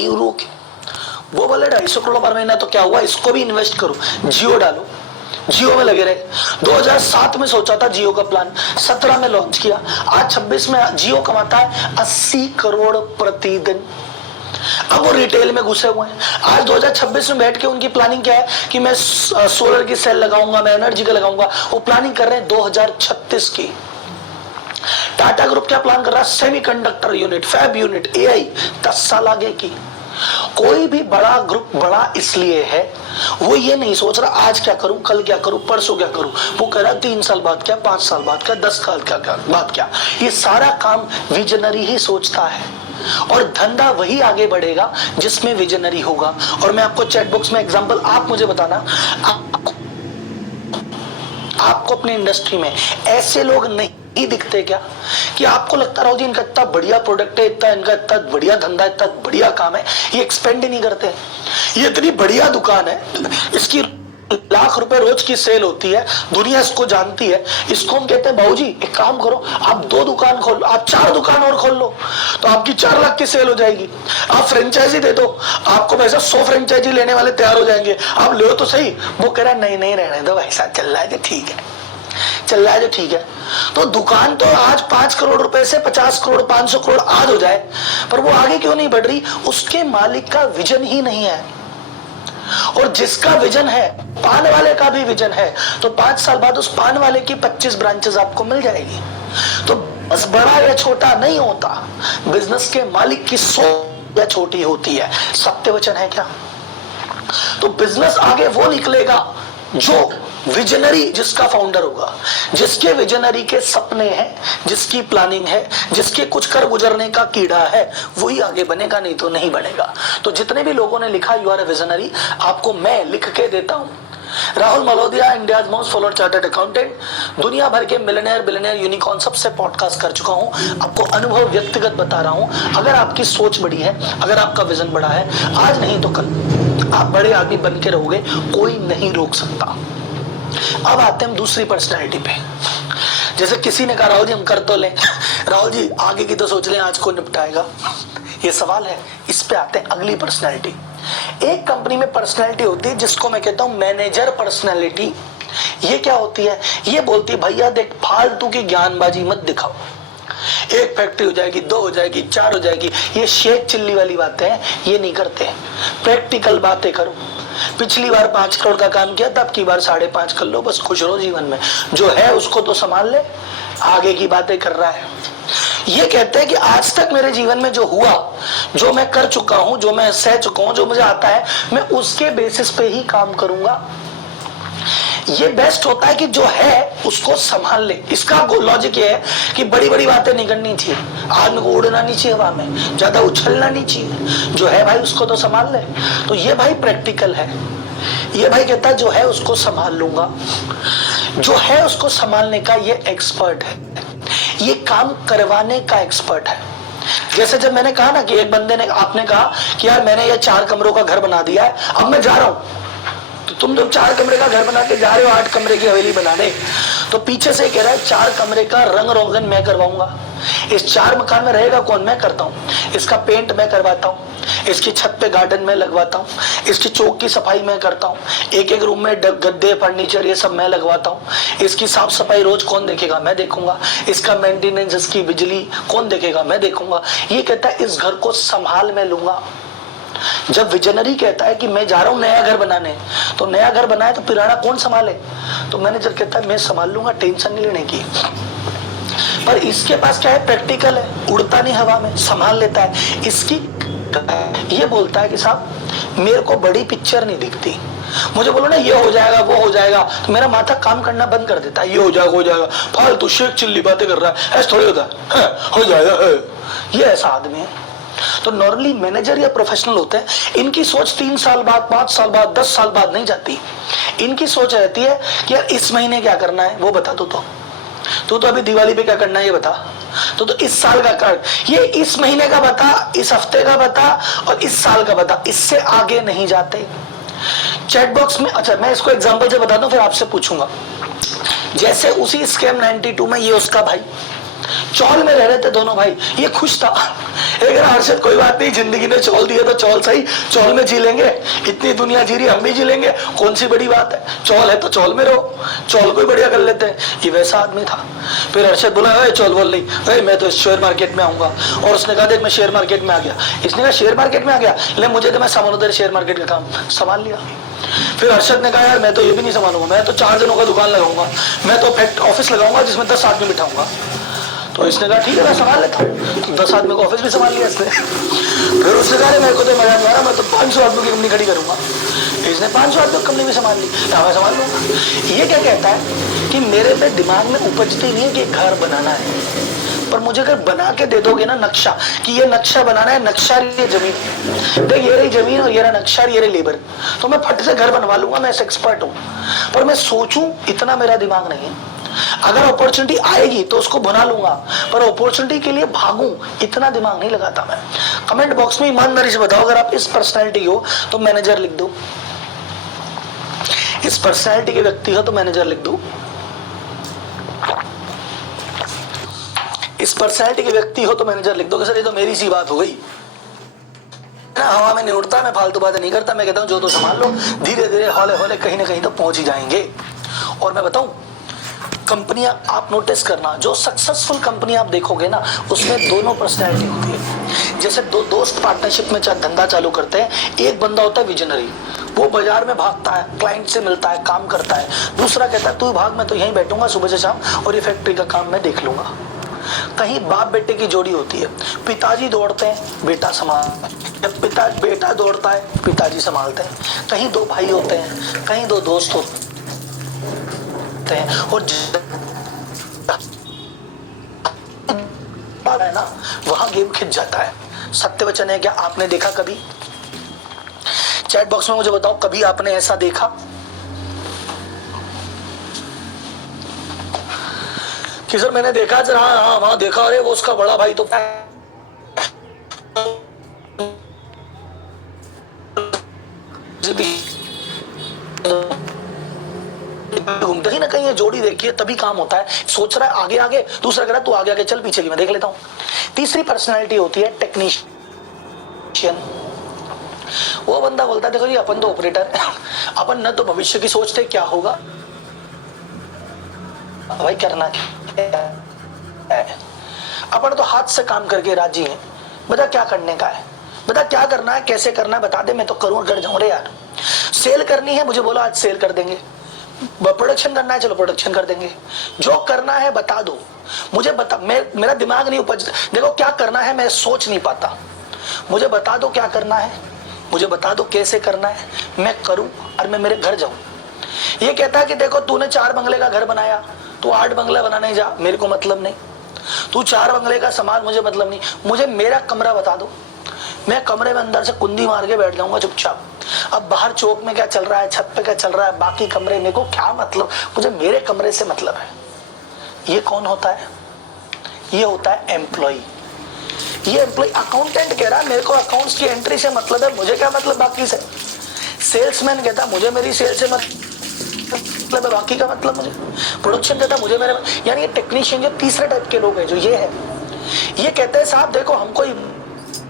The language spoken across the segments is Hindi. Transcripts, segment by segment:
नहीं रुके। वो बोले 250 करोड़ पर महीना तो क्या हुआ, इसको भी इन्वेस्ट करो, जियो डालो, जियो में लगे रहे। 2007 में सोचा था जियो का प्लान, 17 में लॉन्च किया, आज 26 में जियो कमाता है 80 करोड़ प्रतिदिन। अब वो रिटेल में घुसे हुए हैं। आज 2026 में बैठ के उनकी प्लानिंग क्या है कि मैं सोलर की सेल लगाऊंगा, मैं एनर्जी का लगाऊंगा। वो प्लानिंग कर रहे हैं 2036 की। टाटा ग्रुप क्या प्लान कर रहा है, semiconductor unit, fab unit, AI 10 साल आगे की। कोई भी बड़ा ग्रुप बड़ा इसलिए है, वो ये नहीं सोच रहा आज क्या करूं, कल क्या करूं, परसों क्या करूं। वो कह रहा 3 साल बाद क्या, 5 साल बाद क्या, 10 साल बाद क्या। ये सारा काम विजनरी ही सोचता है, और धंधा वही आगे बढ़ेगा जिसमें विजनरी होगा। और मैं आपको चैट बॉक्स में एग्जांपल, आप मुझे बताना, आपको अपनी इंडस्ट्री में ऐसे लोग नहीं दिखते क्या कि आपको लगता रहो जी इनका इतना बढ़िया प्रोडक्ट है, इनका इतना बढ़िया धंधा, इतना बढ़िया काम है, ये एक्सपेंड ही नहीं करते। ये इतनी बढ़िया दुकान है, इसकी लाख रुपए रोज की सेल होती है, दुनिया इसको जानती है। इसको हम कहते हैं बाबूजी एक काम करो, आप 2 दुकान खोल लो, आप 4 दुकान और खोल लो, तो आपकी 4 लाख की सेल हो जाएगी। आप फ्रेंचाइजी दे दो, आपको पैसा 100 फ्रेंचाइजी लेने वाले तैयार हो जाएंगे, आप लो तो सही। वो कह रहा है नहीं नहीं रहने दो, ऐसा चल रहा है जो ठीक है, चल रहा है जो ठीक है। तो दुकान तो आज 5 करोड़ रुपए से 50 करोड़ 500 करोड़ आज हो जाए, पर वो आगे क्यों नहीं बढ़ रही? उसके मालिक का विजन ही नहीं है। और जिसका विजन है, पान वाले का भी विजन है, तो 5 साल बाद उस पान वाले की 25 ब्रांचेस आपको मिल जाएगी। तो बस बड़ा या छोटा नहीं होता, बिजनेस के मालिक की सोच या छोटी होती है। सत्य वचन है क्या? तो बिजनेस आगे वो निकलेगा जो विजनरी, जिसका फाउंडर होगा, जिसके विजनरी के सपने हैं, जिसकी प्लानिंग है, जिसके कुछ कर गुजरने का कीड़ा है, वही आगे बनेगा, नहीं तो नहीं बनेगा। तो जितने भी लोगों ने लिखा यू आर ए विजनरी, आपको मैं लिख के देता हूं। Rahul Malodia, India most followed chartered accountant, दुनिया भर के मिलियनेयर बिलियनेयर यूनिकॉर्न सबसे पॉडकास्ट कर चुका हूं। आपको अनुभव व्यक्तिगत बता रहा हूं। अगर आपकी सोच बड़ी है, अगर आपका विजन बड़ा है, आज नहीं तो कल आप बड़े आदमी बन के रहोगे, कोई नहीं रोक सकता। अब आते हैं हम दूसरी पर्सनैलिटी पे। जैसे किसी ने कहा राहुल जी हम कर तो लें, राहुल जी आगे की तो सोच लें, आज को निपटाएगा, ये सवाल है। इस पे आते हैं अगली पर्सनैलिटी। एक कंपनी में पर्सनैलिटी होती है जिसको मैं कहता हूं मैनेजर पर्सनैलिटी। ये क्या होती है? ये बोलती है भैया देख, फालतू की ज्ञानबाजी मत दिखाओ, 1 फैक्ट्री हो जाएगी, 2 हो जाएगी, 4 हो जाएगी, ये शेख चिल्ली वाली बातें हैं, ये नहीं करते। प्रैक्टिकल बातें करो। पिछली बार 5 करोड़ का काम किया था, अब की बार 5.5 कर लो, बस खुश रहो जीवन में। जो है उसको तो संभाल ले, आगे की बातें कर रहा है। ये कहते हैं कि आज तक मेरे जीवन में जो हुआ, जो मैं कर चुका हूं, जो मैं सह चुका हूं, जो मुझे आता है, मैं उसके बेसिस पे ही काम करूंगा। ये बेस्ट होता है कि जो है उसको संभाल ले। इसका लॉजिक ये है कि बड़ी बड़ी बातें नहीं करनी चाहिए, आदमी को उड़ना नहीं चाहिए हवा में, ज्यादा उछलना नहीं चाहिए। जो है भाई उसको तो संभाल ले। तो ये भाई प्रैक्टिकल है। ये भाई कहता है जो है उसको संभाल लूंगा, जो है उसको संभालने का ये एक्सपर्ट है, ये काम करवाने का एक्सपर्ट है। जैसे जब मैंने कहा ना कि एक बंदे ने, आपने कहा कि यार मैंने ये 4 कमरों का घर बना दिया है, अब मैं जा रहा हूं। तो तुम जब 4 कमरे का घर बना के जा रहे हो 8 कमरे की हवेली बनाने, तो पीछे से कह रहा है 4 कमरे का रंग रोगन मैं करवाऊंगा। इस 4 मकान में रहेगा कौन? मैं करता हूँ। इसका पेंट मैं करवाता हूँ, इसकी छत पे गार्डन में लगवाता हूँ, इसकी चौक की सफाई मैं करता हूँ, एक एक रूम में गद्दे फर्नीचर ये सब मैं लगवाता हूँ, इसकी साफ सफाई रोज कौन देखेगा? मैं देखूंगा, इसका मेंटेनेंस, इसकी बिजली कौन देखेगा? मैं देखूंगा। ये कहता है इस घर को संभाल मैं लूंगा। जब विजनरी कहता है कि मैं जा रहा हूं नया घर बनाने, तो नया घर बनाए तो पुराना कौन संभाले? तो मैनेजर कहता है मैं संभाल लूंगा, टेंशन नहीं लेने की। पर इसके पास क्या है? प्रैक्टिकल है, उड़ता नहीं हवा में, संभाल लेता है। इसकी ये बोलता है कि साहब मेरे को बड़ी पिक्चर नहीं दिखती, मुझे बोलो ना ये हो जाएगा वो हो जाएगा, तो मेरा माथा काम करना बंद कर देता है। ये हो जाएगा, फालतू शेख चिल्ली बातें कर रहा है, ऐसा थोड़ी होता है, हो जाएगा। ये ऐसा आदमी है। तो नॉर्मली मैनेजर या प्रोफेशनल होते हैं, इनकी सोच 3 साल बाद, 5 साल बाद, 10 साल बाद नहीं जाती। इनकी सोच रहती है कि यार इस महीने क्या करना है वो बता दो, तो अभी दिवाली पे क्या करना है ये बता, तो इस साल का कर, ये इस महीने का बता, इस हफ्ते का बता और इस साल का बता, इससे आगे नहीं जाते। चैट बॉक्स में, अच्छा मैं इसको एग्जांपल से बता दूं फिर आपसे पूछूंगा। जैसे उसी स्कैम 92 में ये उसका भाई चौल में रह रहे थे दोनों भाई, ये खुश था। एक हर्षद कोई बात नहीं, जिंदगी ने चौल दिए तो चौल सही, चौल में जी लेंगे, इतनी दुनिया जी रही हम भी जी लेंगे, कौन सी बड़ी बात है, चौल है तो चौल में रहो, चौल को ही बढ़िया कर लेते हैं। ये वैसा आदमी था। फिर हर्षद बोला चौल बोल नहीं, मैं तो शेयर मार्केट में आऊंगा। और उसने कहा देख मैं शेयर मार्केट में आ गया। इसने कहा शेयर मार्केट में आ गया, ले मुझे तो मैं सामान्य शेयर मार्केट का काम संभाल लिया। फिर हर्षद ने कहा यार मैं तो ये भी नहीं संभालूंगा, मैं तो 4 जनों का दुकान लगाऊंगा, मैं तो ऑफिस लगाऊंगा जिसमें 10 आदमी बिठाऊंगा। तो इसने कहा ठीक है मैं संभाल लेता हूँ, तो 10 आदमी का ऑफिस भी संभाल लिया इसने। फिर उसने कहा मेरे को तो मजा नहीं आ रहा, मैं तो 500 आदमी की कंपनी खड़ी करूंगा। इसने 500 आदमी की कंपनी भी संभाल ली, मैं संभाल लूंगा। ये क्या कहता है कि मेरे पे दिमाग में उपजती नहीं है कि घर बनाना है, पर मुझे अगर बना के दे दोगे ना नक्शा, कि ये नक्शा बनाना है, नक्शा ये जमीन देख, ये रही जमीन और ये रहा नक्शा, ये रही लेबर, तो मैं फट से घर बनवा लूंगा, मैं एक्सपर्ट हूँ। पर मैं सोचूं इतना मेरा दिमाग नहीं है। अगर अपॉर्चुनिटी आएगी तो उसको बना लूंगा, पर अपॉर्चुनिटी के लिए भागूं इतना दिमाग नहीं लगाता मैं। कमेंट बॉक्स में ईमानदारी से बताओ अगर आप इस पर्सनैलिटी हो तो मैनेजर लिख दो, इस पर्सनैलिटी के व्यक्ति हो तो मैनेजर लिख दो, इस पर्सनैलिटी के व्यक्ति हो तो मैनेजर लिख दो। कि सर ये तो मेरी सी बात हो गई ना, हवा में नहीं उड़ता, मैं फालतू बातें नहीं करता, मैं कहता हूं जो तो संभाल लो, धीरे धीरे हौले हौले कहीं ना कहीं तो पहुंच ही जाएंगे। और मैं बताऊं कंपनियां आप नोटिस करना, जो सक्सेसफुल कंपनी आप देखोगे ना उसमें दोनों पर्सनैलिटी होती है। जैसे दो दोस्त पार्टनरशिप में धंधा चालू करते हैं, एक बंदा होता है विजनरी, वो बाजार में भागता है, क्लाइंट से मिलता है, काम करता है। दूसरा कहता है तू भाग, मैं तो यहीं बैठूंगा सुबह से शाम और ये फैक्ट्री का काम मैं देख लूंगा। कहीं बाप बेटे की जोड़ी होती है, पिताजी दौड़ते हैं बेटा संभालता है, जब बेटा दौड़ता है पिताजी संभालते हैं। कहीं दो भाई होते हैं, कहीं दो दोस्त होते हैं, और है ना वहां गेम खिंच जाता है। सत्य वचन है क्या? आपने देखा कभी? चैट बॉक्स में मुझे बताओ कभी आपने ऐसा देखा कि सर मैंने देखा जरा, हाँ वहां देखा, अरे वो उसका बड़ा भाई तो घूमते ही ना कहीं ये जोड़ी देखिए तभी काम होता है। सोच रहा है आगे आगे, दूसरा कह रहा है तू आगे आगे चल, पीछे की मैं देख लेता हूं। तीसरी पर्सनालिटी होती है टेक्नीशियन। वो बंदा बोलता है देखो जी अपन तो ऑपरेटर है, अपन न तो भविष्य की सोचते क्या होगा भाई, करना क्या है, अपन तो हाथ से काम करके राजी हैं। बता क्या करने का है, बता क्या करना है, कैसे करना है, बता दे, मैं तो करूं कर जाऊं रे यार। सेल करनी है मुझे, बोला आज सेल कर देंगे। प्रोडक्शन करना है, चलो प्रोडक्शन कर देंगे। जो करना है बता दो मुझे, बता, मेरा दिमाग नहीं उपज, देखो क्या करना है मैं सोच नहीं पाता, मुझे बता दो क्या करना है, मुझे बता दो कैसे करना है, मैं करूं और मैं मेरे घर जाऊं। ये कहता है कि देखो तूने 4 बंगले का घर बनाया, तू 8 बंगला बनाने जा, मेरे को मतलब नहीं। तू 4 बंगले का समाज, मुझे मतलब नहीं, मुझे मेरा कमरा बता दो, मैं कमरे में अंदर से कुंडी मार के बैठ जाऊंगा चुपचाप। अब बाहर चौक में क्या चल रहा है, छत पे क्या चल रहा है, बाकी कमरे मेरे को क्या मतलब, मुझे मेरे कमरे से मतलब है। ये कौन होता है? ये होता है एम्प्लॉय। ये एम्प्लॉय, अकाउंटेंट कह रहा है मेरे को अकाउंट्स की एंट्री से मतलब है, मुझे क्या मतलब बाकी से। सेल्समैन कहता मुझे मेरी सेल से मतलब है, बाकी का मतलब मुझे। प्रोडक्शन कहता मुझे मेरे, यानी ये टेक्नीशियन जो तीसरे टाइप के लोग हैं जो ये है, ये कहते हैं साहब देखो हम कोई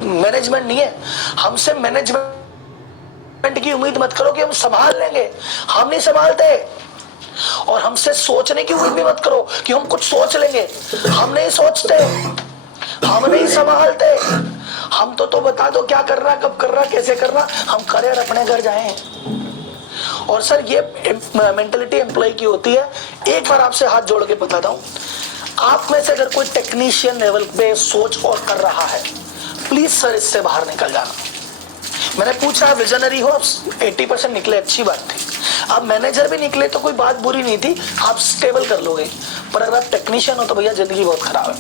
मैनेजमेंट नहीं है, हमसे मैनेजमेंट की उम्मीद मत करो कि हम संभाल लेंगे, हम नहीं संभालते। और हमसे सोचने की उम्मीद भी मत करो कि हम कुछ सोच लेंगे, हम नहीं सोचते, हम नहीं संभालते। हम तो बता दो क्या कर रहा, कब कर रहा, कैसे कर रहा, हम करें और अपने घर जाएं। और सर ये मेंटालिटी एम्प्लॉय की होती है। एक बार आपसे हाथ जोड़ के बताता हूं, आप में से अगर कोई टेक्नीशियन लेवल पे सोच और कर रहा है, प्लीज सर इससे बाहर निकल जाना। मैंने पूछा विजनरी हो, 80% निकले, अच्छी बात थी। आप मैनेजर भी निकले तो कोई बात बुरी नहीं थी, आप स्टेबल कर लोगे। पर अगर आप टेक्नीशियन हो तो भैया जिंदगी बहुत खराब है,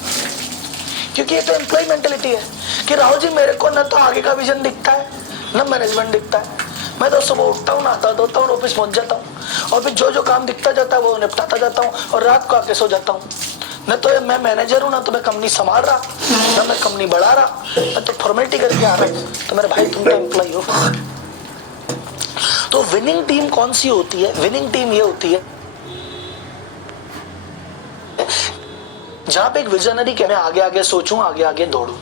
क्योंकि ये तो एम्प्लॉय मेंटेलिटी है कि राहुल जी मेरे को न तो आगे का विजन दिखता है न मैनेजमेंट दिखता है। मैं तो सुबह उठता हूँ, नहाता धोता हूँ, ऑफिस पहुंच जाता हूँ, और फिर जो जो काम दिखता जाता है वो निपटाता जाता हूँ, और रात को आके सो जाता हूँ। न तो मैं मैनेजर हूँ, ना तो मैं कंपनी संभाल रहा, ना मैं कंपनी बढ़ा रहा, मैं तो फॉर्मेलिटी करके आ रहा हूँ। तो मेरे भाई तुम तो एम्प्लॉय हो। तो विनिंग टीम कौन सी होती है? विनिंग टीम ये होती है जहां पे एक विजनरी के मैं आगे आगे सोचूं, आगे आगे दौड़ूं।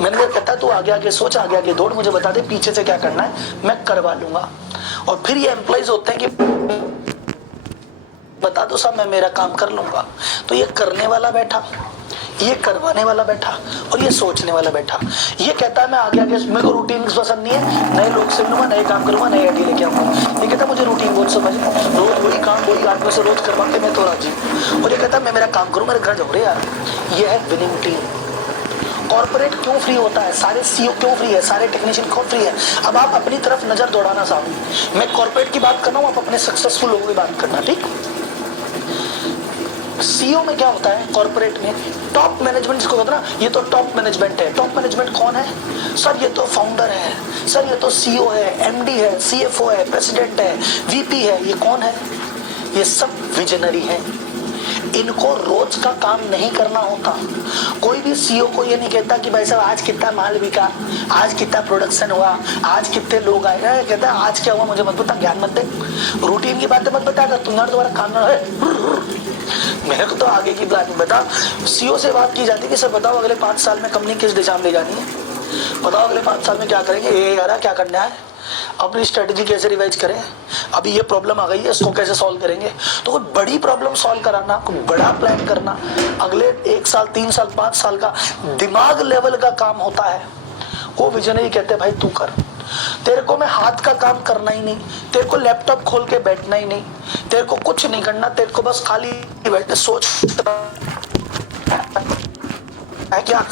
मैनेजर कहता है तू आगे आगे सोच, आगे आगे दौड़, मुझे बता दे पीछे से क्या करना है, मैं करवा लूंगा। और फिर ये एम्प्लॉइज होते हैं कि बता दो साहब मैं मेरा काम कर लूंगा। तो ये करने वाला बैठा, ये करवाने वाला बैठा और ये सोचने वाला बैठा। ये कहता है मैं आगे आगे, मेरे को रूटीन पसंद नहीं है, नए लोग से मिलूंगा, नए काम करूंगा, नए आइडिया लेके आऊंगा। ये कहता है मुझे रूटीन बहुत समझ, रोज वही काम वही आदमी से रोज करवा के मैं तो राजी हूँ। और ये कहता है मैं मेरा काम करूँ, मेरे घर जाओ रे यार। ये है विनिंग टीम। कॉर्पोरेट क्यों फ्री होता है, सारे सीईओ क्यों फ्री है, सारे टेक्नीशियन क्यों फ्री है? अब आप अपनी तरफ नजर दौड़ाना साहब, मैं कॉर्पोरेट की बात कर रहा हूँ, आप अपने सक्सेसफुल लोगों की बात करना, ठीक। सीईओ में क्या होता है कॉर्पोरेट में, टॉप मैनेजमेंट जिसको कहते हैं ना, ये तो टॉप मैनेजमेंट है। टॉप मैनेजमेंट कौन है सर? ये तो फाउंडर है सर, ये तो सीईओ है, एमडी है, सीएफओ है, प्रेसिडेंट है, वीपी है। ये कौन है? ये सब विजनरी है। इनको रोज का काम नहीं करना होता। कोई भी सीईओ को ये नहीं कहता कि भाई साहब आज कितना माल बिका, आज कितना प्रोडक्शन हुआ, आज कितने लोग आए। कहता है आज क्या हुआ मुझे मत बता, ज्ञान मत दे, रूटीन की बातें मत बता, तुम्हारा दोबारा काम ना है। मेरे को तो आगे की प्लानिंग बता। सीईओ से बात की जाती है कि सर बताओ अगले 5 साल में कंपनी किस दिशा में ले जानी है, बताओ अगले 5 साल में क्या करेंगे, ये यार क्या करना है, अपनी स्ट्रेटजी कैसे रिवाइज करें, अभी ये प्रॉब्लम आ गई है इसको कैसे सॉल्व करेंगे। तो कोई बड़ी प्रॉब्लम सॉल्व कराना, कोई बड़ा प्लान करना, अगले 1 साल 3 साल 5 साल का दिमाग लेवल का काम होता है। वो विजनरी कहते हैं भाई तू कर, तेरे को मैं हाथ का काम करना ही नहीं, तेरे को लैपटॉप खोल के बैठना ही नहीं, तेरे को कुछ नहीं करना, तेरे को बस खाली बैठ सोच है क्या।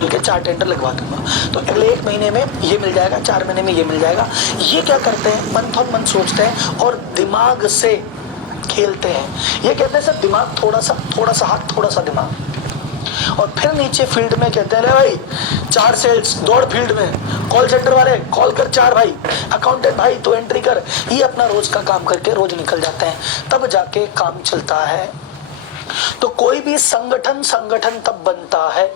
के 4 टेंडर लगवा दूंगा, तो अगले 1 महीने में ये मिल जाएगा, 4 महीने में ये मिल जाएगा। ये क्या करते हैं, मंथ ऑन मंथ सोचते हैं और दिमाग से खेलते हैं। ये कहते हैं सर दिमाग थोड़ा सा हाथ थोड़ा सा दिमाग। और फिर नीचे फील्ड में कहते हैं भाई 4 सेल्स दौड़ फील्ड में, कॉल सेंटर वाले कॉल कर 4 भाई, अकाउंटेंट भाई तो एंट्री कर। ये अपना रोज का काम करके रोज निकल जाते हैं, तब जाके काम चलता है। तो कोई भी संगठन तब बनता है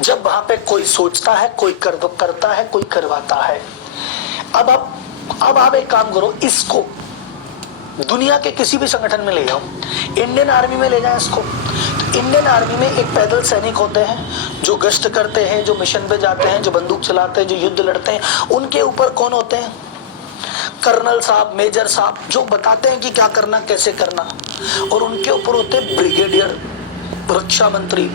जब वहां पे कोई सोचता है, कोई करता है, कोई करवाता है। अब आप एक काम करो, इसको दुनिया के किसी भी संगठन में ले जाओ, इंडियन आर्मी में ले जाए इसको। तो इंडियन आर्मी में एक पैदल सैनिक होते हैं जो गश्त करते हैं, जो मिशन पे जाते हैं, जो बंदूक चलाते हैं, जो युद्ध लड़ते हैं। उनके ऊपर कौन होते हैं? कर्नल साहब, मेजर साहब, जो बताते हैं कि क्या करना, कैसे करना। और उनके ऊपर होते हैं ब्रिगेडियर, रक्षा मंत्री,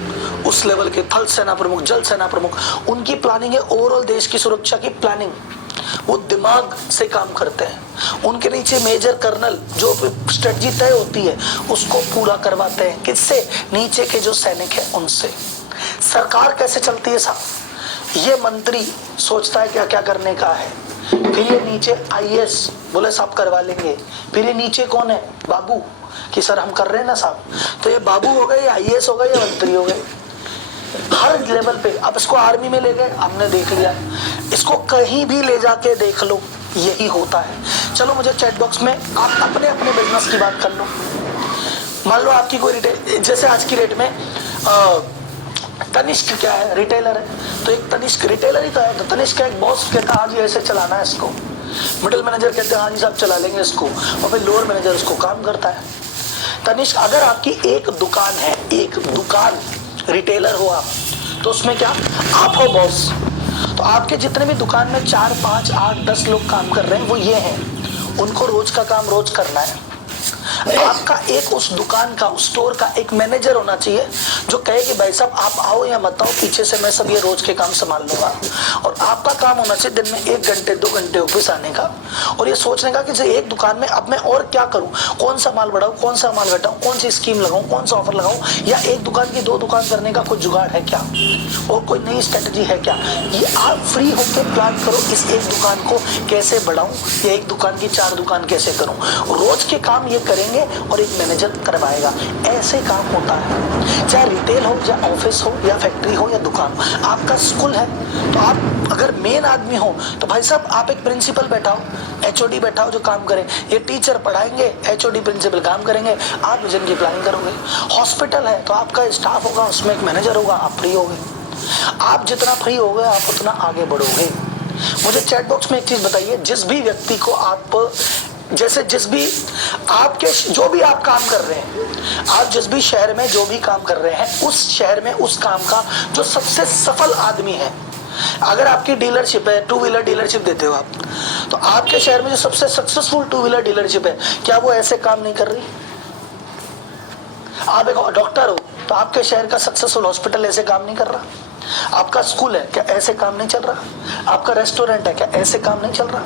उस लेवल के थल सेना प्रमुख, जल सेना प्रमुख। उनकी प्लानिंग है ओवरऑल देश की सुरक्षा की प्लानिंग, वो दिमाग से काम करते हैं। उनके नीचे मेजर कर्नल, जो स्ट्रेटजी तय होती है उसको पूरा करवाते हैं। किससे? नीचे के जो सैनिक हैं उनसे। सरकार कैसे चलती है साहब? ये मंत्री सोचता है क्या क्या करने का है, फिर ये नीचे आईएएस बोले साहब करवा लेंगे, फिर ये नीचे कौन है? बाबू, कि सर हम कर रहे हैं ना साहब। तो ये बाबू हो गए, आईएएस हो गए, या मंत्री हो गए, हर लेवल पे। अब इसको आर्मी में ले गए, हमने देख लिया, इसको कहीं भी ले जाके देख लो, यही होता है। चलो मुझे चैट बॉक्स में आप अपने अपने बिजनेस की बात कर लो। मान लो आपकी कोई रिटेल, जैसे आज की रेट में तनिष्क क्या है, रिटेलर है, तो एक तनिष्क रिटेलर ही तो है। तो तनिष्क का एक बॉस कहता है हाँ जी ऐसे चलाना है इसको, मिडिल मैनेजर कहते हैं हाँ जी साहब चला लेंगे इसको, और फिर लोअर मैनेजर उसको काम करता है। तनिष्क, अगर आपकी एक दुकान है, एक दुकान रिटेलर हो आप, तो उसमें क्या आप हो बॉस, तो आपके जितने भी दुकान में 4, 5, 8, 10 लोग काम कर रहे हैं वो ये हैं, उनको रोज का काम रोज करना है। आपका एक उस दुकान का, उस स्टोर का एक मैनेजर होना चाहिए जो कहे कि भाई साहब आप आओ या मत आओ, पीछे से मैं सब ये रोज के काम संभाल लूंगा। और आपका काम होना चाहिए दिन में 1 घंटे 2 घंटे ऑफिस आने का और ये सोचने का कि एक दुकान में अब मैं और क्या करूं, कौन सा माल बढ़ाऊं, कौन सा माल घटाऊं, कौन सी स्कीम लगाऊं, कौन सा ऑफर लगाऊं, या एक दुकान की 2 दुकान करने का कोई जुगाड़ है क्या, और कोई नई स्ट्रेटेजी है क्या। ये आप फ्री होकर प्लान करो, इस एक दुकान को कैसे बढ़ाऊं, या एक दुकान की 4 दुकान कैसे करूं। रोज के काम ये करेंगे और और एक मैनेजर करवाएगा। ऐसे काम होता है, चाहे रिटेल हो या ऑफिस हो या फैक्ट्री हो या दुकान हो। आपका स्कूल है तो आप अगर मेन आदमी हो तो भाई साहब आप एक प्रिंसिपल बैठाओ, एचओडी बैठाओ जो काम करे। ये टीचर पढ़ाएंगे, एचओडी प्रिंसिपल काम करेंगे, आप विजन की प्लानिंग करोगे। हॉस्पिटल है तो आपका स्टाफ होगा, उसमें एक मैनेजर होगा, आप फ्री होगे। आप जितना फ्री होगे आप उतना आगे बढ़ोगे। मुझे चैट बॉक्स में एक चीज बताइए, जिस भी व्यक्ति को आप जैसे जिस भी आपके जो भी आप काम कर रहे हैं, आप जिस भी शहर में जो भी काम कर रहे हैं, उस शहर में उस काम का जो सबसे सफल आदमी है, अगर आपकी डीलरशिप है, टू व्हीलर डीलरशिप देते हो आप, तो आपके शहर में जो सबसे सक्सेसफुल टू व्हीलर डीलरशिप है, क्या वो ऐसे काम नहीं कर रही? आप एक डॉक्टर हो तो आपके शहर का सक्सेसफुल हॉस्पिटल ऐसे काम नहीं कर रहा? आपका स्कूल है, क्या ऐसे काम नहीं चल रहा? आपका रेस्टोरेंट है, क्या ऐसे काम नहीं चल रहा?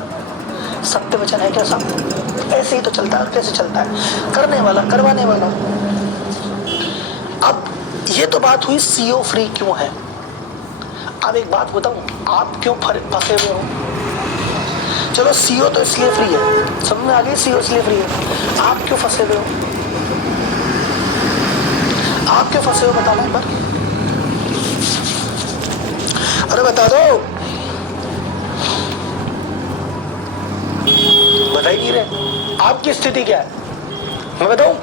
सत्य वचन है क्या साहब? ऐसे ही तो चलता है। और कैसे चलता है? करने वाला करवाने वाला। अब ये तो बात हुई सीओ फ्री क्यों है। अब एक बात बताऊं, आप क्यों फंसे हुए हो? चलो सीओ तो इसलिए फ्री है, समझ में आ गई, सीओ इसलिए फ्री है। आप क्यों फंसे हुए हो? आप क्यों फंसे हो बताना एक बार, अरे बता दो। बता ही नहीं रहे। आपकी स्थिति क्या है मैं बताऊं?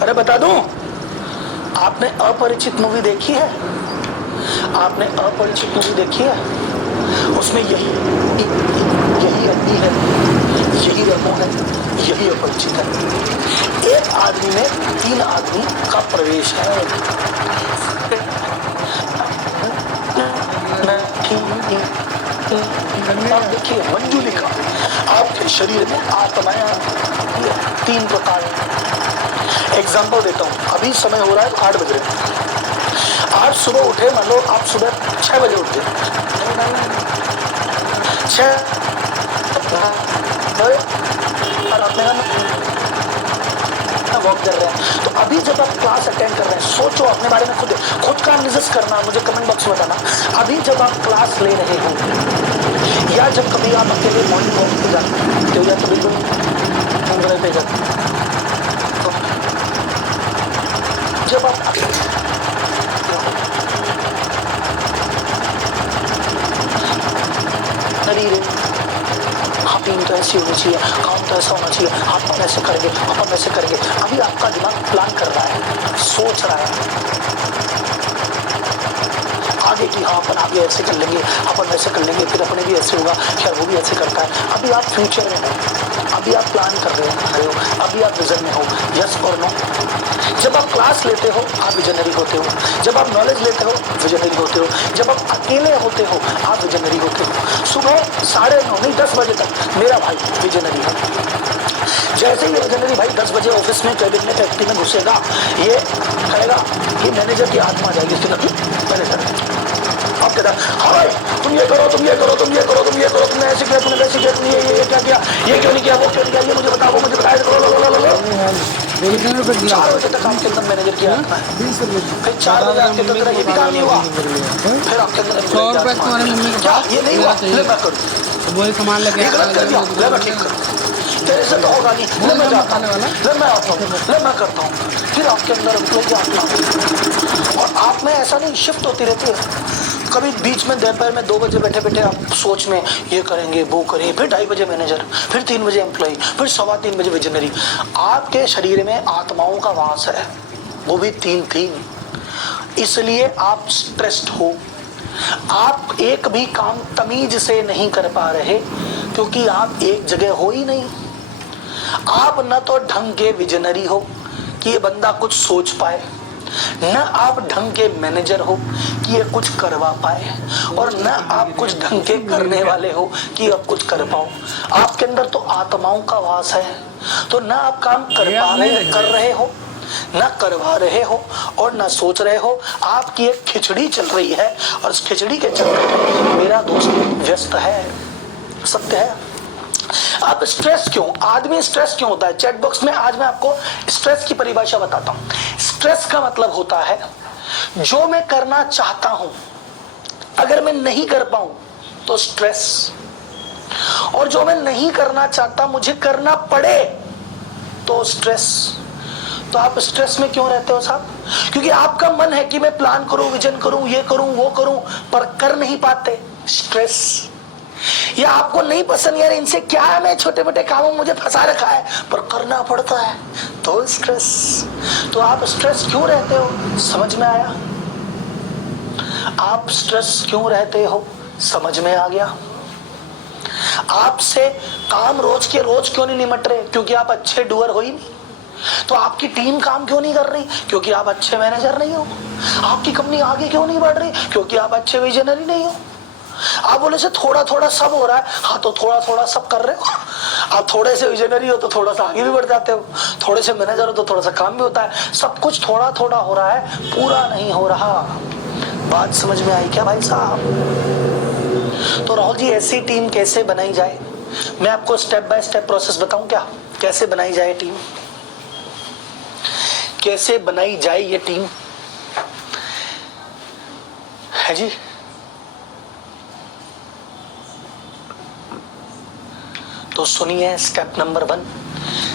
अरे बता दूं। आपने अपरिचित मूवी देखी है? आपने अपरिचित मूवी देखी है? उसमें यही रंगी है, यही रेमो है, यही अपरिचित है। एक आदमी में 3 आदमी का प्रवेश है। आप देखिए मंजुलिका, आपके शरीर में आत्माएं 3 प्रकार। एग्जाम्पल देता हूँ, अभी समय हो रहा है 8 बज रहे। आप सुबह उठे, मान लो आप सुबह 6 बजे उठे, 6 और आपने वॉक कर रहे हैं। तो अभी जब आप क्लास अटेंड कर रहे हैं, सोचो अपने बारे में, खुद का एनालिसिस करना, मुझे कमेंट बॉक्स में बताना। अभी जब आप क्लास ले रहे हो या जब कभी आप अकेले मॉर्निंग वॉक पे जाते हो या तो बिल्कुल पे जाते हो, जब आप टीम तो ऐसी होनी चाहिए, काम तो ऐसा होना चाहिए, आप ऐसे करेंगे, अपन वैसे करेंगे। अभी आपका दिमाग प्लान कर रहा है, सोच रहा है आगे की, हाँ अपन आगे ऐसे कर लेंगे, अपन वैसे कर लेंगे, फिर अपने भी ऐसे होगा, क्या वो भी ऐसे करता है। अभी आप फ्यूचर में हो, अभी आप प्लान कर रहे हो, अभी आप विजन में हो। यस और नो? जब आप क्लास लेते हो आप विजनरी होते हो, जब आप नॉलेज लेते हो विजनरी होते हो, जब आप अकेले होते हो आप विजनरी होते हो। सुबह 9:30 नहीं 10 बजे तक मेरा भाई विजनरी है। जैसे ही विजनरी भाई 10 बजे ऑफिस में कैबिन में फैक्ट्री में घुसेगा, ये कहेगा, ये मैनेजर की आत्मा आ जाएगी, मैनेजर आप कहता हाँ भाई तुम ये करो, तुम ये करो, तुम ये करो, तुम ये करो, तुमने ऐसे किया, तुमने वैसे किया, तुमने ये क्या किया, ये क्यों नहीं किया, वो क्यों नहीं किया, ये मुझे बताओ, वो मुझे बताया करो। 4 बजे तक आपके अंदर मैनेजर की आत्मा है। फिर 4 बजे आपके अंदर ये भी काम नहीं हुआ, फिर आपके अंदर क्या ये नहीं हुआ, ले मैं करूँ, वही सामान लेके गलत कर दिया, ले मैं ठीक करूँ, तेरे से तो होगा नहीं, ले मैं जाता हूँ, ले मैं आता हूँ, ले मैं करता हूँ। फिर आपके अंदर एम्प्लॉय आत्मा, और आप में ऐसा नहीं शिफ्ट होती रहती है। कभी बीच में दोपहर में 2 बजे बैठे बैठे आप सोच में ये करेंगे वो करेंगे, फिर 2:30 बजे मैनेजर, फिर 3 बजे एम्प्लॉय, फिर 3:15 बजे विजनरी। आपके शरीर में आत्माओं का वास है, वो भी 3, इसलिए आप स्ट्रेस्ड हो। आप एक भी काम तमीज से नहीं कर पा रहे क्योंकि आप एक जगह हो ही नहीं। आप न तो ढंग के विजनरी हो कि ये बंदा कुछ सोच पाए, न आप ढंग के मैनेजर हो कि ये कुछ करवा पाए, और न आप कुछ ढंग के करने वाले हो कि आप कुछ कर पाओ। आपके अंदर तो आत्माओं का वास है, तो न आप काम कर रहे हो, न करवा रहे हो, और न सोच रहे हो। आपकी एक खिचड़ी चल रही है और उस खिचड़ी के चलते मेरा दोस्त व्यस्त है। सत्य है। आप स्ट्रेस क्यों, आदमी स्ट्रेस क्यों होता है? चैट बॉक्स में आज मैं आपको स्ट्रेस की परिभाषा बताता हूं। स्ट्रेस का मतलब होता है जो मैं करना चाहता हूं अगर मैं नहीं कर पाऊं तो स्ट्रेस, और जो मैं नहीं करना चाहता मुझे करना पड़े तो स्ट्रेस। तो आप स्ट्रेस में क्यों रहते हो साहब? क्योंकि आपका मन है कि मैं प्लान करूं, विजन करूं, ये करूं, वो करूं, पर कर नहीं पाते। स्ट्रेस। या आपको नहीं पसंद, यार इनसे क्या है, मैं छोटे मोटे कामों में मुझे फंसा रखा है, पर करना पड़ता है, तो स्ट्रेस। तो आप स्ट्रेस क्यों रहते हो? समझ में आया? आप स्ट्रेस क्यों रहते हो? समझ में आ गया? आपसे काम रोज के रोज क्यों नहीं निमट रहे? क्योंकि आप अच्छे डूअर हो ही नहीं। तो आपकी टीम काम क्यों नहीं कर रही? क्योंकि आप अच्छे मैनेजर नहीं हो। आपकी कंपनी आगे क्यों नहीं बढ़ रही? क्योंकि आप अच्छे विजनरी नहीं हो। आप बोले से थोड़ा थोड़ा सब हो रहा है, हाँ तो थोड़ा थोड़ा सब कर रहे हो। आप थोड़े से विजनरी हो तो थोड़ा सा आगे भी बढ़ जाते हो, थोड़े से मैनेजर हो तो थोड़ा सा काम भी होता है। सब कुछ थोड़ा थोड़ा हो रहा है, पूरा नहीं हो रहा। बात समझ में आई क्या भाई साहब? तो राहुल जी, ऐसी टीम कैसे बनाई जाए? मैं आपको स्टेप बाय स्टेप प्रोसेस बताऊं क्या? कैसे बनाई जाए टीम? कैसे बनाई जाए ये टीम है जी? तो सुनिए, स्टेप नंबर 1।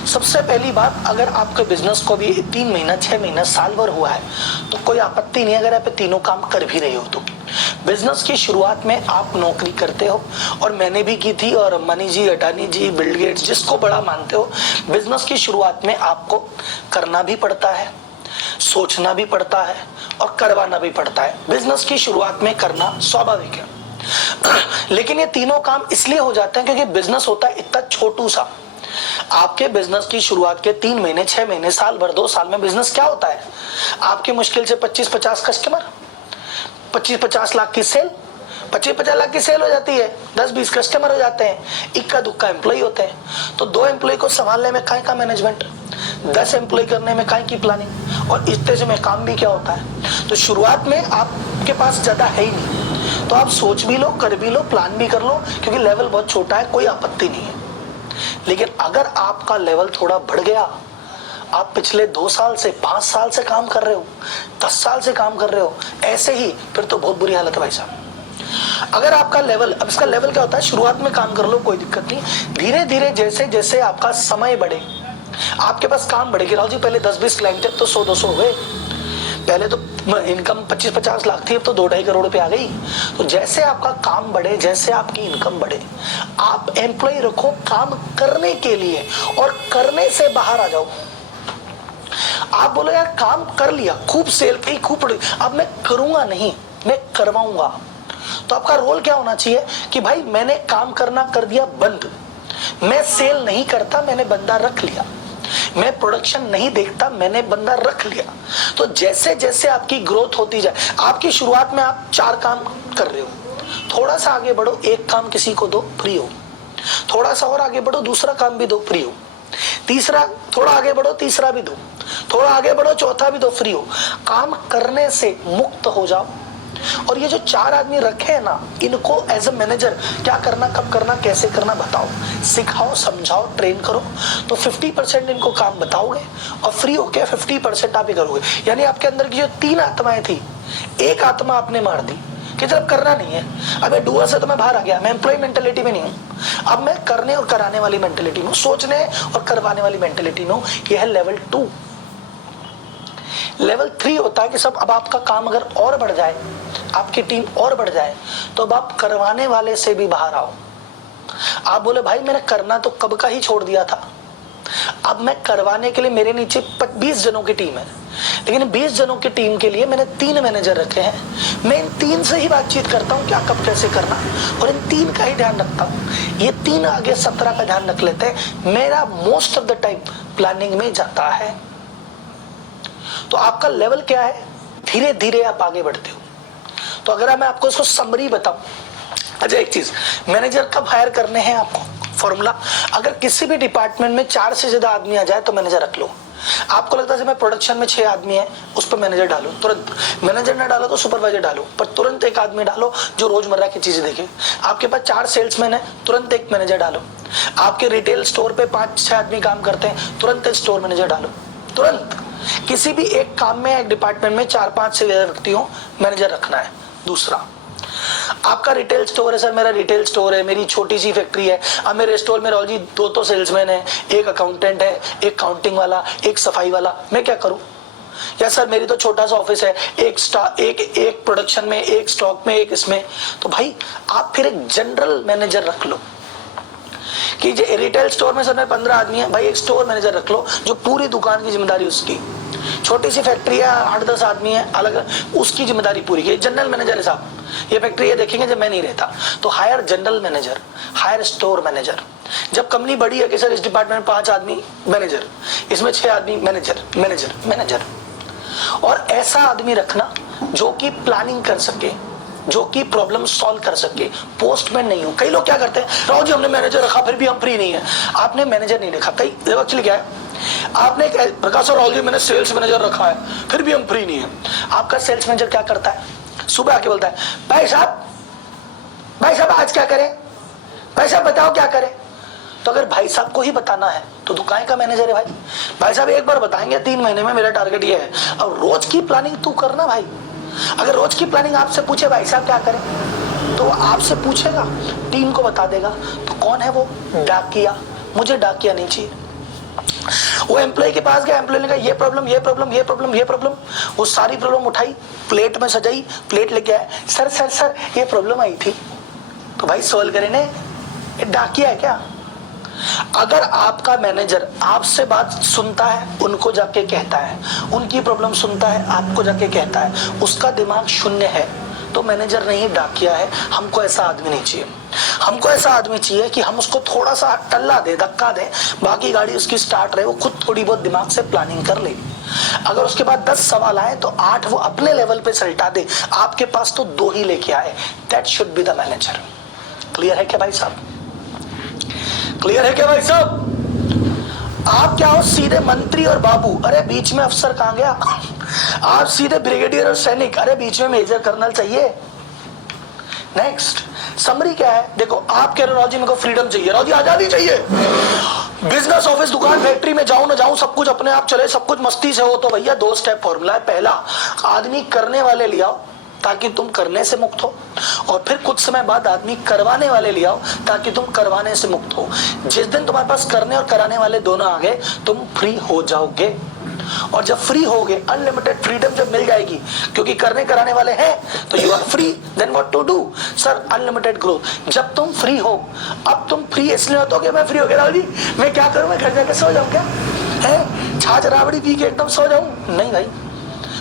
सबसे पहली बात, अगर आपके बिजनेस को भी 3 महीना, 6 महीना, साल भर हुआ है तो कोई आपत्ति नहीं अगर आप तीनों काम कर भी रहे हो तो। बिजनेस की शुरुआत में आप नौकरी करते हो, और मैंने भी की थी, और मनी जी, अडानी जी, बिल गेट्स, जिसको बड़ा मानते हो, बिजनेस की शुरुआत में आपको करना भी पड़ता है, सोचना भी पड़ता है, और करवाना भी पड़ता है। बिजनेस की शुरुआत में करना स्वाभाविक है। लेकिन ये तीनों काम इसलिए हो जाते हैं क्योंकि बिजनेस होता है इतना छोटू सा। आपके बिजनेस की शुरुआत के 3 महीने, 6 महीने, साल भर, 2 साल में बिजनेस क्या होता है? आपके मुश्किल से 25-50 कस्टमर, 25-50 लाख की सेल, 25-50 लाख की सेल हो जाती है, 10-20 कस्टमर हो जाते हैं, इक्का दुक्का एम्प्लॉय होते हैं। तो 2 एम्प्लॉय को संभालने में काय का मैनेजमेंट, 10 एम्प्लॉय करने में काय की प्लानिंग, और इस तरह में काम भी क्या होता है। तो शुरुआत में आपके पास ज्यादा है ही नहीं, तो आप सोच भी लो, कर भी लो, प्लान भी कर लो, क्योंकि लेवल बहुत छोटा है, कोई आपत्ति नहीं है। लेकिन अगर आपका लेवल थोड़ा बढ़ गया, आप पिछले 2 साल से, 5 साल से काम कर रहे हो, 10 साल से काम कर रहे हो ऐसे ही, फिर तो बहुत बुरी हालत है भाई साहब। अगर आपका लेवल, अब इसका लेवल क्या होता है, शुरुआत में काम कर लो, कोई दिक्कत नहीं, धीरे धीरे जैसे जैसे आपका समय बढ़े, आपके पास काम बढ़ेगी। राहुल जी, पहले 10-20 क्लाइंट थे तो 100-200 हो गए, पहले तो इनकम 25-50 लाख थी, अब तो 2-2.5 करोड़ रुपए आ गई। तो जैसे आपका काम बढ़े, जैसे आपकी इनकम बढ़े, आप एम्प्लॉय रखो काम करने के लिए, और करने से बाहर आ जाओ। आप बोलो यार काम कर लिया, खूब सेल की, खूब पड़ी, अब मैं करूंगा नहीं, मैं करवाऊंगा। तो आपका रोल क्या होना चाहिए कि भाई मैंने काम करना कर दिया बंद, मैं सेल नहीं करता, मैंने बंदा रख लिया, मैं प्रोडक्शन नहीं देखता, मैंने बंदा रख लिया। तो जैसे जैसे आपकी ग्रोथ होती जाए, आपकी शुरुआत में आप 4 काम कर रहे हो, थोड़ा सा आगे बढ़ो, 1 काम किसी को दो, फ्री हो। थोड़ा सा और आगे बढ़ो, दूसरा काम भी दो, फ्री हो। तीसरा, थोड़ा आगे बढ़ो, तीसरा भी दो, थोड़ा आगे बढ़ो, चौथा भी दो, फ्री हो। काम करने से मुक्त हो जाओ। और ये जो 4 आदमी रखे हैं ना, इनको एज ए मैनेजर क्या करना, कब करना, कैसे करना बताओ, सिखाओ, समझाओ, ट्रेन करो। तो 50% इनको काम बताओगे, और फ्री होके 50% आप ही करोगे। यानी आपके अंदर की जो 3 आत्माएं थी, 1 आत्मा आपने मार दी कि जब करना नहीं है, अब डूअर से तो मैं बाहर आ गया, मैं एम्प्लॉय मेंटेलिटी में नहीं हूँ, अब मैं करने और कराने वाली मेंटेलिटी में, सोचने और करवाने वाली मेंटेलिटी में हूँ। यह है लेवल 2। लेवल 3 होता है कि सब, अब आपका काम अगर और बढ़ जाए, आपकी टीम और बढ़ जाए, तो अब आप करवाने वाले से भी बाहर आओ। आप बोले भाई मैंने करना तो कब का ही छोड़ दिया था, अब मैं करवाने के लिए, मेरे नीचे 20 जनों की टीम है, लेकिन 20 जनों की टीम के लिए मैंने 3 मैनेजर रखे हैं। मैं इन 3 से ही बातचीत करता हूँ क्या, कब, कैसे करना, और इन 3 का ही ध्यान रखता हूँ। ये 3 आगे 17 का ध्यान रख लेते हैं। मेरा most of the time planning में जाता है। तो आपका लेवल क्या है, धीरे धीरे आप आगे बढ़ते हो। तो अगर मैं आपको इसको समरी बताऊं, अच्छा एक चीज, मैनेजर कब हायर करने हैं आपको, फॉर्मूला, अगर किसी भी डिपार्टमेंट में 4 से ज्यादा आदमी आ जाए तो मैनेजर रख लो। आपको लगता है मैं प्रोडक्शन में 6 आदमी है, उस पर मैनेजर डालो तुरंत, मैनेजर ना डालो तो सुपरवाइजर डालो, पर तुरंत 1 आदमी डालो जो रोजमर्रा की चीजें देखे। आपके पास 4 सेल्समैन है, तुरंत 1 मैनेजर डालो। आपके रिटेल स्टोर पे 5-6 आदमी काम करते हैं, तुरंत 1 स्टोर मैनेजर डालो। तुरंत किसी भी एक काम में, एक डिपार्टमेंट में 4-5 से ज्यादा व्यक्ति हो, मैनेजर रखना है। दूसरा, आपका रिटेल स्टोर है सर, मेरा रिटेल स्टोर है, मेरी छोटी सी फैक्ट्री है। अब मेरे स्टोर में राहुल जी 2 तो सेल्समैन है, एक अकाउंटेंट है, एक काउंटिंग वाला, एक सफाई वाला, मैं क्या करूं? या सर मेरी तो छोटा सा ऑफिस है, एक प्रोडक्शन में, एक स्टॉक में, एक इसमें। तो भाई आप फिर एक जनरल मैनेजर रख लो कि रिटेल स्टोर में सर में 15 आदमी है, भाई एक स्टोर मैनेजर रख लो जो पूरी दुकान की जिम्मेदारी उसकी। छोटी सी फैक्ट्री है, 8-10 आदमी है, अलग उसकी जिम्मेदारी पूरी की। जनरल मैनेजर है साहब, ये फैक्ट्री है देखेंगे जब मैं नहीं रहता, तो hire general manager, hire store manager. जब कंपनी बड़ी है कि सर इस डिपार्टमेंट में 5 आदमी मैनेजर, इसमें 6 आदमी मैनेजर मैनेजर मैनेजर। और ऐसा आदमी रखना जो कि प्लानिंग कर सके, जो कि प्रॉब्लम सॉल्व कर सके, पोस्टमैन नहीं हो। कई लोग क्या करते हैं, राहुल जी हमने मैनेजर रखा फिर भी हम फ्री नहीं है। आपने मैनेजर नहीं रखा। कई एक्चुअली क्या है, आपने प्रकाश और राहुल जी मैंने सेल्स मैनेजर रखा है फिर भी हम फ्री नहीं है। आपका सेल्स मैनेजर क्या करता है, सुबह आके बोलता है भाई साहब आज क्या करें, भाई साहब बताओ क्या करें। तो अगर भाई साहब को ही बताना है तो दुकान का मैनेजर है भाई, भाई साहब एक बार बताएंगे 3 महीने में मेरा टारगेट ये है। अब रोज की प्लानिंग तू करना भाई। अगर रोज की प्लानिंग आपसे पूछे भाई साहब क्या करें, तो आपसे पूछेगा, टीम को बता देगा। तो कौन है वो? डाकिया। मुझे डाकिया नहीं चाहिए। वो एम्प्लॉय के पास गया, एम्प्लॉय ने कहा ये प्रॉब्लम ये प्रॉब्लम ये प्रॉब्लम ये प्रॉब्लम, वो सारी प्रॉब्लम उठाई, प्लेट में सजाई, प्लेट लेके आया, सर सर सर ये प्रॉब्लम आई थी। तो भाई सॉल्व करे ने, ये डाकिया है क्या? अगर आपका मैनेजर आपसे बात सुनता है, उनको जाके कहता है, उनकी प्रॉब्लम सुनता है, आपको जाके कहता है, उसका दिमाग शून्य है, तो मैनेजर नहीं डाकिया है। हमको ऐसा आदमी नहीं चाहिए। हमको ऐसा आदमी चाहिए कि हम उसको थोड़ा सा टल्ला दे, धक्का दे, बाकी गाड़ी उसकी स्टार्ट रहे, वो खुद थोड़ी बहुत दिमाग से प्लानिंग कर ले। अगर उसके बाद 10 सवाल आए तो 8 वो अपने लेवल पे सल्टा दे, आपके पास तो 2 ही लेके आए। That should be the manager. Clear है क्या भाई साहब? क्लियर है क्या भाई साहब? आप क्या हो, सीधे मंत्री और बाबू, अरे बीच में अफसर कहां गया? आप सीधे ब्रिगेडियर और सैनिक, अरे बीच में मेजर कर्नल चाहिए। नेक्स्ट समरी क्या है, देखो आप कह रहे हो राव जी मेरे को फ्रीडम चाहिए, राव जी आजादी चाहिए, बिजनेस ऑफिस दुकान फैक्ट्री में जाऊं ना जाऊं सब कुछ अपने आप चले, सब कुछ मस्ती से हो। तो भैया 2 स्टेप फॉर्मूला है। पहला, आदमी करने वाले ले आओ ताकि तुम करने से मुक्त हो, और फिर कुछ समय बाद आदमी करवाने वाले ले आओ ताकि तुम करवाने से मुक्त हो। जिस दिन तुम्हारे पास करने और कराने वाले दोनों आ गए, तुम फ्री हो जाओगे। और जब फ्री होगे, अनलिमिटेड फ्रीडम जब मिल जाएगी, क्योंकि करने कराने वाले हैं तो you are free, then what to do sir, unlimited growth. जब तुम फ्री हो, अब तुम फ्री इसलिए होते हो कि मैं फ्री हो गया राहुल जी, मैं क्या करूं, मैं घर जाके सो जाऊं क्या है, छाछ राबड़ी पी के एकदम सो जाऊं? नहीं भाई,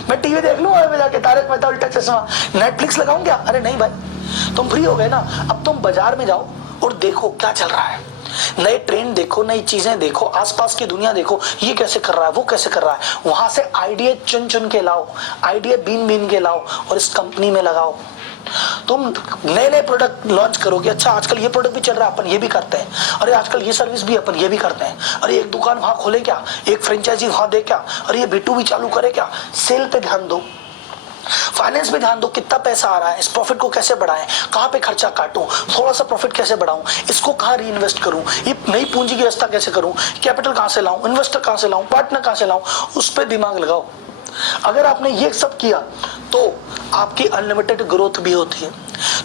मैं टीवी देख लूं और जाके तारक मेहता उल्टा चश्मा, नेटफ्लिक्स लगाऊं क्या? अरे नहीं भाई, तुम फ्री हो गए ना, अब तुम बाजार में जाओ और देखो क्या चल रहा है, नए ट्रेंड देखो, नई चीजें देखो, आसपास की दुनिया देखो, ये कैसे कर रहा है, वो कैसे कर रहा है, वहां से आइडिया चुन चुन के लाओ, आइडिया बीन बीन के लाओ और इस कंपनी में लगाओ। तुम नए नए प्रोडक्ट लॉन्च करोगे, अच्छा आजकल ये प्रोडक्ट भी चल रहा है, अपन ये भी करते हैं, अरे आजकल ये सर्विस भी अपन ये भी करते हैं, अरे एक दुकान वहां खोले क्या, एक फ्रेंचाइजी वहां दे क्या, अरे ये B2B चालू करे क्या। सेल पे ध्यान दो, फाइनेंस पे ध्यान दो, कितना पैसा आ रहा है, इस प्रॉफिट को कैसे बढ़ाएं, कहां पे खर्चा काटूं, थोड़ा सा प्रॉफिट कैसे बढ़ाऊं, इसको कहां री इन्वेस्ट करूं, ये नई पूंजी की व्यवस्था कैसे करूं, कैपिटल कहां से लाऊं, इन्वेस्टर कहां से लाऊं, पार्टनर कहां से लाऊं, उस पर दिमाग लगाओ। अगर आपने ये सब किया तो आपकी अनलिमिटेड ग्रोथ भी होती है।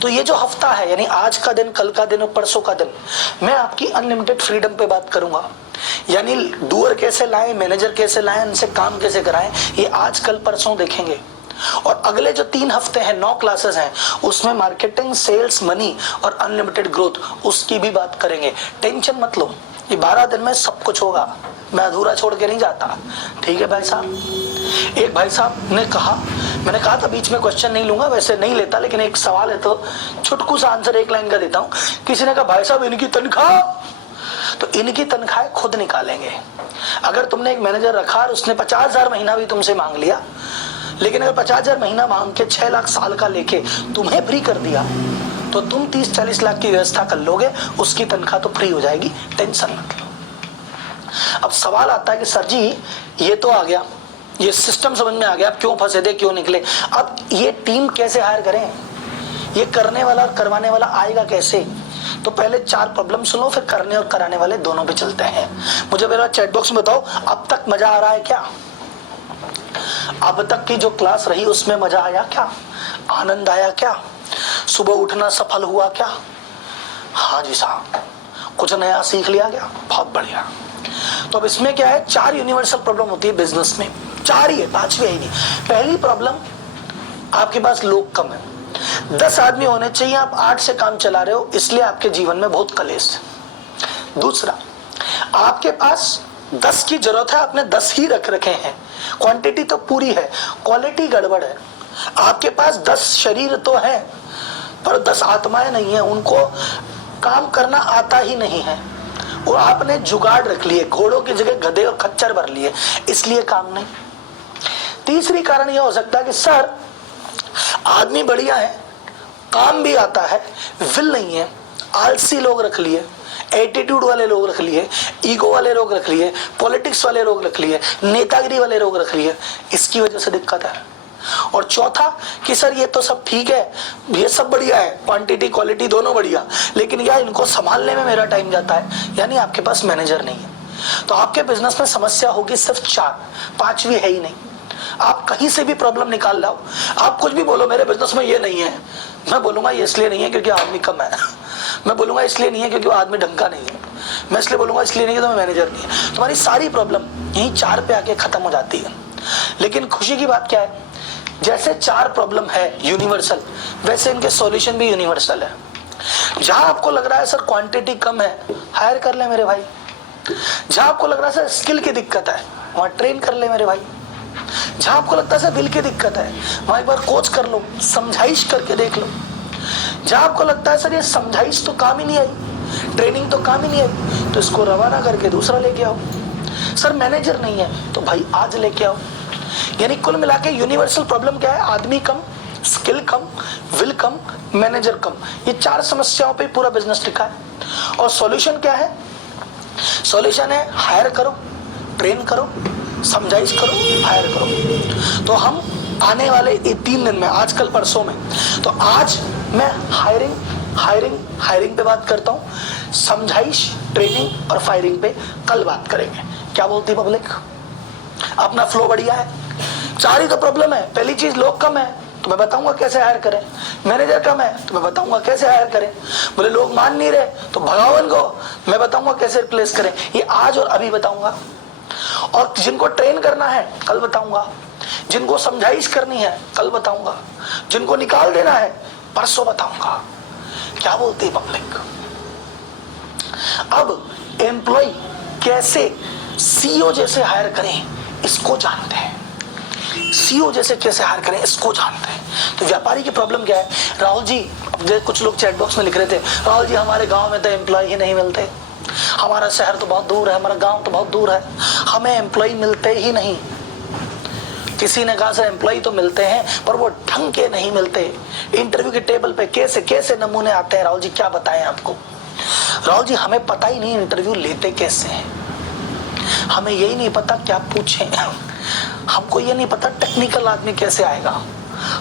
तो ये जो हफ्ता है, यानी आज का दिन, कल का दिन और परसों का दिन, मैं आपकी अनलिमिटेड फ्रीडम पे बात करूंगा। यानी डूअर कैसे लाएं, मैनेजर कैसे लाएं, इनसे काम कैसे कराएं, ये आज कल परसों देखेंगे। और अगले जो 3 हफ्ते हैं, 9 क्लासेस हैं, उसमें मार्केटिंग, सेल्स, मनी और अनलिमिटेड ग्रोथ, उसकी भी बात करेंगे। टेंशन मत लो, ये 12 दिन में सब कुछ होगा, मैं अधूरा छोड़ के नहीं जाता। ठीक है भाई साहब? एक भाई साहब ने कहा, मैंने कहा था बीच में क्वेश्चन नहीं लूंगा, वैसे नहीं लेता, लेकिन एक सवाल है तो छुटकू सा आंसर 1 लाइन का देता हूं। किसी ने कहा भाई साहब इनकी तनख्वाह, तो इनकी तनख्वाह खुद निकालेंगे। अगर तुमने एक मैनेजर रखा और उसने 50,000 महीना भी तुमसे मांग लिया, लेकिन अगर 50,000 महीना मांग के 6 लाख साल का लेके तुम्हें फ्री कर दिया, तो तुम 30-40 लाख की व्यवस्था कर लोगे, उसकी तनख्वाह तो फ्री हो जाएगी, टेंशन मत लो। अब सवाल आता है कि सर जी ये तो आ गया, ये सिस्टम समझ में आ गया, अब क्यों फंसे थे, क्यों निकले, अब ये टीम कैसे हायर करें, ये करने वाला और करवाने वाला आएगा कैसे? तो पहले 4 प्रॉब्लम सुनो, फिर करने और कराने वाले दोनों पे चलते हैं। मुझे मेरा चैट बॉक्स में बताओ, अब तक मजा आ रहा है क्या? अब तक की जो क्लास रही उसमें मजा आया क्या, आनंद आया क्या? सुबह उठना सफल हुआ क्या? हाँ जी साहब। कुछ नया सीख लिया क्या? बहुत बढ़िया। तो अब इसमें क्या है, 4 यूनिवर्सल प्रॉब्लम होती है बिजनेस में, 4 ही है, 5वीं है ही नहीं। पहली प्रॉब्लम, आपके पास लोग कम है। 10 आदमी होने चाहिए, आप 8 से काम चला रहे हो, इसलिए आपके जीवन में बहुत कलेश है। दूसरा, आपके पास 10 की जरूरत है, आपने 10 ही रख रखे हैं। क्वांटिटी तो पूरी है, क्वालिटी गड़बड़ है। आपके पास 10 शरीर तो है, पर 10 आत्माएं नहीं है, उनको काम करना आता ही नहीं है। वो आपने जुगाड़ रख लिए, घोड़ों की जगह गधे और खच्चर भर लिए, इसलिए काम नहीं। तीसरी कारण यह हो सकता है कि सर आदमी बढ़िया है, काम भी आता है, विल नहीं है, आलसी लोग रख लिए, एटीट्यूड वाले लोग रख लिए, ईगो वाले लोग रख लिए, पॉलिटिक्स वाले लोग रख लिए, नेतागिरी वाले लोग रख लिए, इसकी वजह से दिक्कत है। और चौथा कि सर ये तो सब ठीक है, ये सब बढ़िया है, क्वांटिटी क्वालिटी दोनों बढ़िया, लेकिन यार इनको संभालने में मेरा टाइम जाता है, यानी आपके पास मैनेजर नहीं है। तो आपके बिजनेस में समस्या होगी सिर्फ 4, 5वीं है ही नहीं। आप कहीं से भी प्रॉब्लम निकाल लाओ, आप कुछ भी बोलो मेरे बिजनेस में ये नहीं है, मैं बोलूंगा ये इसलिए नहीं है क्योंकि आदमी कम है, मैं बोलूंगा इसलिए नहीं है क्योंकि वो आदमी ढंग का नहीं है, मैं इसलिए बोलूंगा इसलिए नहीं है तो मैं मैनेजर नहीं है। तुम्हारी सारी प्रॉब्लम यही 4 पे आके खत्म हो जाती है। लेकिन खुशी की बात क्या है, जैसे 4 प्रॉब्लम है यूनिवर्सल, वैसे इनके सॉल्यूशन भी यूनिवर्सल है। जहां आपको लग रहा है सर क्वांटिटी कम है, हायर कर ले मेरे भाई। जहां आपको लग रहा है सर स्किल की दिक्कत है, वहां ट्रेन कर ले मेरे भाई। जहां आपको लगता है सर विल की दिक्कत है, वहां एक बार कोच कर लो, समझाइश करके देख लो। जहां आपको लगता है सर ये समझाइश तो काम ही नहीं आई, ट्रेनिंग तो काम ही नहीं आई, तो इसको रवाना करके दूसरा लेके आओ। सर मैनेजर नहीं है तो भाई आज लेके आओ। यानी कुल मिला के यूनिवर्सल प्रॉब्लम क्या है, आदमी कम, स्किल कम, विल कम, मैनेजर कम। ये 4 समस्याओं पे पूरा बिजनेस टिका है। और सॉल्यूशन क्या है? सॉल्यूशन है हायर करो, ट्रेन करो, समझाइश करो, हायर करो। तो हम आने वाले 3 दिन में, आजकल परसों में, तो आज मैं हायरिंग पे बात करता हूं, समझाइश, ट्रेनिंग और फायरिंग पे कल बात करेंगे। क्या बोलती पब्लिक? अपना फ्लो बढ़िया है। 4 ही तो प्रॉब्लम है। पहली चीज लोग कम है, तो मैं बताऊंगा कैसे हायर करें। मैनेजर कम है तो मैं बताऊंगा कैसे हायर करें। बोले लोग मान नहीं रहे तो भगाओ इनको, मैं बताऊंगा कैसे रिप्लेस करें। ये आज और अभी बताऊंगा। और जिनको ट्रेन करना है कल बताऊंगा, जिनको समझाइश करनी है कल बताऊंगा, जिनको निकाल देना है परसों बताऊंगा। क्या बोलती है पब्लिक? अब एम्प्लॉय कैसे सीईओ जैसे हायर करें इसको जानते हैं, सीईओ जैसे कैसे हायर करें इसको जानते हैं। तो व्यापारी की प्रॉब्लम क्या है? राहुल जी, कुछ लोग चैट बॉक्स में लिख रहे थे, राहुल जी हमारे गांव में तो एम्प्लॉय ही नहीं मिलते, हमारा शहर तो बहुत दूर है, हमारा गांव तो बहुत दूर है, हमें एम्प्लॉय मिलते ही नहीं। किसी ने कहा सर एम्प्लॉय तो मिलते हैं पर वो ढंग के नहीं मिलते। इंटरव्यू के टेबल पे कैसे कैसे नमूने आते हैं, राहुल जी क्या बताएं आपको। राहुल जी हमें पता ही नहीं इंटरव्यू लेते कैसे हैं, हमें यही नहीं पता क्या पूछें, हमको ये नहीं पता टेक्निकल आदमी कैसे आएगा,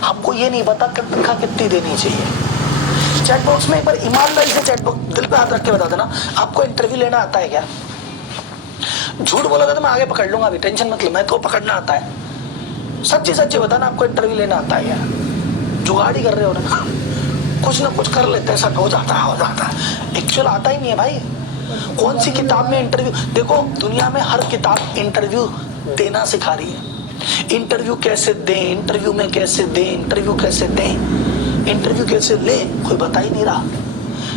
हमको ये नहीं पता तनख्वाह कितनी देनी चाहिए। चैट बॉक्स में एक बार ईमानदारी से चैट बॉक्स दिल पे हाथ रख के बता देना, आपको इंटरव्यू लेना आता है क्या? झूठ बोलोगे तो मैं आगे पकड़ लूंगा, अभी टेंशन मत लो, मैं तो पकड़ना आता है। सच्ची सच्ची बताना आपको इंटरव्यू लेना आता है क्या? जुगाड़ ही कर रहे हो ना, कुछ ना कुछ कर लेते हैं, सब हो जाता है। एक्चुअल आता ही नहीं है भाई। कौन सी किताब में इंटरव्यू? देखो दुनिया में हर किताब इंटरव्यू देना सिखा रही है। इंटरव्यू कैसे दें, इंटरव्यू में कैसे दें, इंटरव्यू कैसे दें, इंटरव्यू कैसे लें, कोई बता ही नहीं रहा।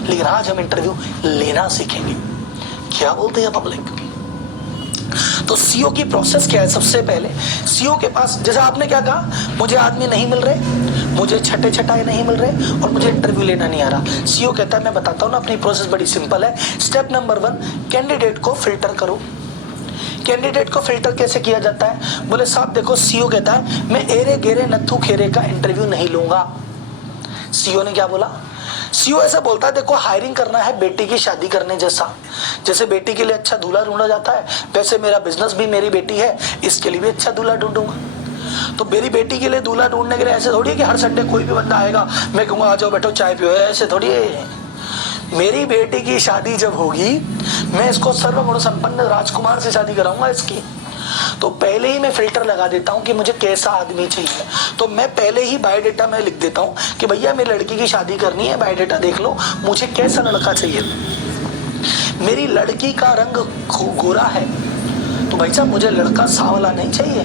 लेकिन आज हम इंटरव्यू लेना सीखेंगे। क्या बोलते हैं पब्लिक? तो सीईओ की प्रोसेस क्या है? सबसे पहले सीईओ के पास, जैसे आपने क्या कहा, मुझे आदमी नहीं मिल रहे, मुझे छठे छठाए नहीं मिल रहे और मुझे इंटरव्यू लेना नहीं आ रहा। सीईओ कहता है मैं बताता हूँ ना, अपनी प्रोसेस बड़ी सिंपल है। स्टेप नंबर 1, कैंडिडेट को फिल्टर करो। कैंडिडेट को फिल्टर कैसे किया जाता है? बोले साहब देखो, सीईओ कहता है मैं एरे गेरे नत्थू खेरे का इंटरव्यू नहीं लूंगा। सीईओ ने क्या बोला? सीईओ ऐसा बोलता है देखो, हायरिंग करना है बेटी की शादी करने जैसा। जैसे बेटी के लिए अच्छा दूल्हा ढूंढा जाता है, वैसे मेरा बिजनेस भी मेरी बेटी है, इसके लिए भी अच्छा दूल्हा ढूंढूंगा। तो मेरी बेटी के लिए दूल्हा ढूंढने के लिए ऐसे थोड़ी है कि हर संडे कोई भी बंदा आएगा, मैं कहूंगा आ जाओ बैठो चाय पियो, ऐसे थोड़ी है। मेरी बेटी की शादी जब होगी, मैं इसको सर्वगुण संपन्न राजकुमार से शादी कराऊंगा इसकी, तो पहले ही मैं फिल्टर लगा देता हूं कि मुझे कैसा आदमी चाहिए। तो मैं पहले ही बायोडेटा में लिख देता हूं कि भैया मेरी लड़की की शादी करनी है, बायोडेटा देख लो, मुझे कैसा लड़का चाहिए। मेरी लड़की का रंग गोरा है तो भाई साहब मुझे लड़का सांवला नहीं चाहिए,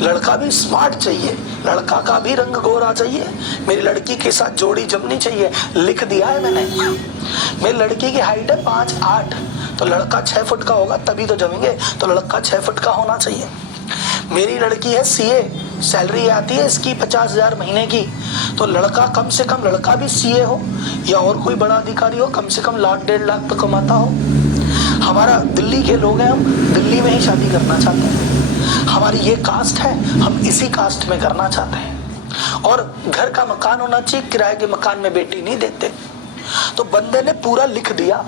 लड़का भी स्मार्ट चाहिए, लड़का का भी रंग गोरा चाहिए, मेरी लड़की के साथ जोड़ी जमनी चाहिए। लिख दिया है मैंने। मेरी लड़की की हाइट है 5'8", तो लड़का 6 फुट का होगा तभी तो जमेंगे, तो लड़का 6 फुट का होना चाहिए। मेरी लड़की है सीए, सैलरी आती है इसकी 50,000 महीने की, तो लड़का कम से कम, लड़का भी सीए हो या और कोई बड़ा अधिकारी हो, कम से कम 1,00,000-1.5 लाख तो कमाता हो। हमारा दिल्ली के लोग हैं, हम दिल्ली में ही शादी करना चाहते हैं, हमारी ये कास्ट है, हम इसी कास्ट में करना चाहते हैं, और घर का मकान होना चाहिए, किराए के मकान में बेटी नहीं देते। तो बंदे ने पूरा लिख दिया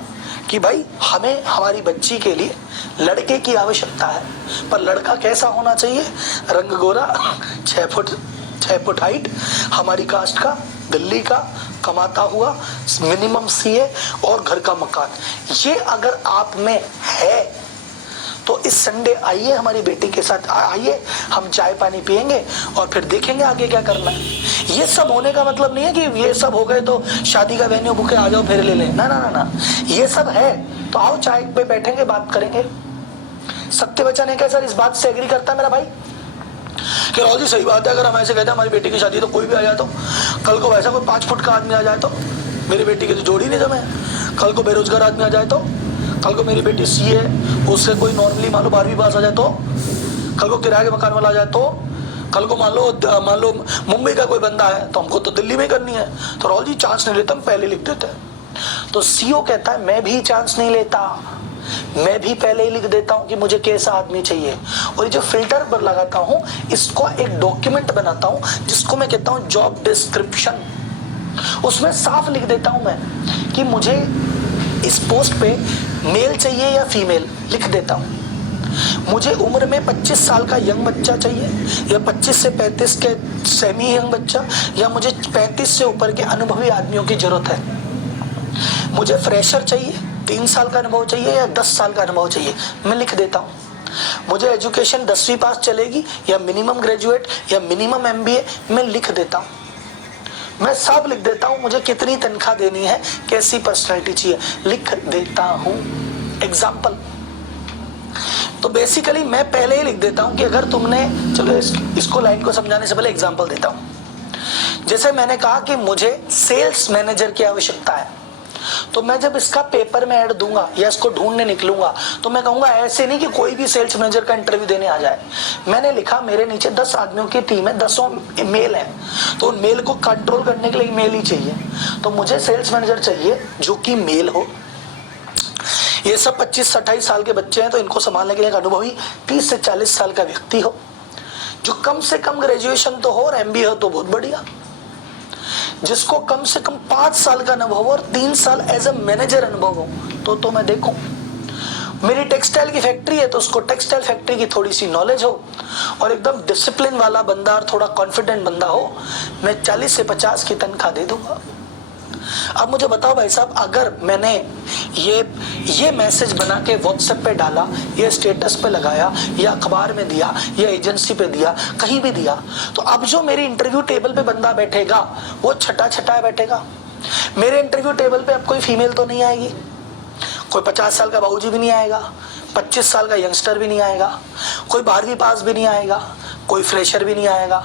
कि भाई हमें हमारी बच्ची के लिए लड़के की आवश्यकता है, पर लड़का कैसा होना चाहिए, रंग गोरा, 6 फुट हाइट, हमारी कास्ट का, दिल्ली का, कमाता हुआ, मिनिमम सीए और घर का मकान। ये अगर आप में है तो इस संडे आइए हमारी बेटी के साथ, आइए हम चाय पानी पियेंगे और फिर देखेंगे आगे क्या करना है। ये सब होने का मतलब नहीं है कि ये सब हो गए तो शादी का वेन्यू बुके आ जाओ फिर ले लें, ना ना ना ना, ये सब है तो आओ चाय पे बैठेंगे, बात करेंगे। सत्य बच्चन है क्या सर इस बात से एग्री करता है मेरा भाई कि राहुल जी सही बात है, अगर हम ऐसे कहते हैं हमारी बेटी की शादी तो कोई भी आ जाए, तो कल को वैसा कोई 5 फुट का आदमी आ जाए तो मेरी बेटी की तो जोड़ी नहीं जमे, कल को बेरोजगार आदमी आ जाए तो, कल को मेरी बेटी सी है उससे कोई नॉर्मली मान लो 12वीं पास आ जाए तो, कल को किराए के मकान वाला आ जाए तो, कल को मान लो मुंबई का कोई बंदा है तो हमको तो दिल्ली में करनी है, तो राहुल जी चांस नहीं लेते, हम पहले लिख देते हैं। तो सीओ कहता है मैं भी चांस नहीं लेता, मैं भी पहले ही लिख देता हूं कि मुझे कैसा आदमी चाहिए, और ये जो फिल्टर पर लगाता हूं इसको एक डॉक्यूमेंट बनाता हूं जिसको मैं कहता हूं जॉब डिस्क्रिप्शन। उसमें साफ लिख देता हूं मैं कि मुझे इस पोस्ट पे मेल चाहिए या फीमेल, लिख देता हूं। मुझे उम्र में 25 साल का यंग बच्चा चाहिए या 25 से 35 के सेमी यंग बच्चा, या मुझे 35 से ऊपर के अनुभवी आदमियों की जरूरत है। मुझे फ्रेशर चाहिए, 3 साल का अनुभव चाहिए या 10 साल का अनुभव चाहिए, मैं लिख देता हूं। मुझे एजुकेशन 10वीं पास चलेगी या मिनिमम ग्रेजुएट या मिनिमम एमबीए, मैं लिख देता हूं। मैं सब लिख देता हूं, मुझे कितनी तनख्वाह देनी है, कैसी पर्सनैलिटी चाहिए, लिख देता हूं। एग्जाम्पल तो बेसिकली मैं पहले ही लिख देता हूं कि अगर तुमने, चलो इसको लाइन को समझाने से पहले एग्जाम्पल देता हूं। जैसे मैंने कहा कि मुझे सेल्स मैनेजर की आवश्यकता है, तो मैं जब इसका पेपर में ऐड दूंगा या इसको ढूंढने निकलूंगा तो मैं कहूंगा ऐसे नहीं कि कोई भी सेल्स मैनेजर का इंटरव्यू देने आ जाए। मैंने लिखा मेरे नीचे 10 आदमियों की टीम है, 10 मेल है, तो उन मेल को कंट्रोल करने के लिए मेल ही चाहिए, तो मुझे सेल्स मैनेजर चाहिए जो कि मेल हो। ये सब 25-28 साल के बच्चे हैं, तो इनको संभालने के लिए एक अनुभवी 30 से 40 साल का व्यक्ति हो, जो कम से कम ग्रेजुएशन तो हो और एमबीए हो तो बहुत बढ़िया, जिसको कम से कम 5 साल का अनुभव हो और 3 साल एज ए मैनेजर अनुभव हो तो मैं देखूं। मेरी टेक्सटाइल की फैक्ट्री है तो उसको टेक्सटाइल फैक्ट्री की थोड़ी सी नॉलेज हो और एकदम डिसिप्लिन वाला बंदा और थोड़ा कॉन्फिडेंट बंदा हो, मैं 40 से 50 की तनख्वाह दे दूंगा। अब मुझे बताओ भाई साहब, अगर मैंने ये मैसेज बना के व्हाट्सएप पे डाला, ये स्टेटस पे लगाया या अखबार में दिया या एजेंसी पे दिया, कहीं भी दिया, तो अब जो मेरी इंटरव्यू टेबल पे बंदा बैठेगा वो छटा बैठेगा। मेरे इंटरव्यू टेबल पे अब कोई फीमेल तो नहीं आएगी, कोई 50 साल का बाबूजी भी नहीं आएगा, 25 साल का यंगस्टर भी नहीं आएगा, कोई 12वीं पास भी नहीं आएगा, कोई फ्रेशर भी नहीं आएगा,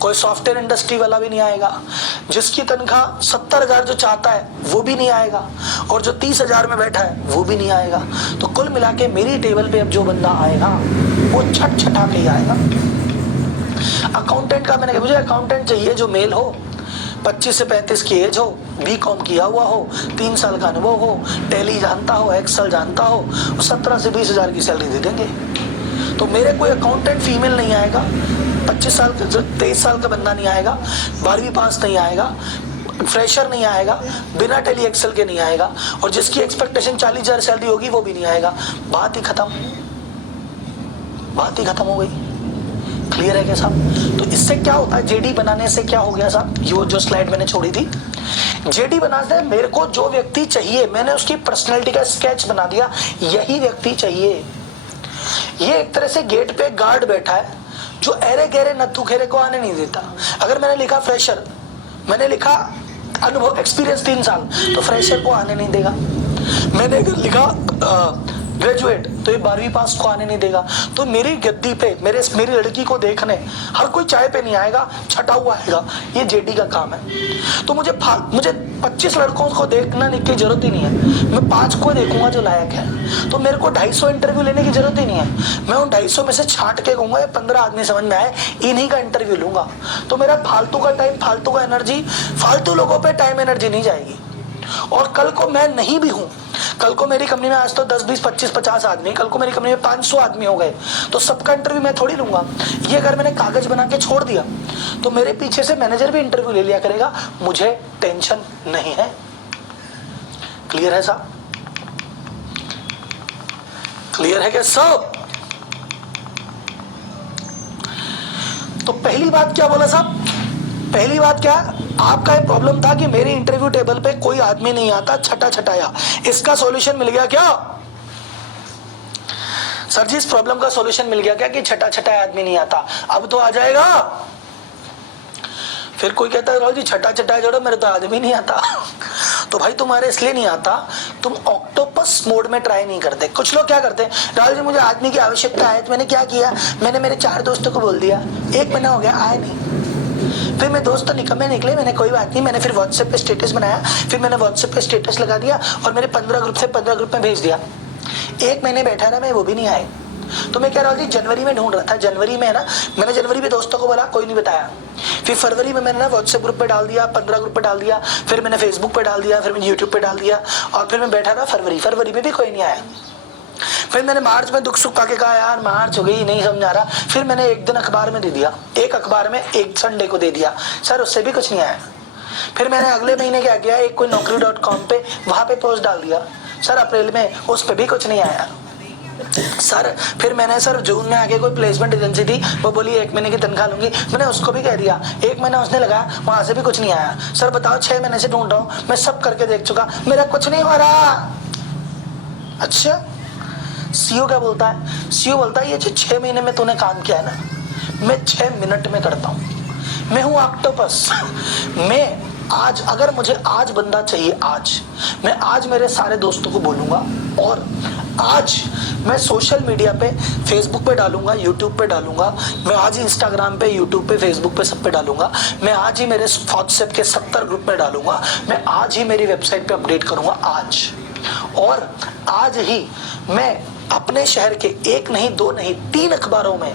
कोई सॉफ्टवेयर इंडस्ट्री वाला भी नहीं आएगा, जिसकी तनख्वाह 70,000 जो चाहता है वो भी नहीं आएगा, और जो 30,000 में बैठा है वो भी नहीं आएगा। तो कुल मिला के मेरी टेबल पे अब जो बंदा आएगा वो छटा के ही आएगा। अकाउंटेंट का मैंने कहा मुझे अकाउंटेंट चाहिए जो मेल हो, 25 से 35 की एज हो, बीकॉम किया हुआ हो, 3 साल का अनुभव हो, टैली जानता हो, एक्सेल जानता हो, 17 से 20,000 की सैलरी दे देंगे। तो मेरे कोई अकाउंटेंट फीमेल नहीं आएगा, 25 साल का 23 साल का बंदा नहीं आएगा, 12वीं पास नहीं आएगा, फ्रेशर नहीं आएगा, बिना टैली एक्सेल के नहीं आएगा, और जिसकी एक्सपेक्टेशन 40,000 सैलरी होगी वो भी नहीं आएगा। बात ही खत्म हो गई। क्लियर है क्या साहब? तो इससे क्या होता है, जेडी बनाने से क्या हो गया साहब, जो स्लाइड मैंने छोड़ी थी, जेडी बनाने से मेरे को जो व्यक्ति चाहिए, मैंने उसकी पर्सनैलिटी का स्केच बना दिया, यही व्यक्ति चाहिए। ये एक तरह से गेट पे गार्ड बैठा है जो अरे गहरे नत्थु खेरे को आने नहीं देता। अगर मैंने लिखा फ्रेशर, मैंने लिखा अनुभव एक्सपीरियंस 3 साल, तो फ्रेशर को आने नहीं देगा। मैंने अगर लिखा ग्रेजुएट, तो ये 12वीं पास को आने नहीं देगा। तो मेरी गद्दी पे मेरी लड़की को देखने हर कोई चाय पे नहीं आएगा, छटा हुआ आएगा। ये जेडी का काम है। तो मुझे 25 लड़कों को देखना की जरूरत ही नहीं है, मैं 5 को देखूंगा जो लायक है। तो मेरे को 250 इंटरव्यू लेने की जरूरत ही नहीं है। मैं उन 250 में से छांट के कहूंगा ये 15 आदमी समझ में आए, इन्हीं का इंटरव्यू लूंगा। तो मेरा फालतू का टाइम, फालतू का एनर्जी, फालतू लोगों पे टाइम एनर्जी नहीं जाएगी। और कल को मैं नहीं भी हूं, कल को मेरी कंपनी में आज तो 10, 20, 25, 50 आदमी, कल को मेरी कंपनी में 500 आदमी हो गए, तो सबका इंटरव्यू मैं थोड़ी लूंगा। ये अगर मैंने कागज बना के छोड़ दिया तो मेरे पीछे से मैनेजर भी इंटरव्यू ले लिया करेगा, मुझे टेंशन नहीं है। क्लियर है साहब? क्लियर है क्या सब? तो पहली बात क्या बोला साहब? पहली बात क्या, आपका ये प्रॉब्लम था कि मेरी इंटरव्यू टेबल पे कोई आदमी नहीं आता, छटा छटाया। इसका सॉल्यूशन मिल गया क्या सर जी? इस प्रॉब्लम का सॉल्यूशन मिल गया क्या कि छटा छटाया आदमी नहीं आता? अब तो आ जाएगा। फिर कोई कहता है राहुल जी छटा छटाया जोड़ो, मेरे तो आदमी नहीं आता। तो भाई तुम्हारे इसलिए नहीं आता, तुम ऑक्टोपस मोड में ट्राई नहीं करते। कुछ लोग क्या करते हैं, राहुल जी मुझे आदमी की आवश्यकता है, तो मैंने क्या किया, मैंने मेरे 4 दोस्तों को बोल दिया, 1 महीना हो गया आए नहीं। फिर मेरे दोस्त तो निकम्मे निकले, मैंने कोई बात नहीं, मैंने फिर व्हाट्सएप पे स्टेटस बनाया, फिर मैंने व्हाट्सएप पे स्टेटस लगा दिया और मेरे 15 ग्रुप से 15 ग्रुप में भेज दिया। 1 महीने बैठा रहा मैं, वो भी नहीं आए। तो मैं कह रहा हूँ जनवरी में ढूंढ रहा था, जनवरी में है ना, मैंने जनवरी में दोस्तों को बोला, कोई नहीं बताया। फिर फरवरी में मैंने ना व्हाट्सएप ग्रुप पे डाल दिया, 15 ग्रुप पे डाल दिया, फिर मैंने फेसबुक पे डाल दिया, फिर मैंने यूट्यूब पे डाल दिया, और फिर मैं बैठा रहा फरवरी में भी कोई नहीं आया। फिर मैंने मार्च में दुख सुख के कहा यार मार्च हो गई, नहीं समझ आ रहा। फिर मैंने एक दिन अखबार में दे दिया, एक अखबार में एक संडे को दे दिया, सर उससे भी कुछ नहीं आया। फिर मैंने अगले महीने क्या किया, एक कोई naukri.com पे वहां पे पोस्ट डाल दिया, सर अप्रैल में उस पर भी कुछ नहीं आया सर। फिर मैंने सर जून में आके कोई प्लेसमेंट एजेंसी थी, वो बोली 1 महीने की तनख्वाह लूंगी, मैंने उसको भी कह दिया, 1 महीना उसने लगाया, वहां से भी कुछ नहीं आया। सर बताओ 6 महीने से ढूंढ रहा हूँ, मैं सब करके देख चुका, मेरा कुछ नहीं हो रहा। अच्छा, सीईओ क्या बोलता है? सीईओ बोलता है ये जो 6 महीने में तूने काम किया है ना, मैं 6 मिनट में करता हूं। मैं हूं ऑक्टोपस। मैं आज, अगर मुझे आज बंदा चाहिए, आज मैं आज मेरे सारे दोस्तों को बोलूंगा, और आज मैं सोशल मीडिया पे, फेसबुक पे डालूंगा, यूट्यूब पे डालूंगा, मैं आज ही इंस्टाग्राम पे, यूट्यूब पे, फेसबुक पे, सब पे डालूंगा, मैं आज ही मेरे व्हाट्सएप के 70 ग्रुप में डालूंगा, मैं आज ही मेरी वेबसाइट पे अपडेट करूंगा आज। और आज ही मैं अपने शहर के 1 नहीं 2 नहीं 3 अखबारों में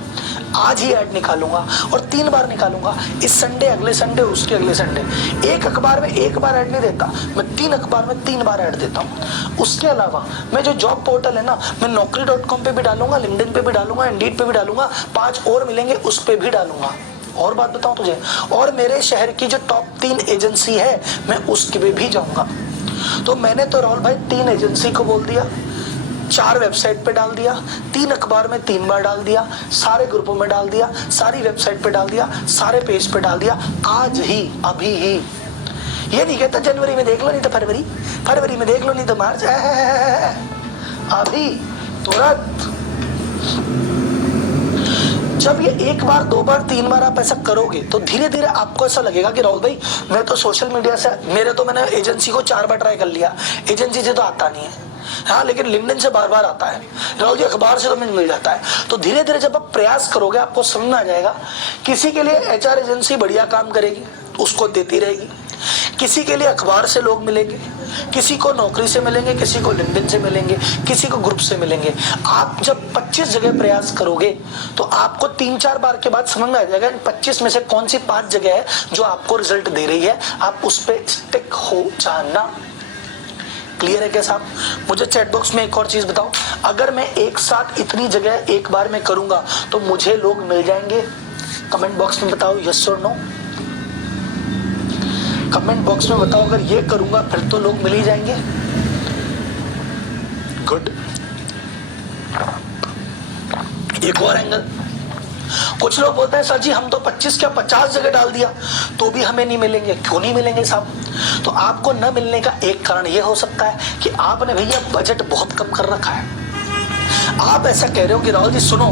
आज ही ऐड निकालूंगा, और 3 बार निकालूंगा, इस संडे, अगले संडे, उसके अगले संडे। एक अखबार में 1 बार ऐड नहीं देता, मैं 3 अखबार में 3 बार ऐड देता हूँ। उसके अलावा मैं जो जॉब पोर्टल है ना, मैं naukri.com पे भी डालूंगा, लिंक्डइन पे भी डालूंगा, इंडीड पे भी डालूंगा, 5 और मिलेंगे उस पे भी डालूंगा। और बात बताऊं तुझे, और मेरे शहर की जो टॉप 3 एजेंसी है, मैं उसके पे भी जाऊंगा। तो मैंने तो राहुल भाई 3 एजेंसी को बोल दिया, 4 वेबसाइट पे डाल दिया, 3 अखबार में 3 बार डाल दिया, सारे ग्रुपों में डाल दिया, सारी वेबसाइट पे डाल दिया, सारे पेज पे डाल दिया, आज ही, अभी ही। ये नहीं कहता जनवरी में देख लो, नहीं तो फरवरी में देख लो, नहीं तो मार्च, अभी तुरंत। जब ये 1 बार 2 बार 3 बार आप ऐसा करोगे, तो धीरे धीरे आपको ऐसा लगेगा कि राहुल भाई मैं तो सोशल मीडिया से, मैंने एजेंसी को 4 बार ट्राई कर लिया, एजेंसी से तो आता नहीं है, हाँ लेकिन लिंक्डइन से बार बार आता है, राहुल जी अखबार से तो मुझे मिल जाता है। तो धीरे धीरे जब आप प्रयास करोगे, आपको समझ में आ जाएगा। किसी के लिए एचआर एजेंसी बढ़िया काम करेगी, उसको देती रहेगी, किसी के लिए अखबार से लोग मिलेंगे, किसी को नौकरी से मिलेंगे, किसी को लिंक्डइन से मिलेंगे, किसी को ग्रुप से मिलेंगे। आप जब 25 जगह प्रयास करोगे, तो आपको 3-4 बार के बाद समझ में आ जाएगा इन 25 में से कौन सी 5 जगह है जो आपको रिजल्ट दे रही है, आप उस पर स्टिक हो जाना। क्लियर है क्या साहब? मुझे चैट बॉक्स में एक और चीज बताओ, अगर मैं एक साथ इतनी जगह एक बार में करूंगा तो मुझे लोग मिल जाएंगे? कमेंट बॉक्स में बताओ यस और नो। कमेंट बॉक्स में बताओ, अगर ये करूंगा फिर तो लोग मिल ही जाएंगे। गुड। एक और एंगल, कुछ लोग बोलते हैं सर जी हम तो 25 क्या 50 जगह डाल दिया तो भी हमें नहीं मिलेंगे। क्यों नहीं मिलेंगे साहब? तो आपको न मिलने का एक कारण यह हो सकता है कि आपने भैया बजट बहुत कम कर रखा है। आप ऐसा कह रहे हो कि राहुल जी सुनो,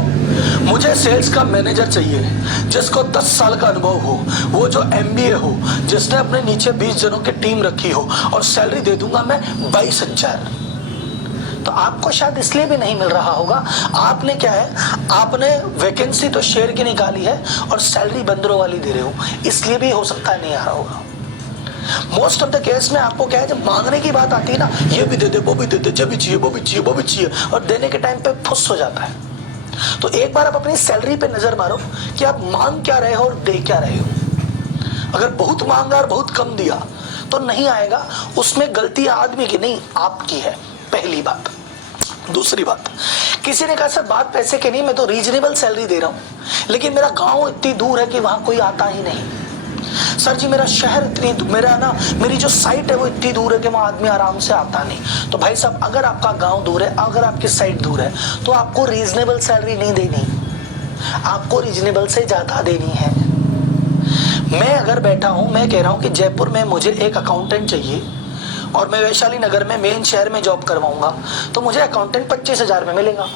मुझे सेल्स का मैनेजर चाहिए जिसको 10 साल का अनुभव हो, वो जो MBA हो, जिसने अपने नीचे 20 जनों की टीम रखी हो, और सैलरी दे दूंगा मैं 22,000। तो आपको शायद इसलिए भी नहीं मिल रहा होगा, आपने क्या है, आपने वैकेंसी तो शेयर की निकाली है और सैलरी बंदरों वाली दे रहे हो, इसलिए भी हो सकता है नहीं आ रहा होगा। मोस्ट ऑफ द केस में आपको क्या है, जब मांगने की बात आती है ना, ये भी दे दे, वो भी दे दे, जब भी चाहिए वो भी चाहिए, वो भी चाहिए, और देने के टाइम पे फुस हो जाता है। तो एक बार आप अपनी सैलरी पे नजर मारो कि आप मांग क्या रहे हो और दे क्या रहे हो। अगर बहुत मांगा और बहुत कम दिया तो नहीं आएगा, उसमें गलती आदमी की नहीं आपकी है, पहली बात। दूसरी बात, किसी ने कहा सर बात पैसे की नहीं, मैं तो रीजनेबल सैलरी दे रहा हूं, लेकिन मेरा गांव इतनी दूर है कि वहां कोई आता ही नहीं। सर जी मेरा शहर मेरी जो साइट है वो इतनी दूर है कि वहां आदमी आराम से आता नहीं। तो भाई साहब, अगर आपका गांव दूर है, अगर आपकी साइट दूर है, तो आपको रीजनेबल सैलरी नहीं देनी, आपको रीजनेबल से ज्यादा देनी है। मैं अगर बैठा हूं, मैं कह रहा हूं कि जयपुर में मुझे एक अकाउंटेंट चाहिए और मैं वैशाली नगर में मेन शहर में जॉब करवाऊंगा, तो मुझे अकाउंटेंट 25,000 में मिलेगा।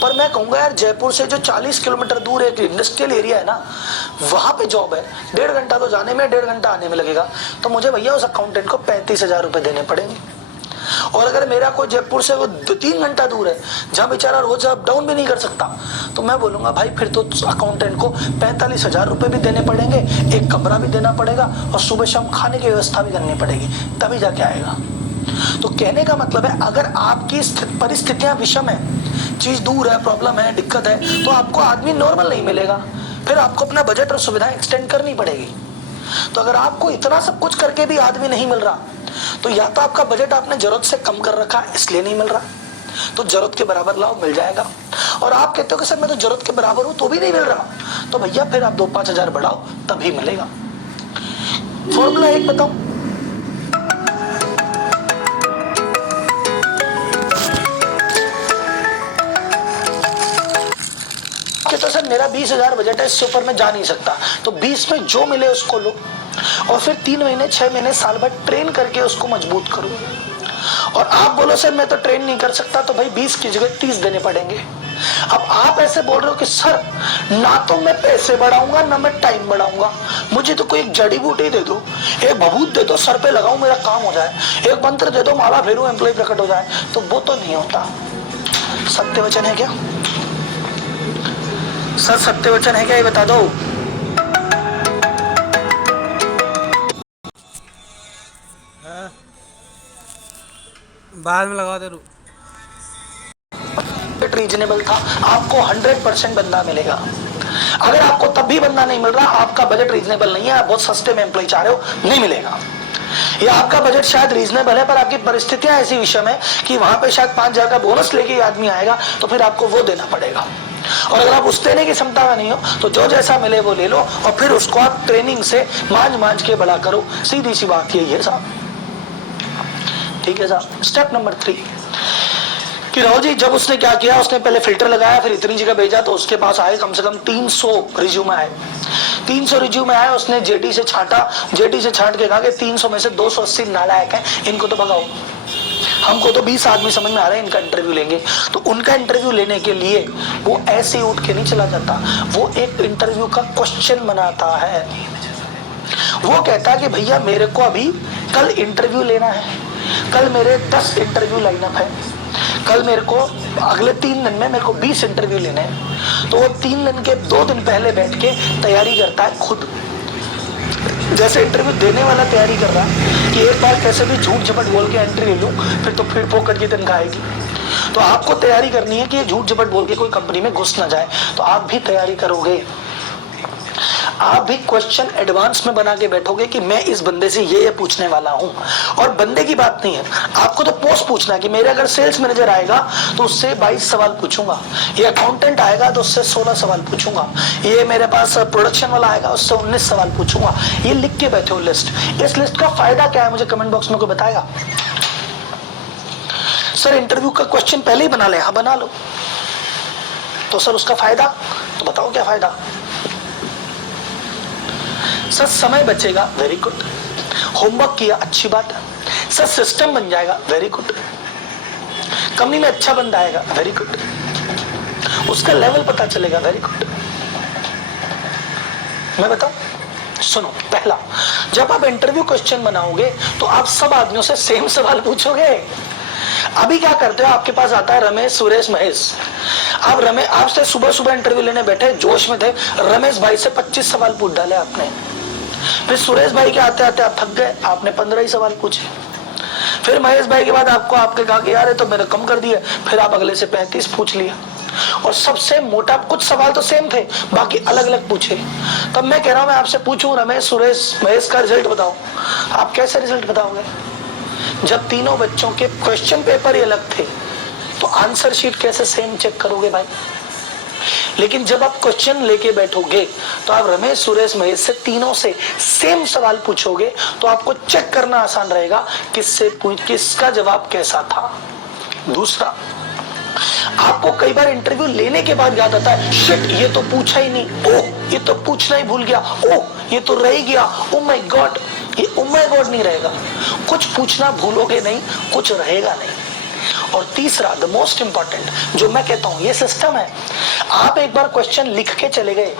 पर मैं कहूंगा यार जयपुर से जो 40 किलोमीटर दूर एक इंडस्ट्रियल एरिया है ना, वहां पे जॉब है, 1.5 घंटा तो जाने में, 1.5 घंटा आने में लगेगा, तो मुझे भैया उस अकाउंटेंट को 35,000 रुपए देने पड़ेंगे। और अगर मेरा कोई जयपुर से वो 2-3 घंटा दूर है, जहां बेचारा रोज अप डाउन भी नहीं कर सकता, तो मैं बोलूंगा भाई फिर तो अकाउंटेंट को 45,000 रुपए भी देने पड़ेंगे, एक कमरा भी देना पड़ेगा, और सुबह शाम खाने की व्यवस्था भी करनी पड़ेगी, तभी जाके आएगा। तो कहने का मतलब है, अगर आपकी परिस्थितियां विषम है, चीज दूर है, प्रॉब्लम है, दिक्कत है, तो आपको आदमी नॉर्मल नहीं मिलेगा, फिर आपको अपना बजट और सुविधाएं एक्सटेंड करनी पड़ेगी। तो अगर आपको इतना सब कुछ करके भी आदमी नहीं मिल रहा, तो या तो आपका बजट आपने जरूरत से कम कर रखा इसलिए नहीं मिल रहा, तो जरूरत के बराबर लाओ, मिल जाएगा। और आप कहते हो कि सर मैं तो जरूरत के बराबर हूं तो भी नहीं मिल रहा, तो भैया फिर आप 2-5 हजार बढ़ाओ, तभी मिलेगा। फॉर्मूला एक बताओ, तो सर मेरा 20,000 बजट है, इससे ऊपर मैं जा नहीं सकता, तो 20 में जो मिले उसको लो, और फिर 3 महीने 6 महीने साल भर ट्रेन करके उसको मजबूत करो। और आप बोलो सर मैं तो ट्रेन नहीं कर सकता, तो भाई 20 की जगह 30 देने पड़ेंगे। अब आप ऐसे बोल रहे हो कि सर ना तो मैं पैसे बढ़ाऊंगा ना मैं टाइम बढ़ाऊंगा, मुझे तो कोई एक जड़ी बूटी दे दो, एक भभूत दे दो, सर पे लगाऊं मेरा काम हो जाए, एक मंत्र दे दो, माला फेरूं एम्प्लॉय प्रकट हो जाए, तो वो तो नहीं होता। सत्य वचन है क्या सर? सत्य वचन है क्या, ये बता दो। बाद में लगा दे रू। रीजनेबल था, आपको 100% बंदा मिलेगा। अगर आपको तब भी बंदा नहीं मिल रहा, आपका बजट रीजनेबल नहीं है, आप बहुत सस्ते में एम्प्लॉय चाह रहे हो, नहीं मिलेगा। या आपका बजट शायद रीजनेबल है, पर आपकी परिस्थितियां ऐसी विषम है कि वहां पे शायद 5,000 का बोनस लेके आदमी आएगा, तो फिर आपको वो देना पड़ेगा। और अगर आप उस देने की क्षमता में नहीं हो, तो जो जैसा मिले वो ले लो, और फिर उसको आप ट्रेनिंग से मांझ के बड़ा करो। सीधी सी बात यही है साहब, ठीक है साहब। स्टेप नंबर 3 कि राहुल जी, जब उसने क्या किया, उसने पहले फिल्टर लगाया, फिर इतनी जगह भेजा, तो उसके पास आए कम से कम 300 रिज्यूमे आए। 300 रिज्यूमे आए, उसने जेडी से छांटा, जेडी से छांट के कहा कि 300 में से 280 नालायक हैं, इनको तो भगाओ, हमको तो 20 आदमी समझ में आ रहे हैं, इनका इंटरव्यू लेंगे। तो उनका इंटरव्यू लेने के लिए वो ऐसे ही उठ के नहीं चला जाता, वो एक इंटरव्यू का क्वेश्चन बनाता है। वो कहता है कि भैया मेरे को अभी कल इंटरव्यू लेना है, कल मेरे 10 इंटरव्यू लाइनअप है, कल मेरे को अगले 3 दिन में मेरे को 20 इंटरव्यू लेने हैं। तो वो 3 दिन के 2 दिन पहले बैठ के तैयारी करता है खुद, जैसे इंटरव्यू देने वाला तैयारी कर रहा है कि एक बार कैसे भी झूठ झपट बोल के एंट्री ले लूं, फिर तो फिर फोकट की तनख्वाह आएगी। तो आपको तैयारी करनी है कि झूठ झपट बोल के कोई कंपनी में घुस ना जाए। तो आप भी तैयारी करोगे, आप भी क्वेश्चन एडवांस में बना के बैठोगे कि मैं इस बंदे से ये पूछने वाला हूं। और बंदे की बात नहीं है, आपको तो पोस्ट पूछना है कि मेरे अगर सेल्स मैनेजर आएगा तो उससे 22 सवाल पूछूंगा, ये अकाउंटेंट आएगा तो उससे 16 सवाल पूछूंगा, ये मेरे पास प्रोडक्शन वाला आएगा उससे 19 सवाल पूछूंगा। ये लिख के बैठे हो लिस्ट। इस लिस्ट का फायदा क्या है, मुझे कमेंट बॉक्स में कोई बताएगा? सर इंटरव्यू का क्वेश्चन पहले ही बना ले, हाँ बना लो। तो सर उसका फायदा तो बताओ, क्या फायदा? सर समय बचेगा, वेरी गुड। होमवर्क किया, अच्छी बात है। सर सिस्टम बन जाएगा, वेरी गुड। कंपनी में अच्छा बंदा आएगा, वेरी गुड। उसका लेवल पता चलेगा। Very good. मैं बताऊं, सुनो। पहला, जब आप इंटरव्यू क्वेश्चन बनाओगे तो आप सब आदमियों से सेम सवाल पूछोगे। अभी क्या करते हो, आपके पास आता है रमेश, सुरेश, महेश। आपसे सुबह सुबह इंटरव्यू लेने बैठे, जोश में थे, रमेश भाई से 25 सवाल पूछ डाले आपने। फिर सुरेश भाई के आते आते आप थक गए, आपने 15 ही सवाल पूछे। फिर महेश भाई के बाद आपने कहा कि यार ये तो मैंने कम कर दिया, फिर आप अगले से 35 पूछ लिया। और सबसे मोटा, कुछ सवाल तो सेम थे, बाकी अलग अलग पूछे। तब मैं कह रहा हूं, मैं आपसे पूछूं रमेश, सुरेश, महेश का रिजल्ट बताओ, आप कैसे रिजल्ट बताओगे? जब तीनों बच्चों के क्वेश्चन पेपर ही अलग थे तो आंसर शीट कैसे सेम चेक करोगे भाई? लेकिन जब आप क्वेश्चन लेके बैठोगे तो आप रमेश, सुरेश, महेश से तीनों से सेम सवाल पूछोगे तो आपको चेक करना आसान रहेगा किसका जवाब कैसा था। दूसरा, आपको कई बार इंटरव्यू लेने के बाद याद आता है, शिट ये तो पूछा ही नहीं, ओह ये तो पूछना ही भूल गया, ओह ये तो रह गया, ओ माय गॉड। ये ओ माय गॉड नहीं रहेगा, कुछ पूछना भूलोगे नहीं, कुछ रहेगा नहीं। और तीसरा, द मोस्ट इंपॉर्टेंट, जो मैं कहता हूं ये सिस्टम है। आप एक बार क्वेश्चन लिख के चले गए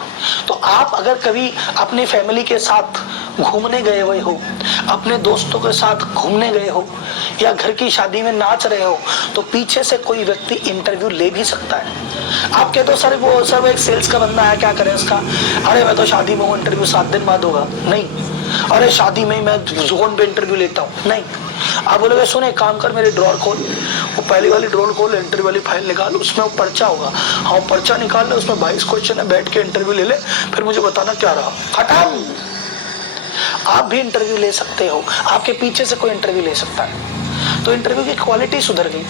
तो आप अगर कभी अपनी फैमिली के साथ घूमने गए हुए हो, अपने दोस्तों के साथ घूमने गए हो, या घर की शादी में नाच रहे हो, तो पीछे से कोई व्यक्ति इंटरव्यू ले भी सकता है। आप कहते हो सर वो एक सेल्स का बंदा है, क्या करें उसका? अरे मैं तो शादी में हूँ, इंटरव्यू 7 दिन बाद होगा। नहीं। अरे शादी में मैं जोन पे इंटरव्यू लेता हूँ। नहीं। आप बोलोगे सुन एक काम कर, मेरी ड्रॉर खोल, वो पहली वाली ड्रॉर खोल, इंटरव्यू वाली फाइल निकाल, उसमें वो पर्चा होगा, हाँ वो पर्चा निकाल ले, उसमें 22 क्वेश्चन है, बैठ के इंटरव्यू ले ले, फिर मुझे बताना क्या रहा। खत्म। आप भी इंटरव्यू ले सकते हो, आपके पीछे से कोई इंटरव्यू ले सकता है। तो इंटरव्यू की क्वालिटी सुधर गई,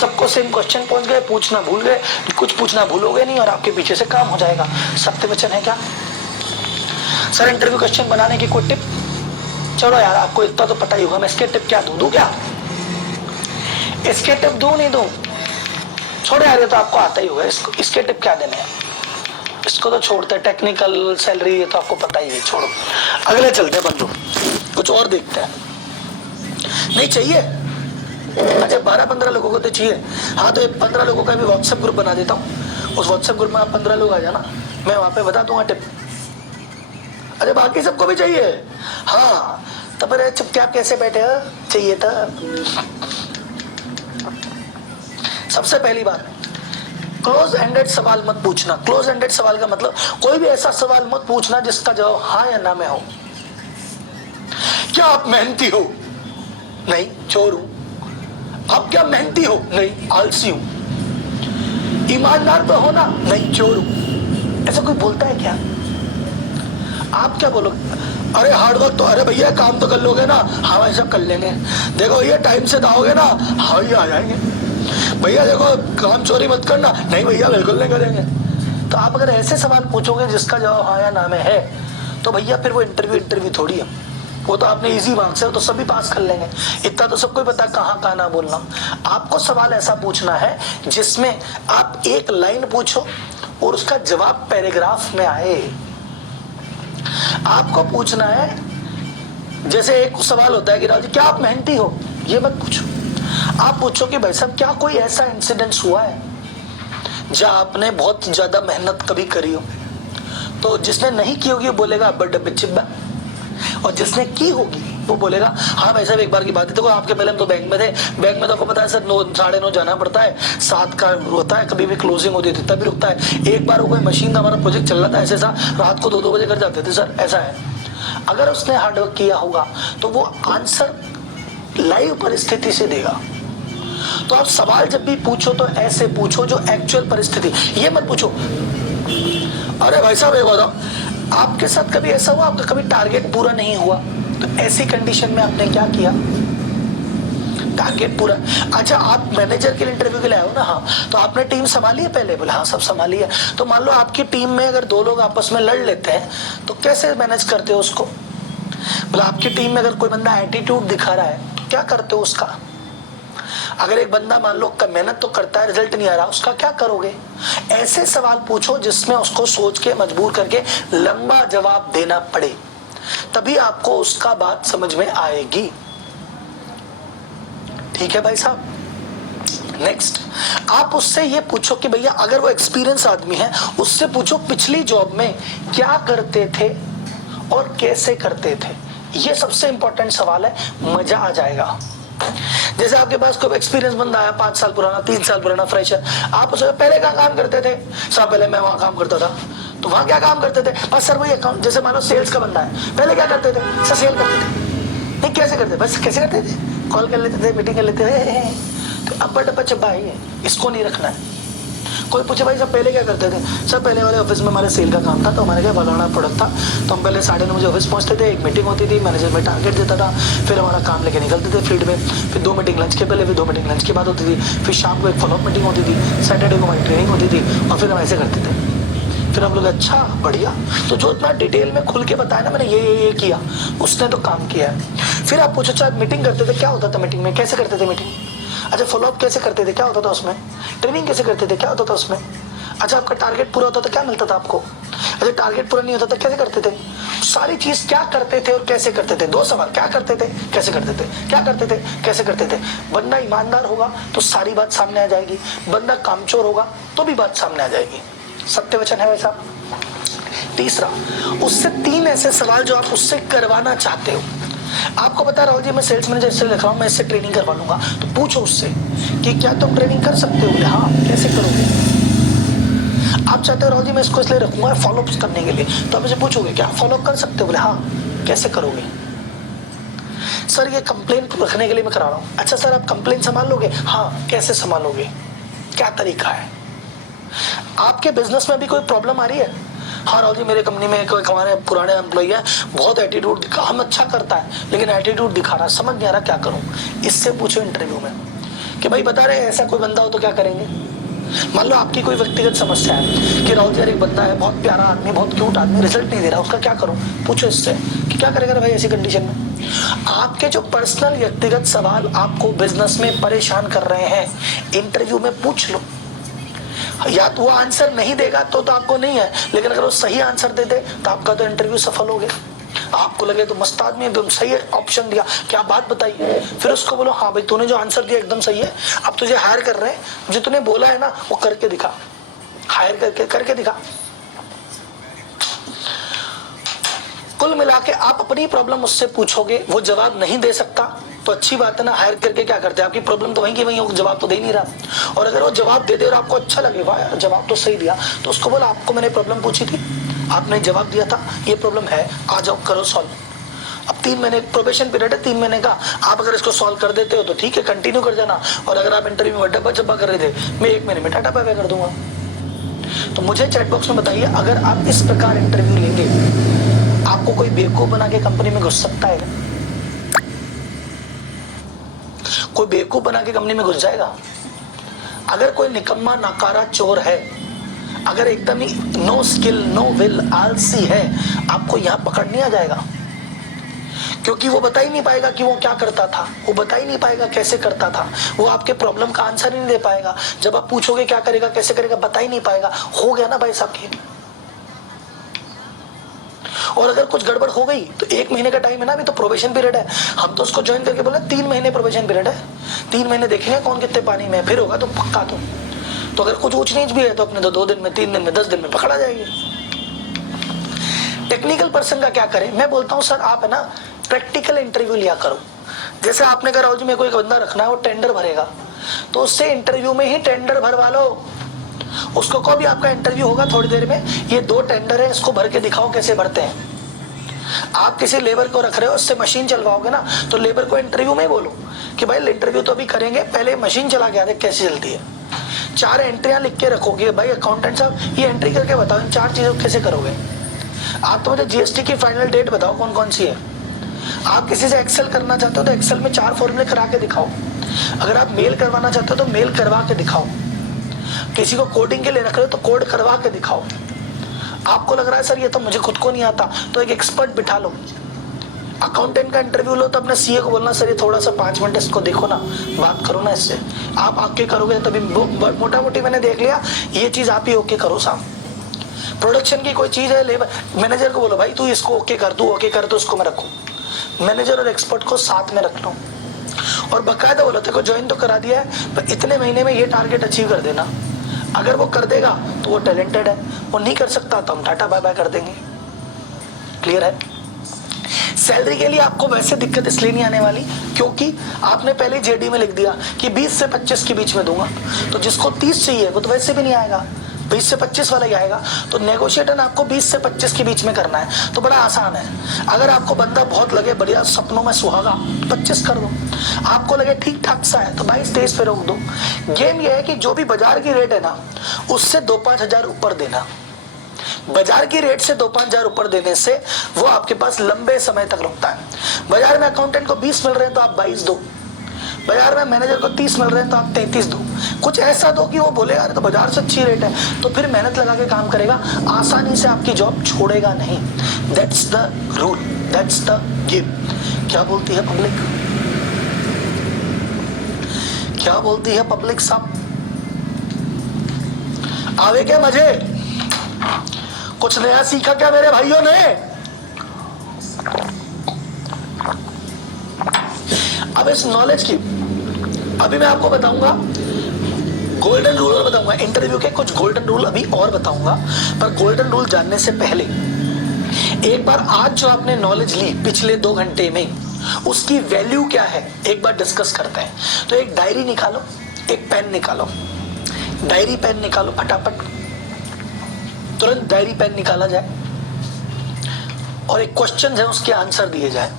सबको सेम क्वेश्चन पहुंच गए, पूछना भूल गए, कुछ पूछना भूलोगे नहीं और आपके पीछे से काम हो जाएगा। सत्य वचन है क्या? सर इंटरव्यू क्वेश्चन बनाने की कोई टिप? चलो यार आपको इतना तो पता ही होगा, मैं इसके टिप क्या दूं क्या? इसके टिप दूं नहीं दूं? छोड़ो यार, ये तो आपको आता ही होगा, इसके टिप क्या देने हैं? इसको तो छोड़ते, टेक्निकल सैलरी ये तो आपको पता ही है, छोड़ो। अगले चलते हैं बंदो, कुछ और देखते हैं। नहीं चाहिए? अच्छा 12-15 लोगों को तो चाहिए। हाँ तो 15 लोगों का भी व्हाट्सएप ग्रुप बना देता हूँ, उस व्हाट्सएप ग्रुप में आप 15 लोग आ जाना, मैं वहां पे बता दूंगा टिप। अरे बाकी सबको भी चाहिए? हाँ तो फिर चुपचाप कैसे बैठे हो? चाहिए तो सबसे पहली बात, क्लोज एंडेड सवाल मत पूछना। क्लोज एंडेड सवाल का मतलब कोई भी ऐसा सवाल मत पूछना जिसका जवाब हाँ या ना में हो। क्या आप मेहनती हो? नहीं, चोर हूं। आप क्या मेहनती हो? नहीं, आलसी हूं। ईमानदार तो हो ना? नहीं, चोर हूं। ऐसा कोई बोलता है क्या? आप क्या बोलोगे? अरे हार्डवर्क तो, अरे भैया काम तो कर लोगे ना? हाँ भाई सब कर लेंगे। देखो भैया टाइम से आओगे ना? हाँ ही आ जाएंगे। भैया देखो काम चोरी मत करना? नहीं भैया बिल्कुल नहीं करेंगे। तो आप अगर ऐसे सवाल पूछोगे जिसका जवाब हाँ या ना में है, तो भैया फिर वो इंटरव्यू थोड़ी है, वो तो आपने इजी मार्क्स है, तो सभी पास कर लेंगे। इतना तो सबको पता है कहाँ ना बोलना। आपको सवाल ऐसा पूछना है जिसमें आप एक लाइन पूछो और उसका जवाब पैराग्राफ में आए। आपको पूछना है, जैसे एक सवाल होता है कि राज जी क्या आप मेहनती हो? ये मत पूछो। आप पूछो कि भाई साहब क्या कोई ऐसा इंसिडेंस हुआ है जहां आपने बहुत ज्यादा मेहनत कभी करी हो? तो जिसने नहीं की होगी वो बोलेगा बड़ा बिचिब्बा, और जिसने की होगी वो बोलेगा हाँ भाई साहब एक बार की बात है। देखो आपके पहले हम तो बैंक में थे, बैंक में तो आपको पता है सर 9 साढ़े 9 जाना पड़ता है, 7 का होता है, कभी भी क्लोजिंग होती है तभी रुकता है। एक बार वो कोई मशीन का हमारा प्रोजेक्ट चल रहा था, ऐसे सा रात को 2-2 बजे कर जाते थे सर, ऐसा है। अगर उसने हार्डवर्क किया होगा तो वो आंसर लाइव परिस्थिति से देगा। तो आप सवाल जब भी पूछो तो ऐसे पूछो जो एक्चुअल परिस्थिति, ये मत पूछो अरे भाई साहब एक बताओ आपके साथ कभी ऐसा हुआ आपका कभी टारगेट पूरा नहीं हुआ, तो ऐसी कंडीशन में आपने क्या किया? टारगेट पूरा, अच्छा आप मैनेजर के लिए इंटरव्यू के लिए आए हो ना? हाँ, तो आपने टीम संभाली है पहले? बोले हाँ सब संभाली है। तो मान लो आपकी टीम में अगर 2 लोग आपस में लड़ लेते हैं तो कैसे मैनेज करते हो उसको? बोले आपकी टीम में अगर कोई बंदा एटीट्यूड दिखा रहा है तो क्या करते हो उसका? अगर एक बंदा मान लो मेहनत तो करता है रिजल्ट नहीं आ रहा, उसका क्या करोगे? ऐसे सवाल पूछो जिसमें उसको सोच के मजबूर करके लंबा जवाब देना पड़े, तभी आपको उसका बात समझ में आएगी। ठीक है भाई साहब, नेक्स्ट, आप उससे ये पूछो कि भैया अगर वो एक्सपीरियंस आदमी है, उससे पूछो पिछली जॉब में क्या करते थे और कैसे करते थे। ये सबसे इंपॉर्टेंट सवाल है, मजा आ जाएगा। जैसे आपके पास कोई एक्सपीरियंस बंदा आया 5 साल पुराना, 3 साल पुराना फ्रेशर, आप उससे पहले क्या काम करते थे? सर पहले मैं वहां काम करता था। तो वहां क्या काम करते थे? बस सर वही अकाउंट, जैसे मान लो सेल्स का बंदा है, पहले क्या करते थे? सर सेल करते थे। नहीं कैसे करते? बस कैसे करते थे? कॉल कर लेते थे, मीटिंग कर लेते थे। तो अब्बा डब्बा चब्बा है, इसको नहीं रखना है। कोई पूछे भाई सब पहले क्या करते थे? सब पहले वाले ऑफिस में हमारे सेल का काम था, तो हमारे क्या फलाना प्रोडक्ट था, तो हम पहले 9:30 बजे ऑफिस पहुंचते थे, एक मीटिंग होती थी, मैनेजर में टारगेट देता था, फिर हमारा काम लेके निकलते थे फील्ड में, फिर 2 मीटिंग लंच के पहले, फिर 2 मीटिंग लंच के बाद होती थी, फिर शाम को एक फॉलोअप मीटिंग होती थी, सैटरडे को हमारी ट्रेनिंग होती थी, और फिर हम ऐसे करते थे। फिर हम लोग अच्छा बढ़िया, तो जो इतना डिटेल में खुल के बताया ना मैंने, ये किया, उसने तो काम किया है। फिर आप पूछो चाहे मीटिंग करते थे, क्या होता था मीटिंग में, कैसे करते थे मीटिंग? अच्छा फॉलोअप कैसे करते थे, क्या होता था उसमें? ट्रेनिंग कैसे करते थे, क्या होता था उसमें? अच्छा आपका टारगेट पूरा होता था, क्या मिलता था आपको? अच्छा टारगेट पूरा नहीं होता था, कैसे करते थे? सारी चीज क्या करते थे और कैसे करते थे। 2 सवाल, क्या करते थे, कैसे करते थे, क्या करते थे, कैसे करते थे। बंदा ईमानदार होगा तो सारी बात सामने आ जाएगी, बंदा कामचोर होगा तो भी बात सामने आ जाएगी। सत्य वचन है वैसा। तीसरा, उससे 3 ऐसे सवाल जो आप उससे करवाना चाहते हो। आपको पता है राहुल जी मैं सेल्स मैनेजर से लिख रहा हूँ, मैं इससे ट्रेनिंग करवा लूंगा, तो पूछो उससे कि क्या तुम ट्रेनिंग कर सकते हो? हाँ, कैसे करोगे? आप चाहते हो राहुल जी मैं इसको इसलिए रखूंगा फॉलोअप करने के लिए, तो आप इसे पूछोगे क्या फॉलोअप कर सकते हो? बोले हाँ, कैसे करोगे? सर ये कंप्लेन रखने के लिए मैं करा रहा हूँ। अच्छा सर आप कंप्लेन संभाल लोगे? हाँ, कैसे संभालोगे, क्या तरीका है? आपके बिजनेस में भी कोई प्रॉब्लम आ रही है? हाँ राहुल जी मेरे कंपनी में कोई हमारे पुराने एम्प्लॉई है, बहुत एटीट्यूड दिखा, हम अच्छा करता है लेकिन एटीट्यूड दिखा रहा, समझ नहीं आ रहा क्या करूं। इससे पूछो इंटरव्यू में कि भाई बता रहे ऐसा कोई बंदा हो तो क्या करेंगे। मान लो आपकी कोई व्यक्तिगत समस्या है कि राहुल जी एक बंदा है, बहुत प्यारा आदमी, बहुत क्यूट आदमी, रिजल्ट नहीं दे रहा, उसका क्या करूं। पूछो इससे कि क्या करेगा भाई ऐसी कंडीशन में। आपके जो पर्सनल व्यक्तिगत सवाल आपको बिजनेस में परेशान कर रहे हैं, इंटरव्यू में पूछ लो। या तो वो आंसर नहीं देगा तो आपको नहीं है, लेकिन अगर वो सही आंसर दे दे तो आपका तो इंटरव्यू सफल हो गया। आपको लगे तो मस्त आदमी एकदम सही ऑप्शन दिया, क्या बात बताइए, फिर उसको बोलो हाँ भाई तूने जो आंसर दिया एकदम सही है, अब तुझे हायर कर रहे हैं, जो तूने बोला है ना वो करके दिखा, हायर करके दिखा। कुल मिला के आप अपनी प्रॉब्लम उससे पूछोगे, वो जवाब नहीं दे सकता तो अच्छी बात है ना, हायर करके क्या करते हैं, आपकी प्रॉब्लम तो वहीं की वहीं हो, जवाब तो दे नहीं रहा। और अगर वो जवाब दे दे और आपको अच्छा लगे वाह यार जवाब तो सही दिया, तो उसको बोला आपको मैंने प्रॉब्लम पूछी थी, आपने जवाब दिया था, ये प्रॉब्लम है, आ जाओ करो सॉल्व। अब 3 महीने प्रोबेशन पीरियड है, 3 महीने का, आप अगर इसको सॉल्व कर देते हो तो ठीक है कंटिन्यू कर जाना, और अगर आप इंटरव्यू में डब्बा चब्बा कर रहे थे, मैं 1 महीने में टाटा बाय बाय कर दूंगा। तो मुझे चैट बॉक्स में बताइए, अगर आप इस प्रकार इंटरव्यू लेंगे, आपको कोई बेवकूफ बना के कंपनी में घुस सकता है? कोई बेवकूफ बना के कंपनी में घुस जाएगा? अगर कोई निकम्मा नाकारा चोर है, अगर एकदम ही नो स्किल नो विल आलसी है, आपको यहां पकड़ नहीं आ जाएगा, क्योंकि वो बता ही नहीं पाएगा कि वो क्या करता था, वो बता ही नहीं पाएगा कैसे करता था, वो आपके प्रॉब्लम का आंसर ही नहीं दे पाएगा। जब आप पूछोगे क्या करेगा कैसे करेगा, बता ही नहीं पाएगा, हो गया ना भाई साहब की। और अगर कुछ गड़बड़ हो गई तो 1 महीने का टाइम है ना, अभी तो प्रोबेशन पीरियड है, हम तो उसको ज्वाइन करके बोले 3 महीने प्रोबेशन पीरियड है, 3 महीने देखेंगे कौन कितने पानी में, फिर होगा तो पक्का। तो अगर कुछ ऊंच नीच भी है तो अपने तो 2 दिन में 3 दिन में 10 दिन में पकड़ा जाएगी। टेक्निकल पर्सन का क्या करें, मैं बोलता हूं सर आप है ना प्रैक्टिकल इंटरव्यू लिया करो। जैसे आपने कहा राहुल जी मेरे को एक बंदा रखना है, वो टेंडर भरेगा, तो उससे इंटरव्यू में ही टेंडर भरवा लो। उसको कहो भी आपका इंटरव्यू होगा थोड़ी देर में, ये 2 टेंडर है, इसको भर के दिखाओ कैसे भरते हैं। आप किसी लेबर को रख रहे हो, उससे मशीन चलवाओगे ना, तो लेबर को इंटरव्यू में बोलो कि भाई इंटरव्यू तो अभी करेंगे, पहले मशीन चला के आते कैसे चलती है। 4 एंट्रियां लिख के रखोगे, भाई अकाउंटेंट साहब ये एंट्री करके बताओ इन 4 चीजों कैसे करोगे। आप तो मुझे जीएसटी की फाइनल डेट बताओ कौन कौन सी है। आप किसी से एक्सेल करना चाहते हो तो एक्सेल में 4 फॉर्मूले करा के दिखाओ। अगर आप मेल करवाना चाहते हो तो मेल करवा के दिखाओ। किसी को कोडिंग के लिए रख रहे हो तो कोड करवा के दिखाओ। आपको लग रहा है सर ये तो मुझे खुद को नहीं आता, तो एक एक्सपर्ट बिठा लो। अकाउंटेंट का इंटरव्यू लो तो अपने सीए को बोलना सर ये थोड़ा सा 5 मिनट इसको देखो ना, बात करो ना इससे। आप आके करोगे तभी मोटा मोटी मैंने देख लिया, ये चीज आप ही ओके करो साहब। प्रोडक्शन की कोई चीज है, लेबर मैनेजर को बोलो भाई तू इसको ओके कर, तू ओके कर तो उसको मैं रखूं। मैनेजर और एक्सपर्ट को साथ में रख लो। और बकायदा बोला तेरे को ज्वाइन तो करा दिया है, पर इतने महीने में ये टारगेट अचीव कर देना। अगर वो कर देगा तो वो टैलेंटेड है, वो नहीं कर सकता तो हम टाटा बाय बाय कर देंगे। क्लियर है? सैलरी के लिए आपको वैसे दिक्कत इसलिए नहीं आने वाली क्योंकि आपने पहले जेडी में लिख दिया कि 20 से 25 के बीच में दूंगा, तो जिसको 30 चाहिए वो तो वैसे भी नहीं आएगा, 20 से 25 वाला ही आएगा। तो नेगोशिएटर आपको 20 से 25 के बीच में करना है, तो बड़ा आसान है। अगर आपको बंदा बहुत लगे बढ़िया सपनों में सुहागा, 25 कर दो। आपको लगे ठीक ठाक सा है तो 22-23 पे रोक दो। गेम ये है कि जो भी बाजार की रेट है ना, उससे 2-5 हजार ऊपर देना। बाजार की रेट से 2-5 हजार ऊपर देने से वो आपके पास लंबे समय तक रुकता है। बाजार में अकाउंटेंट को 20 मिल रहे हैं तो आप 22 दो, बाजार में मैनेजर को 30 मिल रहे हैं तो आप 33 दो। कुछ ऐसा दो कि वो बोले यार तो बाजार से अच्छी रेट है, तो फिर मेहनत लगा के काम करेगा, आसानी से आपकी जॉब छोड़ेगा नहीं। That's the rule, that's the game. क्या बोलती है पब्लिक? क्या बोलती है पब्लिक साहब? आवे क्या मजे? कुछ नया सीखा क्या मेरे भाइयों ने? अब इस नॉलेज की अभी मैं आपको बताऊंगा गोल्डन रूल, और बताऊंगा इंटरव्यू के कुछ गोल्डन रूल अभी और बताऊंगा। पर गोल्डन रूल जानने से पहले एक बार आज जो आपने नॉलेज ली पिछले 2 घंटे में, उसकी वैल्यू क्या है एक बार डिस्कस करते हैं। तो एक डायरी निकालो, एक पेन निकालो, डायरी पेन निकालो फटाफट, तुरंत डायरी पेन निकाला जाए और एक क्वेश्चन है उसके आंसर दिए जाए।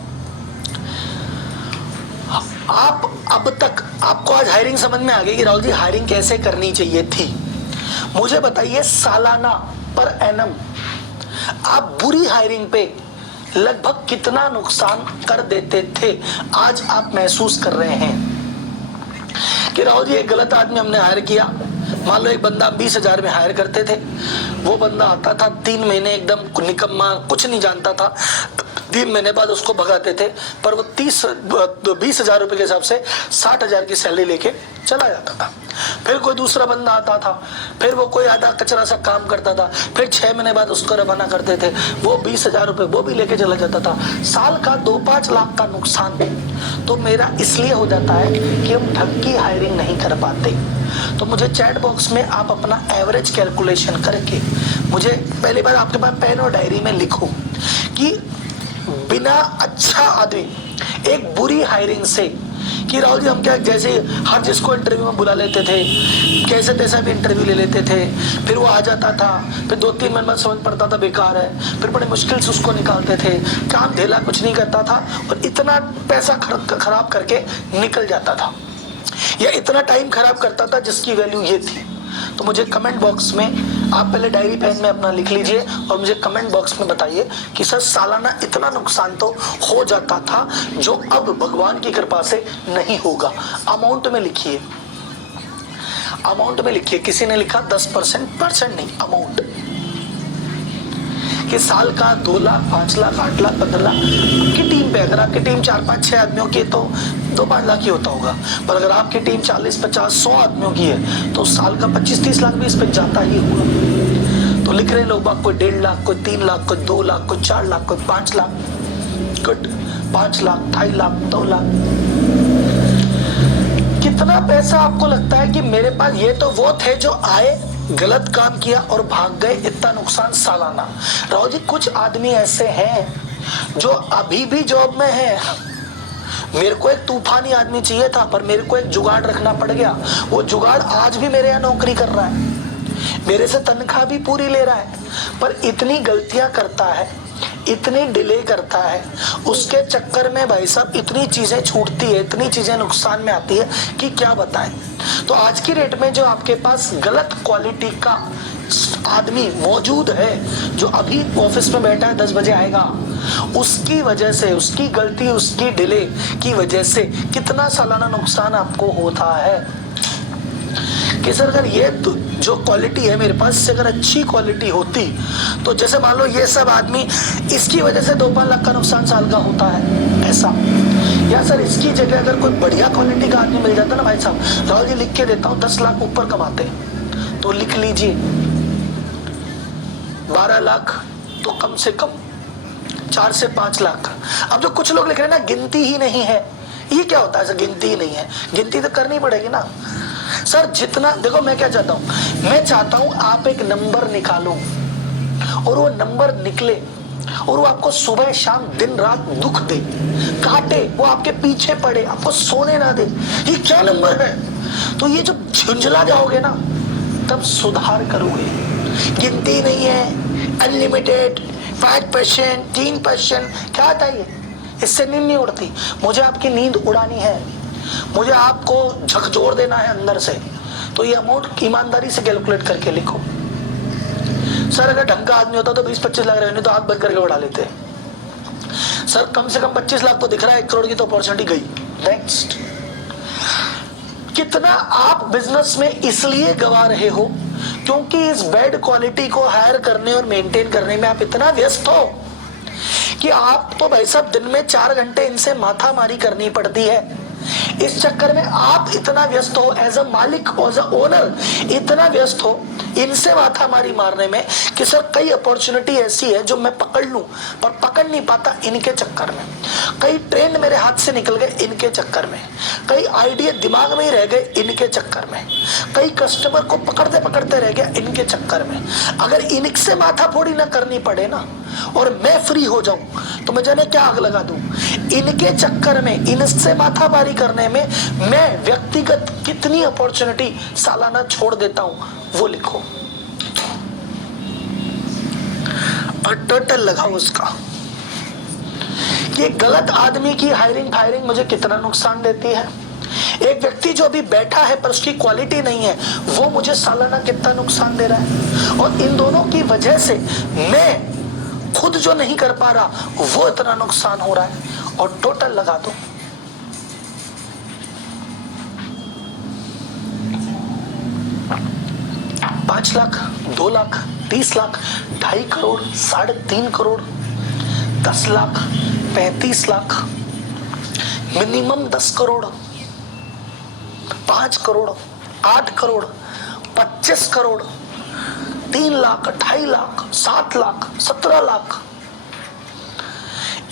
आप अब तक आपको आज हायरिंग समझ में आ गई कि राहुल जी हायरिंग कैसे करनी चाहिए थी। मुझे बताइए सालाना पर एनम आप बुरी हायरिंग पे लगभग कितना नुकसान कर देते थे, आज आप महसूस कर रहे हैं कि राहुल जी एक गलत आदमी हमने हायर किया। मान लो एक बंदा 20 हजार में हायर करते थे, वो बंदा आता था 3 महीने एकदम निकम्मा, कुछ नहीं जानता था, 3 महीने बाद उसको भगाते थे, पर वो 20 हजार रुपए के हिसाब से 60 हजार की सैलरी लेके चला जाता था। फिर कोई दूसरा बंदा आता था, फिर वो कोई आधा कचरा सा काम करता था, फिर 6 महीने बाद उसको रवाना करते थे, वो 20 हजार रुपए वो भी लेके चला जाता था। साल का 2-5 लाख का नुकसान तो मेरा इसलिए हो जाता है कि हम ढंग की हायरिंग नहीं कर पाते। तो मुझे चैट बॉक्स में आप अपना एवरेज कैलकुलेशन करके मुझे पहली बार आपके पास पेन और डायरी में लिखो कि बिना अच्छा आदमी एक बुरी हायरिंग से, कि राहुल जी हम क्या जैसे हर जिसको इंटरव्यू में बुला लेते थे, कैसे तैसा भी इंटरव्यू ले लेते थे, फिर वो आ जाता था, फिर 2-3 महीने बाद समझ पड़ता था बेकार है, फिर बड़े मुश्किल से उसको निकालते थे, काम ढेला कुछ नहीं करता था और इतना पैसा खराब करके निकल जाता था, या इतना टाइम खराब करता था जिसकी वैल्यू ये थी। तो मुझे कमेंट बॉक्स में आप पहले डायरी पेन में अपना लिख लीजिए और मुझे कमेंट बॉक्स में बताइए कि सर सालाना इतना नुकसान तो हो जाता था जो अब भगवान की कृपा से नहीं होगा। अमाउंट में लिखिए, अमाउंट में लिखिए। किसी ने लिखा 10%, परसेंट नहीं, अमाउंट, कि साल का 2 लाख, 5 लाख, 8 लाख, 15 लाख की टीम पे, अगर आपकी टीम 4-5-6 आदमियों की है तो 2-5 लाख ही होता होगा, पर अगर आपकी टीम 40-50-100 आदमियों की है तो साल का 25-30 लाख भी इस पे जाता ही होगा। तो लिख रहे लोग बाग, कोई 1.5 लाख, कोई 3 लाख, कोई 2 लाख, कोई 4 लाख, कोई 5 लाख, गुड, 5 लाख, 2.5 लाख, 2 लाख। कितना पैसा आपको लगता है कि मेरे पास, ये तो वो थे जो आए, गलत काम किया और भाग गए, इतना नुकसान सालाना। राहुल जी कुछ आदमी ऐसे हैं जो अभी भी जॉब में हैं, मेरे को एक तूफानी आदमी चाहिए था पर मेरे को एक जुगाड़ रखना पड़ गया, वो जुगाड़ आज भी मेरे यहाँ नौकरी कर रहा है, मेरे से तनख्वाह भी पूरी ले रहा है, पर इतनी गलतियां करता है, इतनी डिले करता है, उसके चक्कर में भाई साहब इतनी चीजें छूटती है, इतनी चीजें नुकसान में आती है कि क्या बताएं। तो आज की रेट में जो आपके पास गलत क्वालिटी का आदमी मौजूद है, जो अभी ऑफिस में बैठा है 10 बजे आएगा, उसकी वजह से, उसकी गलती, उसकी डिले की वजह से कितना सालाना नुकसान आपको होता है। कि सर अगर ये जो क्वालिटी है मेरे पास से अगर अच्छी क्वालिटी होती तो जैसे मान लो ये सब आदमी, इसकी वजह से 2-5 लाख का नुकसान साल का होता है ऐसा, या सर इसकी जगह अगर कोई बढ़िया क्वालिटी का आदमी मिल जाता ना भाई साहब, राहुल जी लिख के देता हूँ 10 लाख ऊपर कमाते, तो लिख लीजिए 12 लाख तो कम से कम 4 से 5 लाख। अब जो कुछ लोग लिख रहे हैं ना गिनती ही नहीं है, ये क्या होता है सर, गिनती ही नहीं है? गिनती तो करनी पड़ेगी ना सर। जितना देखो, मैं क्या चाहता हूं, मैं चाहता हूं आप एक नंबर निकालो और वो नंबर निकले और वो आपको सुबह शाम दिन रात दुख दे, काटे, वो आपके पीछे पड़े, आपको सोने ना दे, ये क्या नंबर है? तो ये जब झुंझला जाओगे ना, तब सुधार करोगे। गिनती नहीं है, अनलिमिटेड 5%, 3%, क्या आता है ये? इससे नींद नहीं उड़ती। मुझे आपकी नींद उड़ानी है, मुझे आपको झकझोर देना है अंदर से। तो ये अमाउंट ईमानदारी से कैलकुलेट करके लिखो। सर अगर ढंग का आदमी होता तो 20-25 लाख रेवेन्यू तो हाथ बंद करके बढ़ा लेते। सर कम से कम 25 लाख तो दिख रहा है, 1 करोड़ की तो अपॉर्चुनिटी गई। नेक्स्ट, कितना आप बिजनेस में इसलिए गवा रहे हो क्योंकि इस बैड क्वालिटी को हायर करने और मेंटेन करने में आप इतना व्यस्त हो कि आप तो भाई साहब दिन में 4 घंटे इनसे माथा मारी करनी पड़ती है। इस चक्कर में आप इतना व्यस्त हो, एज अ मालिक, एज अ ओनर इतना व्यस्त हो इनसे माथा मारी मारने में कि सर कई अपॉर्चुनिटी ऐसी है जो मैं पकड़ लूं पर पकड़ नहीं पाता इनके चक्कर में। कई ट्रेंड मेरे हाथ से निकल गए इनके चक्कर में, कई आइडिया दिमाग में ही रह गए इनके चक्कर में, कई कस्टमर को पकड़ते पकड़ते रह गया इनके चक्कर में। अगर इनसे माथा फोड़ी ना करनी पड़े ना और मैं फ्री हो जाऊं तो मैं जाने क्या आग लगा दूं। इनके चक्कर में, इनसे माथामारी करने में मैं व्यक्तिगत कितनी अपॉर्चुनिटी सालाना छोड़ देता हूं वो लिखो और टोटल लगाओ उसका। ये गलत आदमी की हायरिंग फायरिंग मुझे कितना नुकसान देती है, एक व्यक्ति जो अभी बैठा है पर उसकी क्वालिटी नहीं है वो मुझे सालाना कितना नुकसान दे रहा है, और इन दोनों की वजह से मैं खुद जो नहीं कर पा रहा वो इतना नुकसान हो रहा है। और टोटल लगा दो। $5 लाख, 2 लाख, 30 लाख, 2.5 करोड़, 3.5 करोड़, 10 लाख, 35 लाख, मिनिमम 10 करोड़, 5 करोड़, 8 करोड़, 25 करोड़, 3 लाख, 2.5 लाख, 7 लाख, 17 लाख।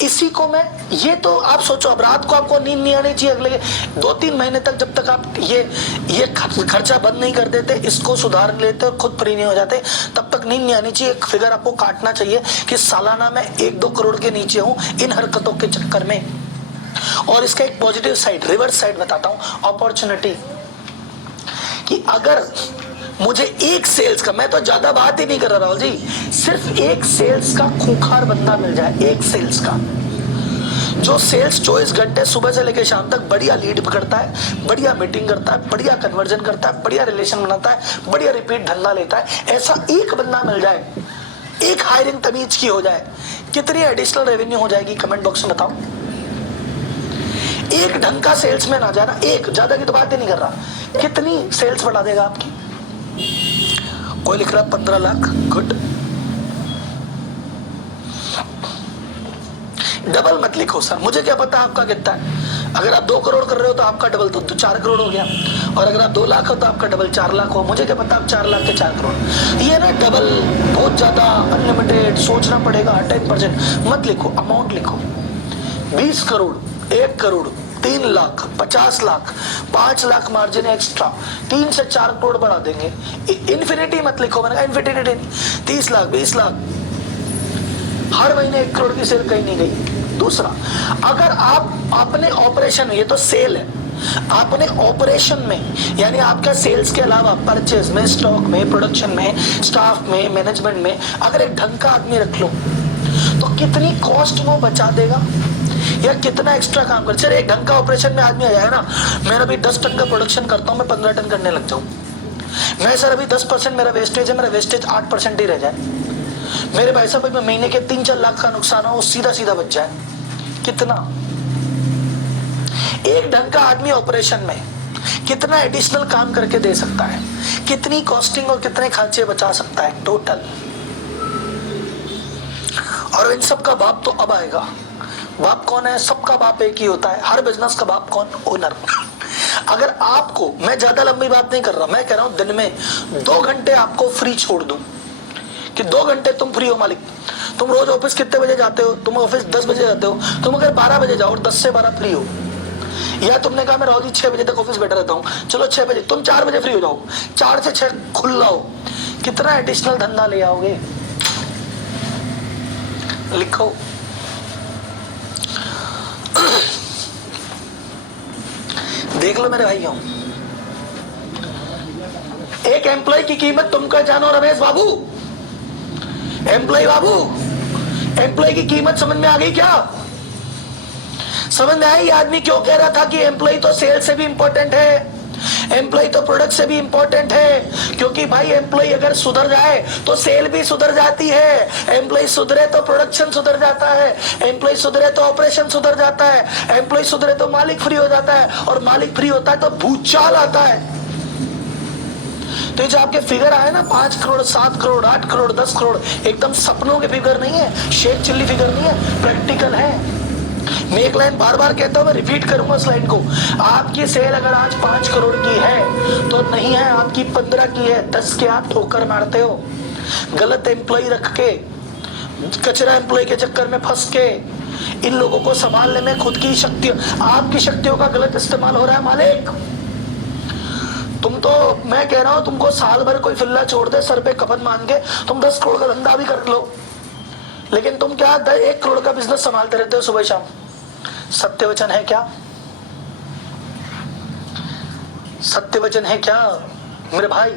इसी को मैं, ये तो आप सोचो, अब रात को आपको नींद नहीं आनी चाहिए अगले 2-3 महीने तक, जब तक आप ये खर्चा बंद नहीं कर देते, इसको सुधार लेते और खुद फ्री नहीं हो जाते, तब तक नींद नहीं आनी चाहिए। एक फिगर आपको काटना चाहिए कि सालाना मैं 1-2 करोड़ के नीचे हूं इन हरकतों के चक्कर में। और इसका एक पॉजिटिव साइड, रिवर्स साइड बताता हूं, अपॉर्चुनिटी, कि अगर मुझे एक सेल्स का, मैं तो ज्यादा बात ही नहीं कर रहा राहुल जी, सिर्फ एक सेल्स का खूंखार बंदा मिल जाए, एक सेल्स का, जो सेल्स 24 घंटे सुबह से लेकर शाम तक बढ़िया लीड पकड़ता है, बढ़िया मीटिंग करता है, बढ़िया कन्वर्जन करता है, बढ़िया रिलेशन बनाता है, बढ़िया रिपीट धंधा लेता है, ऐसा एक बंदा मिल जाए, एक हायरिंग तमीज की हो जाए, कितनी एडिशनल रेवेन्यू हो जाएगी कमेंट बॉक्स में बताओ। एक ढंग का सेल्समैन आ जाना, एक, ज्यादा की तो बात ही नहीं कर रहा, कितनी सेल्स बढ़ा देगा आपकी। कोई लिख रहा 15 लाख, गुड। डबल मत लिखो सर, मुझे क्या पता आपका कितना है। अगर आप 2 करोड़ कर रहे हो तो आपका डबल तो 4 करोड़ हो गया, और अगर आप 2 लाख हो तो आपका डबल 4 लाख हो। मुझे क्या पता आप 4 लाख के 4 करोड़। ये ना डबल बहुत ज्यादा अनलिमिटेड सोचना पड़ेगा, 10% मत लिखो, अमाउंट लिखो। 20 करोड़, 1 करोड़, 3 लाख, 50 लाख, 5 लाख मार्जिन एक्स्ट्रा, 3 से 4 करोड़ बढ़ा देंगे। इन्फिनिटी मत लिखो, मैंने कहा इन्फिनिटी नहीं, 30 लाख, 20 लाख, हर महीने 1 करोड़ की सेल कहीं नहीं गई। दूसरा, अगर आप अपने ऑपरेशन में, ये तो सेल है, आपने ऑपरेशन में, यानी आपका सेल्स के अलावा परचेज में, स्टॉक में, प्रोडक्शन में, स्टाफ में, मैनेजमेंट में अगर एक ढंग का आदमी रख लो तो कितनी कॉस्ट वो बचा देगा, या कितना एक्स्ट्रा काम कर। चल एक ढंग का ऑपरेशन में आदमी आ जाए ना, मैं अभी 10 टन का प्रोडक्शन करता हूँ, मैं 15 टन करने लग जाऊँ। मैं सर अभी 10% मेरा वेस्टेज है, मेरा वेस्टेज 8% ही रह जाए, मेरे भाई साहब मैं महीने के 3-4 लाख का नुकसान हो, सीधा सीधा बच जाए। कितना एक ढंग का आदमी ऑपरेशन में कितना एडिशनल काम करके दे सकता है, कितनी कॉस्टिंग और कितने खर्चे बचा सकता है टोटल। और इन सब का बाप तो अब आएगा। बाप कौन है? सबका बाप एक ही होता है। हर बिजनेस का बाप कौन? ओनर। अगर आपको, मैं ज्यादा लंबी बात नहीं कर रहा, मैं कह रहा हूं दिन में 2 घंटे आपको फ्री छोड़ दूं कि 2 घंटे तुम फ्री हो मालिक। तुम रोज ऑफिस कितने बजे जाते हो? तुम ऑफिस 10 बजे जाते हो, तुम अगर 12 बजे जाओ और 10 से 12 फ्री हो, या तुमने कहा मैं राहुल जी 6 बजे तक ऑफिस बैठा रहता हूँ, चलो 6 बजे, तुम 4 बजे फ्री हो जाओ, 4 से 6 खुल जाओ, कितना एडिशनल धंधा ले आओगे? लिखो। देख लो मेरे भाइयों, एक एम्प्लॉय की कीमत तुम क्या जानो रमेश बाबू? एम्प्लॉय बाबू, एम्प्लॉय की कीमत समझ में आ गई क्या? समझ में आई? आदमी क्यों कह रहा था कि एम्प्लॉय तो सेल से भी इंपॉर्टेंट है, एम्प्लॉय तो प्रोडक्ट से भी इंपॉर्टेंट है? क्योंकि भाई एम्प्लॉय अगर सुधर जाए तो सेल भी सुधर जाती है, एम्प्लॉय सुधरे तो प्रोडक्शन सुधर जाता है, एम्प्लॉय सुधरे तो ऑपरेशन सुधर जाता है, एम्प्लॉय सुधरे तो मालिक फ्री हो जाता है, और मालिक फ्री होता है तो भूचाल आता है। तो ये जो आपके फिगर आए ना 5 करोड़ 7 करोड़ 8 करोड़ 10 करोड़, एकदम सपनों के फिगर नहीं है, शेख चिल्ली फिगर नहीं है, प्रैक्टिकल है। मैं एक लाइन बार बार कहता हूं, मैं रिपीट करूंगा उस लाइन को। आपकी सेल अगर आज 5 करोड़ की है तो नहीं है आपकी 15 की है, 10 के आप ठोकर मारते हो। गलत एम्प्लॉय रख के, कचरा एम्प्लॉय के चक्कर में फंस के, इन लोगों को संभालने में खुद की शक्ति, आपकी शक्तियों का गलत इस्तेमाल हो रहा है मालिक। तुम तो, मैं कह रहा हूं तुमको साल भर कोई फिल्ला छोड़ दे सर पे कफन मान के, तुम 10 करोड़ का धंधा भी कर लो, लेकिन तुम क्या 1 करोड़ का बिजनेस संभालते रहते हो सुबह शाम। सत्य वचन है क्या? सत्य वचन है क्या मेरे भाई?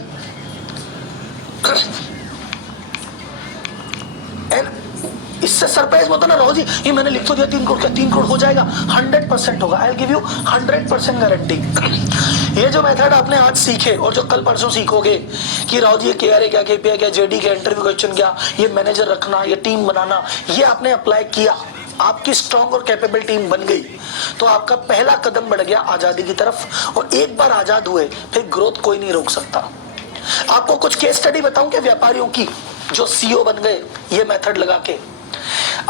इससे सरप्राइज होता ना राहुल जी, ये मैंने लिख तो दिया 3 करोड़, क्या 3 करोड़ हो जाएगा? 100% होगा। I give you 100% guarantee. ये जो मेथड आपने आज सीखे और जो कल परसों सीखोगे कि राहुल जी KRA क्या, KPI क्या, JD क्या, इंटरव्यू क्वेश्चन क्या, ये मैनेजर रखना, ये टीम बनाना, ये आपने अप्लाई किया, आपकी स्ट्रॉन्ग और कैपेबल टीम बन गई, तो आपका पहला कदम बढ़ गया आजादी की तरफ। और एक बार आजाद हुए फिर ग्रोथ कोई नहीं रोक सकता। आपको कुछ केस स्टडी बताऊं क्या व्यापारियों की जो CEO बन गए ये मेथड लगा के?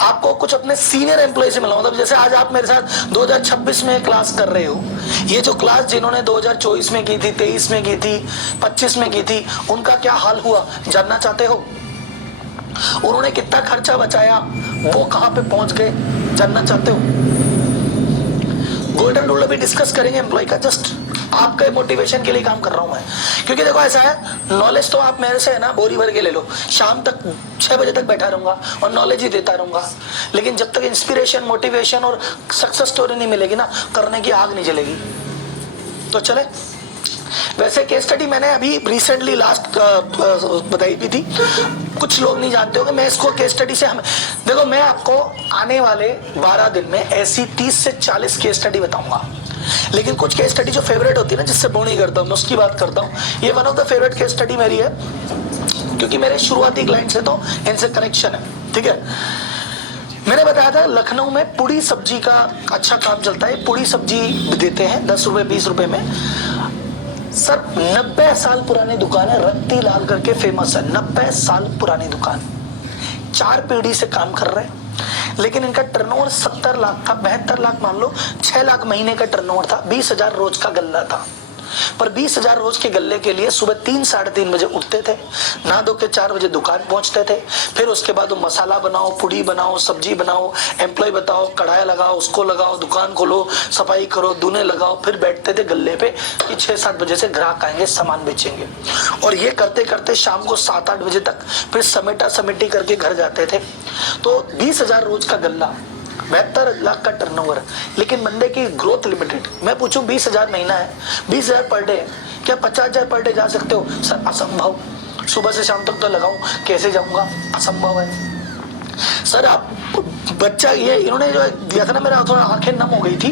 आपको कुछ अपने सीनियर एम्प्लॉय से मिला, मतलब जैसे आज आप मेरे साथ 2026 में क्लास कर रहे हो, ये जो क्लास जिन्होंने 2024 में की थी, 23 में की थी, 25 में की थी, उनका क्या हाल हुआ जानना चाहते हो? उन्होंने कितना खर्चा बचाया, वो कहां पे पहुंच गए जानना चाहते हो? गोल्डन रूल भी डिस्कस करेंगे एम्प्लॉय का, जस्ट आपके मोटिवेशन के लिए काम कर रहा हूं मैं। क्योंकि देखो ऐसा है, नॉलेज तो आप मेरे से है ना बोरी भर के ले लो, शाम तक 6 बजे तक बैठा रहूंगा और नॉलेज ही देता रहूंगा, लेकिन जब तक इंस्पिरेशन, मोटिवेशन और सक्सेस स्टोरी नहीं मिलेगी ना, करने की आग नहीं जलेगी। तो चले, वैसे केस स्टडी मैंने अभी रिसेंटली लास्ट बताई भी थी, कुछ लोग नहीं जानते होंगे। मैं इसको केस स्टडी से देखो, मैं आपको आने वाले 12 दिन में ऐसी 30 से 40 केस स्टडी बताऊंगा, लेकिन कुछ केस स्टडी जो फेवरेट होती है ना, जिससे बोर नहीं करता हूं, मैं उसकी बात करता हूं। ये one of the favourite case study मेरी है, क्योंकि मेरे शुरुआती क्लाइंट्स है तो इनसे कनेक्शन है। ठीक है, मैंने बताया था लखनऊ में पूड़ी सब्जी का अच्छा काम चलता है, पूड़ी सब्जी देते हैं 10 रुपए 20 रुपए में। सर 90 साल पुरानी दुकान है, रत्ती लाल करके फेमस है, 90 साल पुरानी दुकान, 4 पीढ़ी से काम कर रहे हैं, लेकिन इनका टर्नओवर 70 लाख था, 72 लाख मान लो, 6 लाख महीने का टर्नओवर था, 20,000 रोज का गल्ला था। पर 20,000 रोज के गल्ले के लिए सुबह 3 साढ़े 3 बजे उठते थे, नहा धो के 4 बजे दुकान पहुंचते थे, फिर उसके बाद वो मसाला बनाओ, पुड़ी बनाओ, सब्जी बनाओ, एम्प्लॉय बताओ, कढ़ाई लगाओ, उसको लगाओ, दुकान खोलो, सफाई करो, दूने लगाओ, फिर बैठते थे गल्ले पे कि 6-7 बजे से ग्राहक आएंगे, सामान बेचेंगे। और ये करते करते शाम को 7-8 बजे तक फिर समेटा समेटी करके घर जाते थे। तो 20,000 रोज का गल्ला, 72 लाख का टर्नओवर, लेकिन बंदे की ग्रोथ लिमिटेड। मैं पूछूं 20,000 महीना है, 20,000 पर डे, क्या 50,000 पर डे जा सकते हो? सर असंभव, सुबह से शाम तक तो लगाऊं, कैसे जाऊंगा? असंभव है सर। आप बच्चा, ये इन्होंने जो दिया था ना, मेरा थोड़ा आंखें नम हो गई थी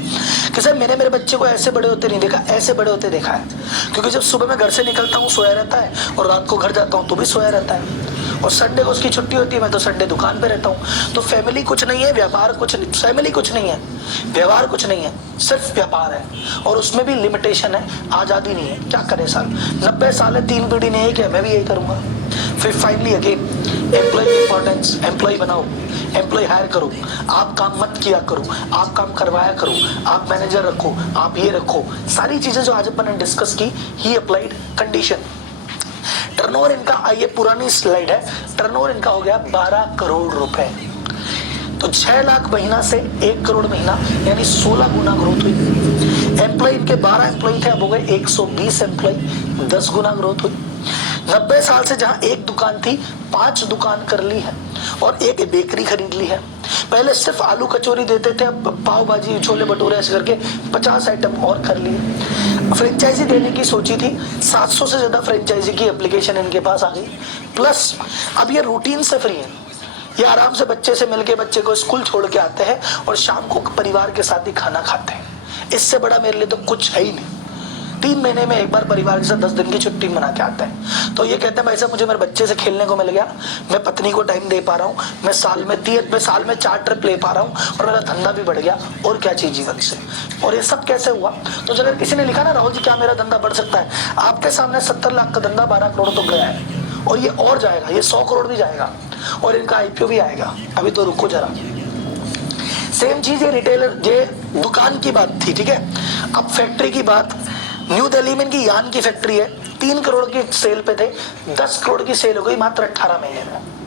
कि सर मैंने मेरे बच्चे को ऐसे बड़े होते नहीं देखा, ऐसे बड़े होते देखा है। क्योंकि जब सुबह मैं घर से निकलता हूँ सोया रहता है, और रात को घर जाता हूँ तो भी सोया रहता है, और संडे को उसकी छुट्टी होती है, मैं तो संडे दुकान पे रहता हूँ। तो फैमिली कुछ नहीं है, व्यापार कुछ नहीं, फैमिली कुछ नहीं है, व्यवहार कुछ नहीं है, सिर्फ व्यापार है, और उसमें भी लिमिटेशन है, आजादी नहीं है। क्या करे सर, 90 साल है, 3 पीढ़ी ने यही किया, मैं भी यही करूंगा। फिर फाइनली अगेन एम्प्लॉय की इंपॉर्टेंस, एम्प्लॉय बनाओ, एम्प्लॉय हायर करो, आप काम मत किया करो, आप काम करवाया करो, आप मैनेजर रखो, आप ये रखो, सारी चीजें जो आज अपन ने डिस्कस की, ही अप्लाइड कंडीशन। टर्नओवर इनका, ये पुरानी स्लाइड है, टर्नओवर इनका हो गया 12 करोड़ रुपए। तो 6 लाख महीना से 1 करोड़ महीना, यानी 16 गुना ग्रोथ हुई। एम्प्लॉय इनके 12 एम्प्लॉय थे, अब हो गए 120 एम्प्लॉय, 10 गुना ग्रोथ हुई। 90 साल से जहां एक दुकान थी 5 दुकान कर ली है और एक बेकरी खरीद ली है। पहले सिर्फ आलू कचौरी देते थे, अब पाव भाजी, छोले भटूरे ऐसे करके 50 आइटम और कर लिए। फ्रेंचाइजी देने की सोची थी, 700 से ज्यादा फ्रेंचाइजी की एप्लीकेशन इनके पास आ गई। प्लस अब ये रूटीन से फ्री है, ये आराम से बच्चे से मिलके बच्चे को स्कूल छोड़ के आते हैं और शाम को परिवार के साथ ही खाना खाते हैं। इससे बड़ा मेरे लिए तो कुछ है ही नहीं। 3 महीने में एक बार परिवार के साथ 10 दिन की छुट्टी मना के आते हैं। तो ये कहते हैं भाई साहब मुझे मेरे बच्चे से खेलने को मिल गया, मैं पत्नी को टाइम दे पा रहा हूँ, मैं साल में 4 ट्रिप ले पा रहा हूँ और मेरा धंधा भी बढ़ गया, और क्या चीज जीवन से। और ये सब कैसे हुआ? तो अगर किसी ने लिखा ना राहुल जी क्या मेरा धंधा बढ़ सकता है, आपके सामने 70 लाख का धंधा 12 करोड़ तो गया है, और ये और जाएगा, ये 100 करोड़ भी जाएगा, और इनका आईपीओ भी आएगा। अभी तो रुको जरा। सेम चीज ये रिटेलर, ये दुकान की बात थी, ठीक है। अब फैक्ट्री की बात, न्यू दिल्ली में इनकी यान की फैक्ट्री है, 3 करोड़ की सेल पे थे, 10 करोड़ की सेल हो गई मात्र 18 महीने में।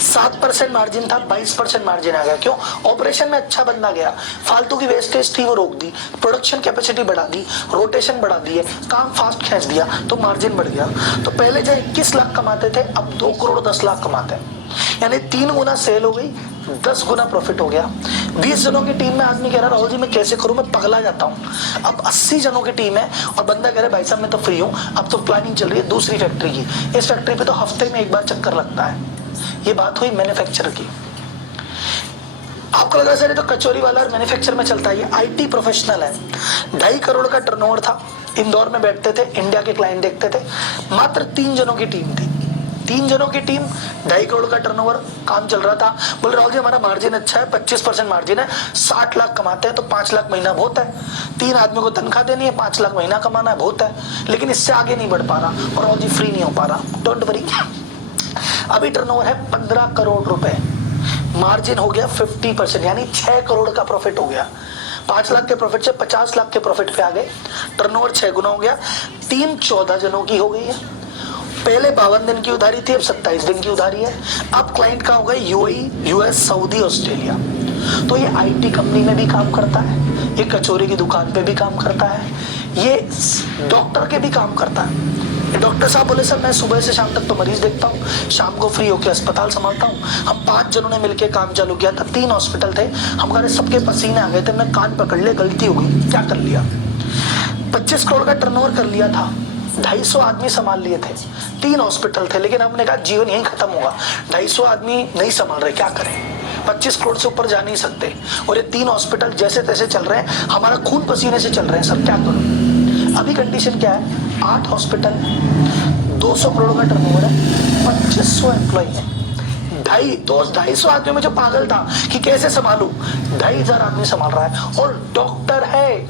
7% मार्जिन था, 22% मार्जिन आ गया। क्यों? ऑपरेशन में अच्छा बंदा गया, फालतू की वेस्टेज थी वो रोक दी, प्रोडक्शन कैपेसिटी बढ़ा दी, रोटेशन बढ़ा दिए, काम फास्ट खींच दिया, तो मार्जिन बढ़ गया। तो पहले जो 21 लाख कमाते थे, अब 2 करोड़ 10 लाख कमाते हैं, यानी 3 गुना सेल हो गई, 10 गुना प्रॉफिट हो गया। 20 जनों की टीम में आदमी कह रहा राहुल जी मैं कैसे करूं, मैं पगला जाता हूं। अब 80 जनों की टीम है और बंदा कह रहा भाई साहब मैं तो फ्री हूं, अब तो प्लानिंग चल रही है दूसरी फैक्ट्री की, इस फैक्ट्री पे तो हफ्ते में एक बार चक्कर लगता है। ये बात हुई मैन्युफैक्चरर की। आपको लगा सर ये तो कचौरी वाला और मैन्युफैक्चर में चलता है, ये आईटी प्रोफेशनल है। 2.5 करोड़ का टर्नओवर था, इंदौर में बैठते थे, इंडिया के क्लाइंट देखते थे, मात्र 3 जनों की टीम थी, 3 जनों की टीम, 2.5 करोड़ का टर्नओवर, काम चल रहा था। बोले राहुल जी हमारा मार्जिन अच्छा है, 25% मार्जिन है, 60 लाख कमाते हैं तो 5 लाख महीना बहुत है, 3 आदमी को तनख्वाह देनी है, 5 लाख महीना कमाना है, बहुत है, लेकिन इससे आगे नहीं बढ़ पा रहा और राहुल जी फ्री नहीं हो पा रहा। डोंट वरी, अभी टर्नओवर है 15 करोड़ रुपए, मार्जिन हो गया 50%, यानी 6 करोड़ का प्रॉफिट हो गया। 5 लाख के प्रॉफिट से 50 लाख के प्रॉफिट पे आ गए, टर्नओवर 6 गुना हो गया। टीम 14 जनों की हो गई है, पहले 52 दिन की उधारी थी, अब 27 दिन की उधारी है। अब क्लाइंट का होगा यूएई, यूएस, सऊदी, ऑस्ट्रेलिया। तो ये आईटी कंपनी में भी काम करता है, ये कचौरी की दुकान पे भी काम करता है, ये डॉक्टर के भी काम करता है। डॉक्टर साहब बोले सर मैं सुबह से शाम तक तो मरीज देखता हूँ, शाम को फ्री होकर अस्पताल संभालता हूँ। हम 5 जनों ने मिलकर काम चालू किया था, 3 हॉस्पिटल थे, हमारे सबके पसीने आ गए थे, मैं कान पकड़ लिया, गलती हो गई, क्या कर लिया। 25 करोड़ का टर्नओवर कर लिया था, 250 आदमी संभाल लिए थे, 3 हॉस्पिटल थे, लेकिन हमने कहा जीवन यहीं खत्म होगा, 250 आदमी नहीं संभाल रहे, क्या करें, 25 करोड़ से ऊपर जा नहीं सकते, और ये 3 हॉस्पिटल जैसे तैसे चल रहे हैं, हमारा खून पसीने से चल रहे हैं सर, क्या करूं। अभी कंडीशन क्या है, 8 हॉस्पिटल, 200 करोड़ का टर्नओवर है, 2500 एम्प्लॉय है, 250 आदमी में जो पागल था कि कैसे संभालू, 2500 आदमी संभाल रहा है, और डॉक्टर है।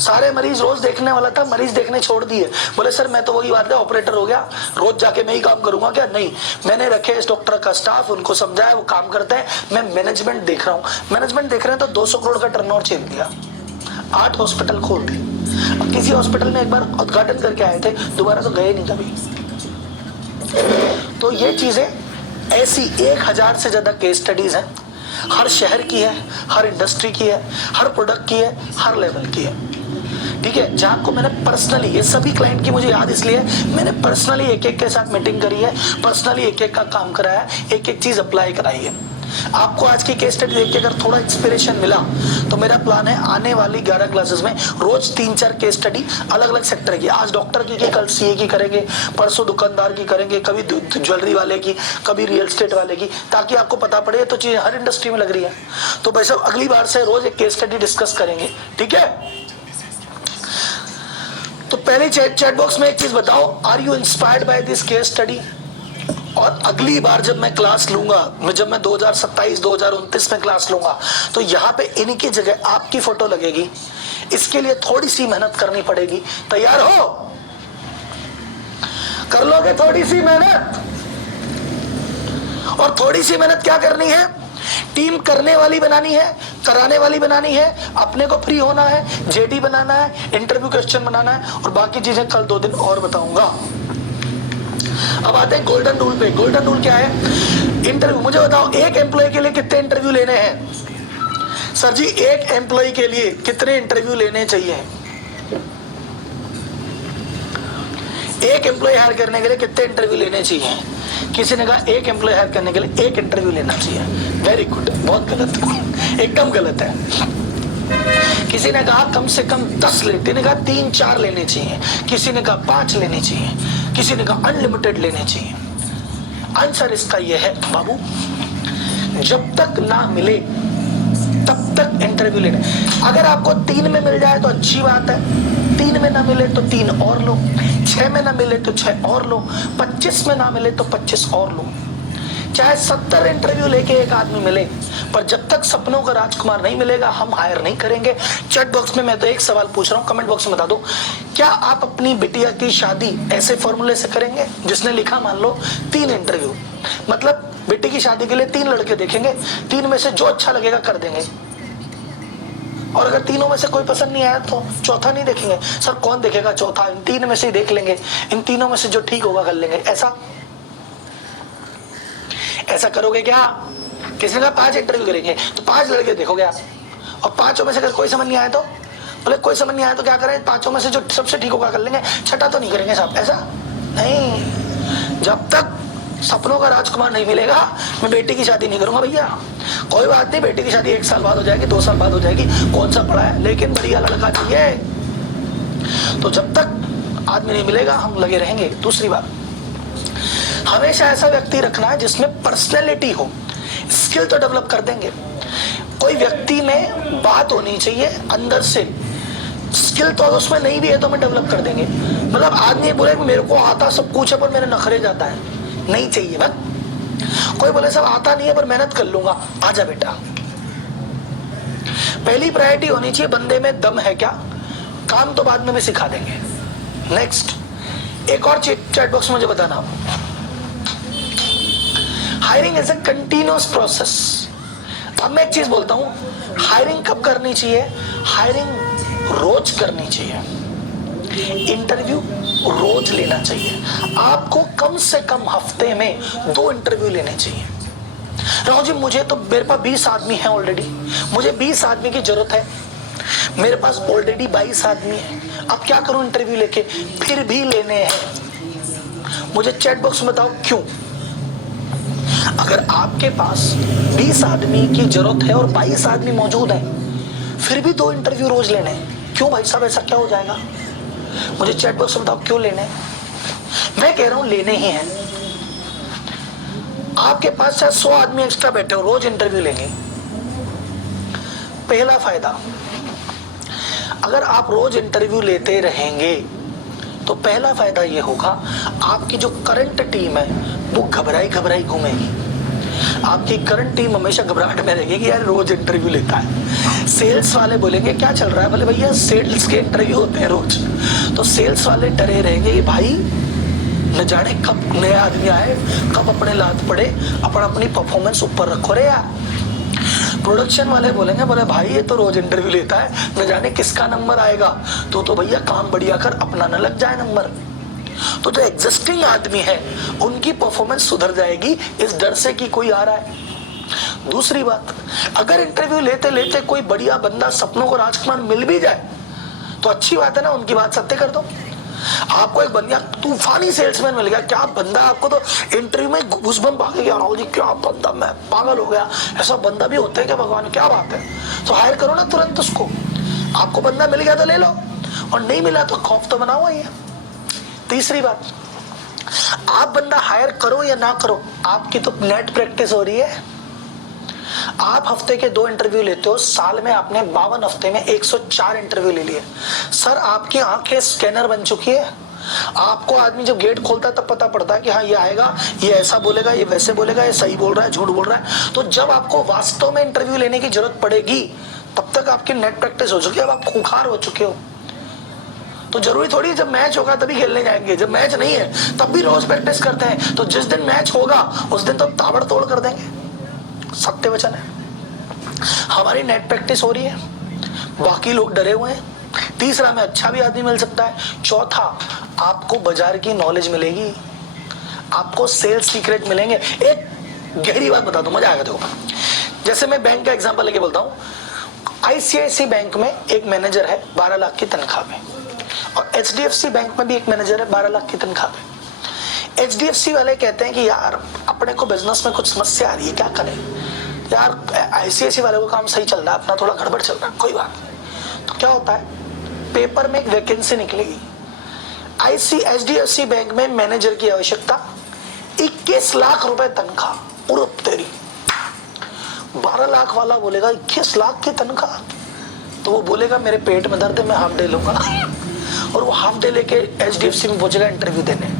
सारे मरीज रोज देखने वाला था, मरीज देखने छोड़ दिए, बोले सर मैं तो वही बात है ऑपरेटर हो गया, रोज जाके मैं ही काम करूंगा क्या। नहीं, मैंने रखे इस डॉक्टर का स्टाफ, उनको समझाया, वो काम करते हैं, मैं मैनेजमेंट देख रहा हूँ। मैनेजमेंट देख रहे हैं तो 200 करोड़ का टर्नओवर छीन दिया, 8 हॉस्पिटल खोल दिए। अब किसी हॉस्पिटल में एक बार उद्घाटन करके आए थे, दोबारा तो गए नहीं कभी। तो ये चीजें ऐसी 1000 से ज्यादा केस स्टडीज हैं, हर शहर की है, हर इंडस्ट्री की है, हर प्रोडक्ट की है, हर लेवल की है, ठीक है। जहां को मैंने पर्सनली, ये सभी क्लाइंट की मुझे याद इसलिए मैंने पर्सनली एक के साथ मीटिंग करी है, पर्सनली एक का काम कराया है, एक चीज अप्लाई कराई है। आपको आज की केस स्टडी देख के अगर थोड़ा इंस्पिरेशन मिला तो मेरा प्लान है आने वाली 11 क्लासेस में रोज 3-4 केस स्टडी अलग अलग सेक्टर की, आज डॉक्टर की, कल सीए की करेंगे, परसों दुकानदार की करेंगे, कभी ज्वेलरी वाले की, कभी रियल एस्टेट वाले की, ताकि आपको पता पड़े। तो चीजें हर इंडस्ट्री में लग रही है। तो भाई साहब अगली बार से रोज एक केस स्टडी डिस्कस करेंगे, ठीक है। तो पहले चैट बॉक्स में एक चीज बताओ, are you inspired by this case study. और अगली बार जब मैं क्लास लूंगा, जब मैं 2027-2029 में क्लास लूंगा, तो यहाँ पे इन्हीं की जगह आपकी फोटो लगेगी। इसके लिए थोड़ी सी मेहनत करनी पड़ेगी, तैयार हो? कर लोगे थोड़ी सी मेहनत? और थोड़ी सी मेहनत क्या करनी है, टीम करने वाली बनानी है, कराने वाली बनानी है, अपने को फ्री होना है, जेडी बनाना है, इंटरव्यू क्वेश्चन बनाना है, और बाकी चीजें कल 2 दिन और बताऊंगा। अब आते हैं गोल्डन रूल पे। गोल्डन रूल क्या है? इंटरव्यू मुझे बताओ, एक एम्प्लॉय के लिए कितने इंटरव्यू लेने हैं? सर जी एक एम्प्लॉय के लिए कितने इंटरव्यू लेने चाहिए? एक एम्प्लॉय हायर करने के लिए कितने इंटरव्यू लेने चाहिए? किसी ने कहा एक एम्प्लॉय हायर करने के लिए एक इंटरव्यू लेना चाहिए। वेरी गुड, बहुत गलत, एकदम गलत है। किसी ने कहा कम से कम 10 लेने, किसी ने कहा 3-4 लेने चाहिए, किसी ने कहा 5 लेने चाहिए, किसी ने कहा अनलिमिटेड लेने चाहिए। आंसर इसका यह है बाबू, जब तक ना मिले तब तक इंटरव्यू लेने। अगर आपको 3 में मिल जाए तो अच्छी बात है, 3 में ना मिले तो 3 और लो, 6 में ना मिले तो 6 और लो, 25 में ना मिले तो 25 और लो। चाहे 70 इंटरव्यू लेके एक आदमी मिले, पर जब तक सपनों का राजकुमार नहीं मिलेगा हम हायर नहीं करेंगे। चैट बॉक्स में मैं तो एक सवाल पूछ रहा हूँ, कमेंट बॉक्स में बता दो, क्या आप अपनी बिटिया की शादी ऐसे फॉर्मूले से करेंगे? जिसने लिखा मान लो 3 इंटरव्यू, मतलब बेटी की शादी के लिए 3 लड़के देखेंगे, 3 में से जो अच्छा लगेगा कर देंगे, और अगर तीनों में से कोई पसंद नहीं आया तो चौथा नहीं देखेंगे। सर कौन देखेगा चौथा? इन 3 में से ही देख लेंगे, इन तीनों में से जो ठीक होगा कर लेंगे। ऐसा करोगे क्या? किसी ने कहा 5 इंटरव्यू करेंगे तो 5 लड़के देखोगे आप, और 5 में से अगर कोई समझ नहीं आया तो बोले कोई समझ नहीं आया तो क्या करें, 5 में से जो सबसे ठीक होगा कर लेंगे, छठा तो नहीं करेंगे साहब। ऐसा नहीं, जब तक सपनों का राजकुमार नहीं मिलेगा मैं बेटी की शादी नहीं करूंगा भैया। कोई बात नहीं, बेटी की शादी 1 साल बाद हो जाएगी, 2 साल बाद हो जाएगी, कौन सा पड़ा है, लेकिन बढ़िया लड़का चाहिए। तो जब तक आदमी नहीं मिलेगा हम लगे रहेंगे। दूसरी बात, हमेशा ऐसा व्यक्ति रखना है जिसमें पर्सनैलिटी हो। स्किल तो डेवलप कर देंगे, कोई व्यक्ति में बात होनी चाहिए अंदर से, स्किल तो उसमें नहीं भी है तो मैं डेवलप कर देंगे। मतलब आदमी बोले मेरे को आता सब कुछ है पर मेरे नखरे जाता है, नहीं चाहिए। बस कोई बोले सब आता नहीं है पर मेहनत कर लूंगा, आजा बेटा। पहली प्रायोरिटी होनी चाहिए बंदे में दम है क्या, काम तो बाद में सिखा देंगे। नेक्स्ट, एक और चैट बॉक्स में मुझे बताना, hiring is a continuous process. अब मैं एक चीज बोलता हूं, हायरिंग कब करनी चाहिए? हायरिंग रोज करनी चाहिए, इंटरव्यू रोज लेना चाहिए। आपको कम से कम हफ्ते में 2 इंटरव्यू लेने चाहिए। राहुल जी मुझे तो, मेरे पास 20 आदमी है ऑलरेडी, मुझे 20 आदमी की जरूरत है, मेरे पास ऑलरेडी 22 आदमी है, अब क्या करूं इंटरव्यू लेके? फिर भी लेने हैं। मुझे चैट बॉक्स में बताओ क्यों? अगर आपके पास 20 आदमी की जरूरत है और 22 आदमी मौजूद है, फिर भी 2 इंटरव्यू रोज लेने हैं, क्यों भाई साहब ऐसा क्या हो जाएगा? मुझे चैट बॉक्स में बताओ क्यों लेने? मैं कह रहा हूं लेने ही हैं। आपके पास चाहे 100 आदमी एक्स्ट्रा बैठे हो, रोज इंटरव्यू लेंगे। पहला फायदा, अगर आप रोज इंटरव्यू लेते रहेंगे तो पहला फायदा ये होगा, आपकी जो करंट टीम है वो घबराई घबराई घूमेगी। आपकी करंट टीम हमेशा घबराहट में रहेगी कि यार रोज इंटरव्यू लेता है। सेल्स वाले बोलेंगे क्या चल रहा है, बोले भैया सेल्स के इंटरव्यू होते हैं रोज, तो सेल्स वाले डरे रहेंगे भाई न जाने कब नया आदमी आए, कब अपने लात पड़े, अपनी परफॉर्मेंस ऊपर रखो रे यार। प्रोडक्शन वाले बोलेंगे बोले भाई ये तो रोज इंटरव्यू लेता है, न जाने किसका नंबर आएगा, तो भैया काम बढ़िया कर, अपना न लग जाए नंबर। तो जो एग्जिस्टिंग आदमी है उनकी परफॉर्मेंस सुधर जाएगी इस डर से कि कोई आ रहा है। दूसरी बात, अगर इंटरव्यू लेते लेते कोई बढ़िया बंदा सपनों को राजकुमार मिल भी जाए तो अच्छी बात है ना, उनकी बात सत्य कर दो। आपको एक बंदा तूफानी सेल्समैन मिल गया, क्या बंदा, आपको तो इंटरव्यू में घूसबम आ गया, राहुल जी क्या बंदा, मैं पागल हो गया, ऐसा बंदा भी होता है क्या भगवान, क्या बात है। तो हायर करो ना तुरंत उसको। आपको बंदा मिल गया तो ले लो, और नहीं मिला तो खौफ तो बनाओ ही है। तीसरी बात, आप बंदा हायर करो या ना करो, आपकी तो नेट प्रैक्टिस हो रही है। आप हफ्ते के 2 इंटरव्यू लेते हो, साल में आपने 52 हफ्ते में 104 इंटरव्यू ले लिए। सर आपकी आंखें स्कैनर बन चुकी है। आपको आदमी जब गेट खोलता है तब पता पड़ता है कि हाँ ये आएगा, ये ऐसा बोलेगा, ये वैसे बोलेगा, ये सही बोल रहा है, झूठ बोल रहा है। तो जब आपको वास्तव में इंटरव्यू लेने की जरूरत पड़ेगी तब तक आपकी नेट प्रैक्टिस हो चुकी है, अब आप खूंखार हो चुके हो। तो जरूरी थोड़ी जब मैच होगा तभी खेलने जाएंगे, जब मैच नहीं है तब भी रोज प्रैक्टिस करते हैं। तो जिस दिन मैच होगा उस दिन तो ताबड़तोड़ कर देंगे, सत्य वचन है। हमारी नेट प्रैक्टिस हो रही है, बाकी लोग डरे हुए हैं। तीसरा, में अच्छा भी आदमी मिल सकता है। चौथा, आपको बाजार की नॉलेज मिलेगी, आपको सेल्स सीक्रेट मिलेंगे। एक गहरी बात बता दूं, मजा आएगा। देखो, जैसे मैं बैंक का एग्जांपल लेके बोलता हूँ, आईसीआईसी बैंक में एक मैनेजर है 12 लाख की तनख्वाह में, और एचडीएफसी बैंक में भी एक मैनेजर है 12 लाख की तनख्वाह में। एचडीएफसी वाले कहते हैं कि यार अपने को बिजनेस में कुछ समस्या आ रही है, क्या करें यार। आईसीआईसी वाले को काम सही चल रहा है, अपना थोड़ा गड़बड़ चल रहा है, कोई बात नहीं। तो क्या होता है, पेपर में एक वैकेंसी निकलेगी, एचडीएफसी बैंक में मैनेजर की आवश्यकता, 21 लाख रुपए तनख्वाह। उर्फ तेरी, 12 लाख वाला बोलेगा 21 लाख की तनख्वाह, तो वो बोलेगा मेरे पेट में दर्द है, मैं हाफ डे लूंगा। और वो हाफ डे लेके एचडीएफसी में पहुंचेगा इंटरव्यू देने।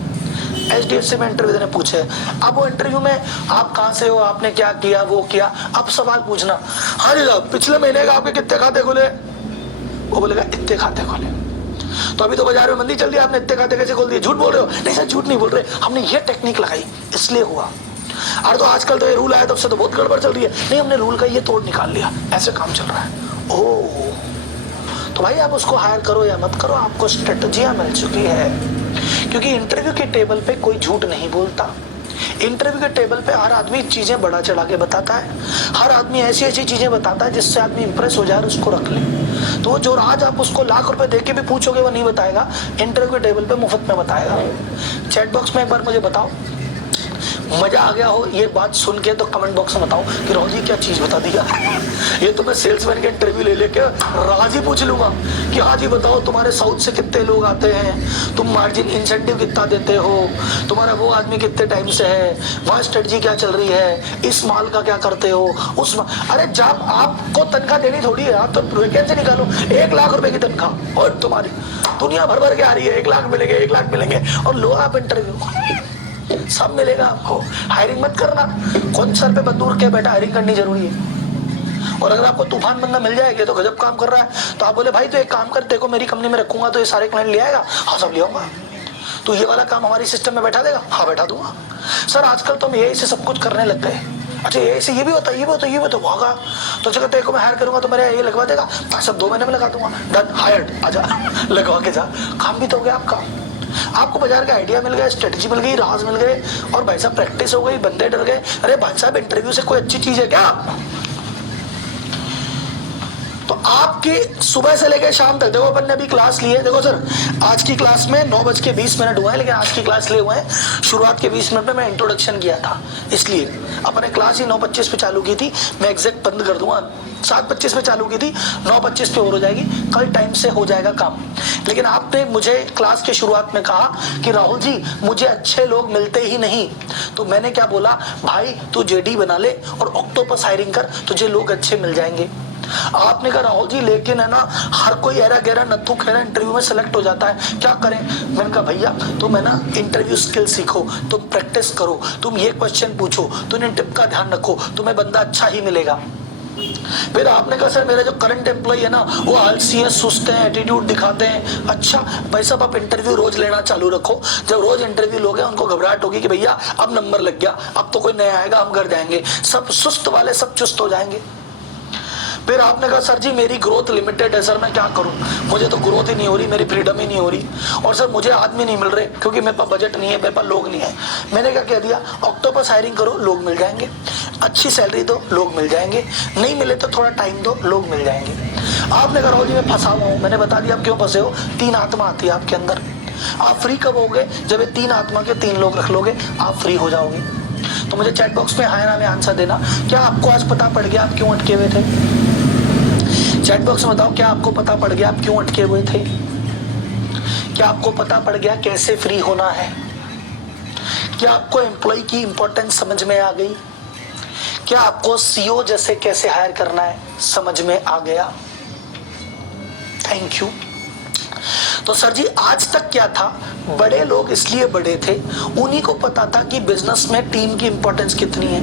एचडीएफसी में इंटरव्यू देने पूछे, अब वो इंटरव्यू में आप कहां से हो, आपने क्या किया, वो किया, अब सवाल पूछना, हाँ जी साहब पिछले महीने का आपके कितने खाते खुले, वो बोलेगा इतने खाते खोले। तो अभी तो बाजार में मंदी चल रही है, आपने इतने खाते कैसे खोल दिए, झूठ बोल रहे हो। नहीं सर झूठ नहीं बोल रहे, हमने ये टेक्निक लगाई इसलिए हुआ। अरे तो आजकल तो ये रूल आया तब से तो बहुत गड़बड़ चल रही है। नहीं, हमने रूल का ये तोड़ निकाल लिया, ऐसे काम चल रहा है। ओह, तो भाई आप उसको हायर करो या मत करो, आपको स्ट्रेटजियां मिल चुकी है। क्योंकि इंटरव्यू के टेबल पे कोई झूठ नहीं बोलता। इंटरव्यू के टेबल पे हर आदमी चीजें बड़ा चढ़ा के बताता है, हर आदमी ऐसी ऐसी चीजें बताता है जिससे आदमी इंप्रेस हो जाए और उसको रख ले। तो जो आज आप उसको लाख रुपए दे के भी पूछोगे वो नहीं बताएगा, इंटरव्यू के टेबल पे मुफ्त में बताएगा। चैट बॉक्स में एक बार मुझे बताओ, मजा आ गया हो ये बात सुन के, तो कमेंट बॉक्स में बताओ कि राहुल जी क्या चीज बता दिया। ये तो मैं सेल्समैन के इंटरव्यू ले लेके राज ही पूछ लूंगा कि हाँ जी बताओ तुम्हारे साउथ से कितने लोग आते हैं, तुम मार्जिन इंसेंटिव कितना देते हो, तुम्हारा वो आदमी कितने टाइम से है, वहाँ स्ट्रेटजी क्या चल रही है, इस माल का क्या करते हो, उस अरे जब आपको तनख्वाह देनी थोड़ी है, आप तो वैकेंसी निकालो, 1 लाख रुपए की तनख्वाह और तुम्हारी दुनिया भर भर के आ रही है, 1 लाख मिलेंगे, 1 लाख मिलेंगे, और लो आप इंटरव्यू, सब मिलेगा आपको। हायरिंग मत करना, कौन सर पे बंदूक के बैठा, हायरिंग करनी जरूरी है। और अगर आपको तूफान बंदा मिल जाएगा तो गजब काम कर रहा है, तो आप बोले भाई तो एक काम कर, देखो मेरी कंपनी में रखूंगा तो ये सारे क्लाइंट ले आएगा, हाँ सब ले आऊंगा, तो ये वाला काम हमारी सिस्टम में बैठा देगा, हाँ बैठा दूंगा। सर आजकल तो हम यही से सब कुछ करने लग गए, अच्छा ये से ये भी होता है, ये भी होता है, ये भी होता होगा, तो चलो तेरे को मैं हायर करूंगा तो मेरे ये लगवा देगा, सब 2 महीने में लगा दूंगा, डन हायर्ड, आजा लगवा के जा, काम भी तो हो गया आपका। आपको बाजार का आइडिया मिल गया, स्ट्रेटजी मिल गई, राज मिल गए, और भाई साहब प्रैक्टिस हो गई, बंदे डर गए। अरे भाई साहब इंटरव्यू से कोई अच्छी चीज है क्या? तो आपकी सुबह से लेकर शाम तक, देखो अपन ने अभी क्लास ली है, देखो सर आज की क्लास में 9:20 हुए हैं, लेकिन आज की क्लास लिए हुए हैं शुरुआत के 20 मिनट में मैं इंट्रोडक्शन किया था, इसलिए अपने क्लास ही 9:25 पे चालू की थी, मैं एग्जैक्ट बंद कर दूंगा, 7:25 में चालू की थी, 9:25 पे और हो जाएगी, कल टाइम से हो जाएगा काम। लेकिन आपने मुझे क्लास के शुरुआत में कहा कि राहुल जी मुझे अच्छे लोग मिलते ही नहीं, तो मैंने क्या बोला, भाई तू जेडी बना ले और ऑक्टोपस हायरिंग कर, तुझे लोग अच्छे मिल जाएंगे। आपने कहा राहुल जी लेकिन है ना हर कोई एरा गहरा नत्थु खेरा इंटरव्यू में सेलेक्ट हो जाता है, क्या करें? मैंने कहा भैया तुम है ना इंटरव्यू स्किल सीखो, तुम प्रैक्टिस करो, तुम ये क्वेश्चन पूछो, तुम इन टिप का ध्यान रखो, तुम्हें बंदा अच्छा ही मिलेगा। फिर आपने कहा सर मेरे जो करंट एम्प्लॉय है ना वो आलसी है, सुस्त है, एटीट्यूड दिखाते हैं। अच्छा भाई साहब आप इंटरव्यू रोज लेना चालू रखो, जब रोज इंटरव्यू लोगे उनको घबराहट होगी कि भैया अब नंबर लग गया, अब तो कोई नया आएगा, हम घर जाएंगे, सब सुस्त वाले सब चुस्त हो जाएंगे। फिर आपने कहा सर जी मेरी ग्रोथ लिमिटेड है सर, मैं क्या करूं, मुझे तो ग्रोथ ही नहीं हो रही, मेरी फ्रीडम ही नहीं हो रही, और सर मुझे आदमी नहीं मिल रहे क्योंकि मेरे पास बजट नहीं है, मेरे पास लोग नहीं है। मैंने क्या कह दिया, ऑक्टोपस हायरिंग करो, लोग मिल जाएंगे, अच्छी सैलरी दो, लोग मिल जाएंगे, नहीं मिले तो थोड़ा टाइम दो, लोग मिल जाएंगे। आपने कहा जी मैं फंसा हुआ हूँ, मैंने बता दिया आप क्यों फंसे हो, 3 आत्मा आती है आपके अंदर। आप फ्री कब होगे, जब ये 3 आत्मा के 3 लोग रख लोगे आप फ्री हो जाओगे। तो मुझे चैट बॉक्स में हाय ना में आंसर देना, क्या आपको आज पता पड़ गया आप क्यों अटके हुए थे? चैट बॉक्स में बताओ क्या आपको पता पड़ गया आप क्यों अटके हुए थे? क्या आपको पता पड़ गया कैसे फ्री होना है? क्या आपको एम्प्लॉय की इंपॉर्टेंस समझ में आ गई? क्या आपको सीईओ जैसे कैसे हायर करना है समझ में आ गया? Thank you. तो सर जी आज तक क्या था, बड़े लोग इसलिए बड़े थे, उन्हीं को पता था कि बिजनेस में टीम की इंपॉर्टेंस कितनी है,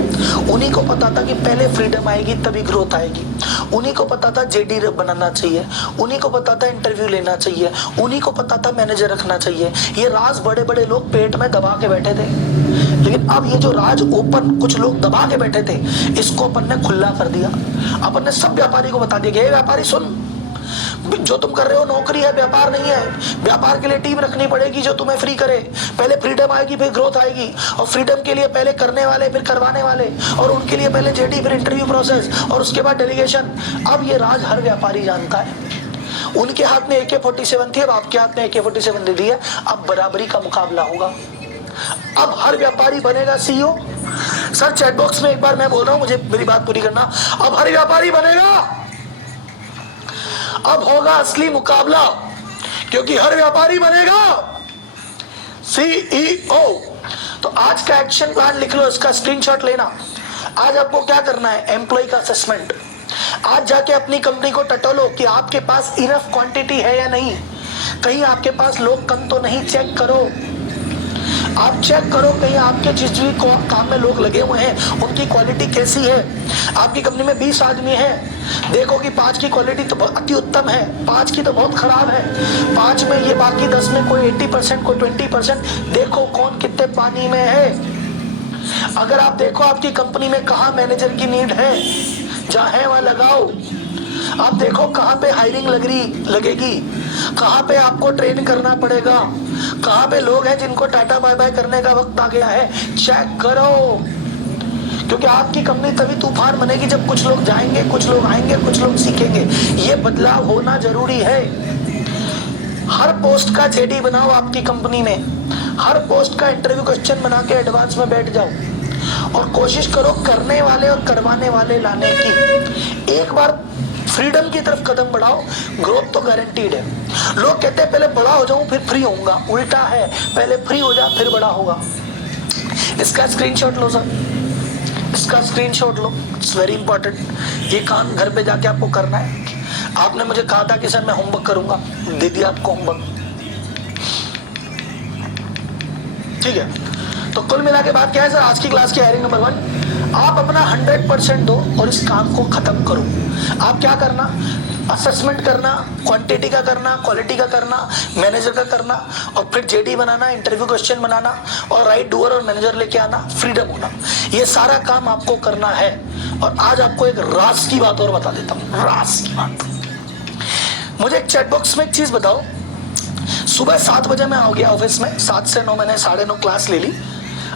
उन्हीं को पता था कि पहले फ्रीडम आएगी तभी ग्रोथ आएगी, उन्हीं को पता था जेडी बनाना चाहिए, उन्हीं को पता था इंटरव्यू लेना चाहिए, उन्हीं को पता था मैनेजर रखना चाहिए। ये राज बड़े बड़े लोग पेट में दबा के बैठे थे, लेकिन अब ये जो राज ओपन कुछ लोग दबा के बैठे थे इसको अपन ने खुला कर दिया। अपन ने सब व्यापारी को बता दिया कि व्यापारी सुन, जो तुम कर रहे हो नौकरी है, व्यापार नहीं है। व्यापार के लिए टीम रखनी पड़ेगी जो तुम्हें फ्री करे। पहले फ्रीडम आएगी फिर ग्रोथ आएगी, और फ्रीडम के लिए पहले करने वाले फिर करवाने वाले, और उनके लिए पहले जेडी फिर इंटरव्यू प्रोसेस, और उसके बाद डेलीगेशन। अब ये राज हर व्यापारी जानता है। उनके हाथ में AK-47 थी, अब आपके हाथ में AK-47 दे दी है। अब बराबरी का मुकाबला होगा। अब हर व्यापारी बनेगा CEO। सर चैट बॉक्स में एक बार मैं बोल रहा हूं, मुझे मेरी बात पूरी करना। अब हर व्यापारी बनेगा, अब होगा असली मुकाबला, क्योंकि हर व्यापारी बनेगा CEO। तो आज का एक्शन प्लान लिख लो, इसका स्क्रीनशॉट लेना। आज आपको क्या करना है, एम्प्लॉय का असेसमेंट। आज जाके अपनी कंपनी को टटोलो कि आपके पास इनफ क्वांटिटी है या नहीं, कहीं आपके पास लोग कम तो नहीं। चेक करो, आप चेक करो कहीं आपके जिस भी काम में लोग लगे हुए हैं उनकी क्वालिटी कैसी है। आपकी कंपनी में 20 आदमी हैं, देखो कि 5 की क्वालिटी तो अति उत्तम है, 5 की तो बहुत खराब है, 5 में ये बाकी 10 में कोई 80%, कोई 20%। देखो कौन कितने पानी में है। अगर आप देखो आपकी कंपनी में कहाँ मैनेजर की नीड है, जहाँ है वहाँ लगाओ। आप देखो कहाँ पे हायरिंग लगेगी, कहाँ पे आपको ट्रेन करना पड़ेगा, कहाँ पे लोग हैं जिनको टाटा बाय बाय करने का वक्त आ गया है। चेक करो, क्योंकि आपकी कंपनी तभी तूफान बनेगी जब कुछ लोग जाएंगे, कुछ लोग आएंगे, कुछ लोग सीखेंगे। ये बदलाव होना जरूरी है। हर पोस्ट का JD बनाओ आपकी कंपनी में, हर पोस्ट का इंटरव्यू क्वेश्चन बना के एडवांस में बैठ जाओ, और कोशिश करो करने वाले और करवाने वाले लाने की। एक बार फ्रीडम की तरफ कदम बढ़ाओ, ग्रोथ तो गारंटीड है। लोग कहते हैं पहले बड़ा हो जाऊं फिर फ्री होऊंगा, उल्टा है, पहले फ्री हो जा फिर बड़ा होगा। इसका स्क्रीनशॉट लो सर, इसका screenshot low, it's very important. ये काम घर पे जाके आपको करना है। आपने मुझे कहा था कि सर मैं होमवर्क करूंगा, दे दिया आपको होमवर्क, ठीक है। तो कुल मिला के बात क्या है सर, आज की क्लास की हायरिंग नंबर 1, आप अपना 100% दो और इस काम को खत्म करो। आप क्या करना, असेसमेंट करना, क्वांटिटी का करना, क्वालिटी का करना, मैनेजर का करना, और फिर JD बनाना, इंटरव्यू क्वेश्चन बनाना, और राइट डूअर और मैनेजर लेके आना, फ्रीडम होना। ये सारा काम आपको करना है। और आज आपको एक राज की बात और बता देता हूँ, राज की बात। मुझे एक चैट बॉक्स में एक चीज बताओ, सुबह 7 बजे मैं आ गया ऑफिस में, 7 से 9 मैंने 9:30 क्लास ले ली।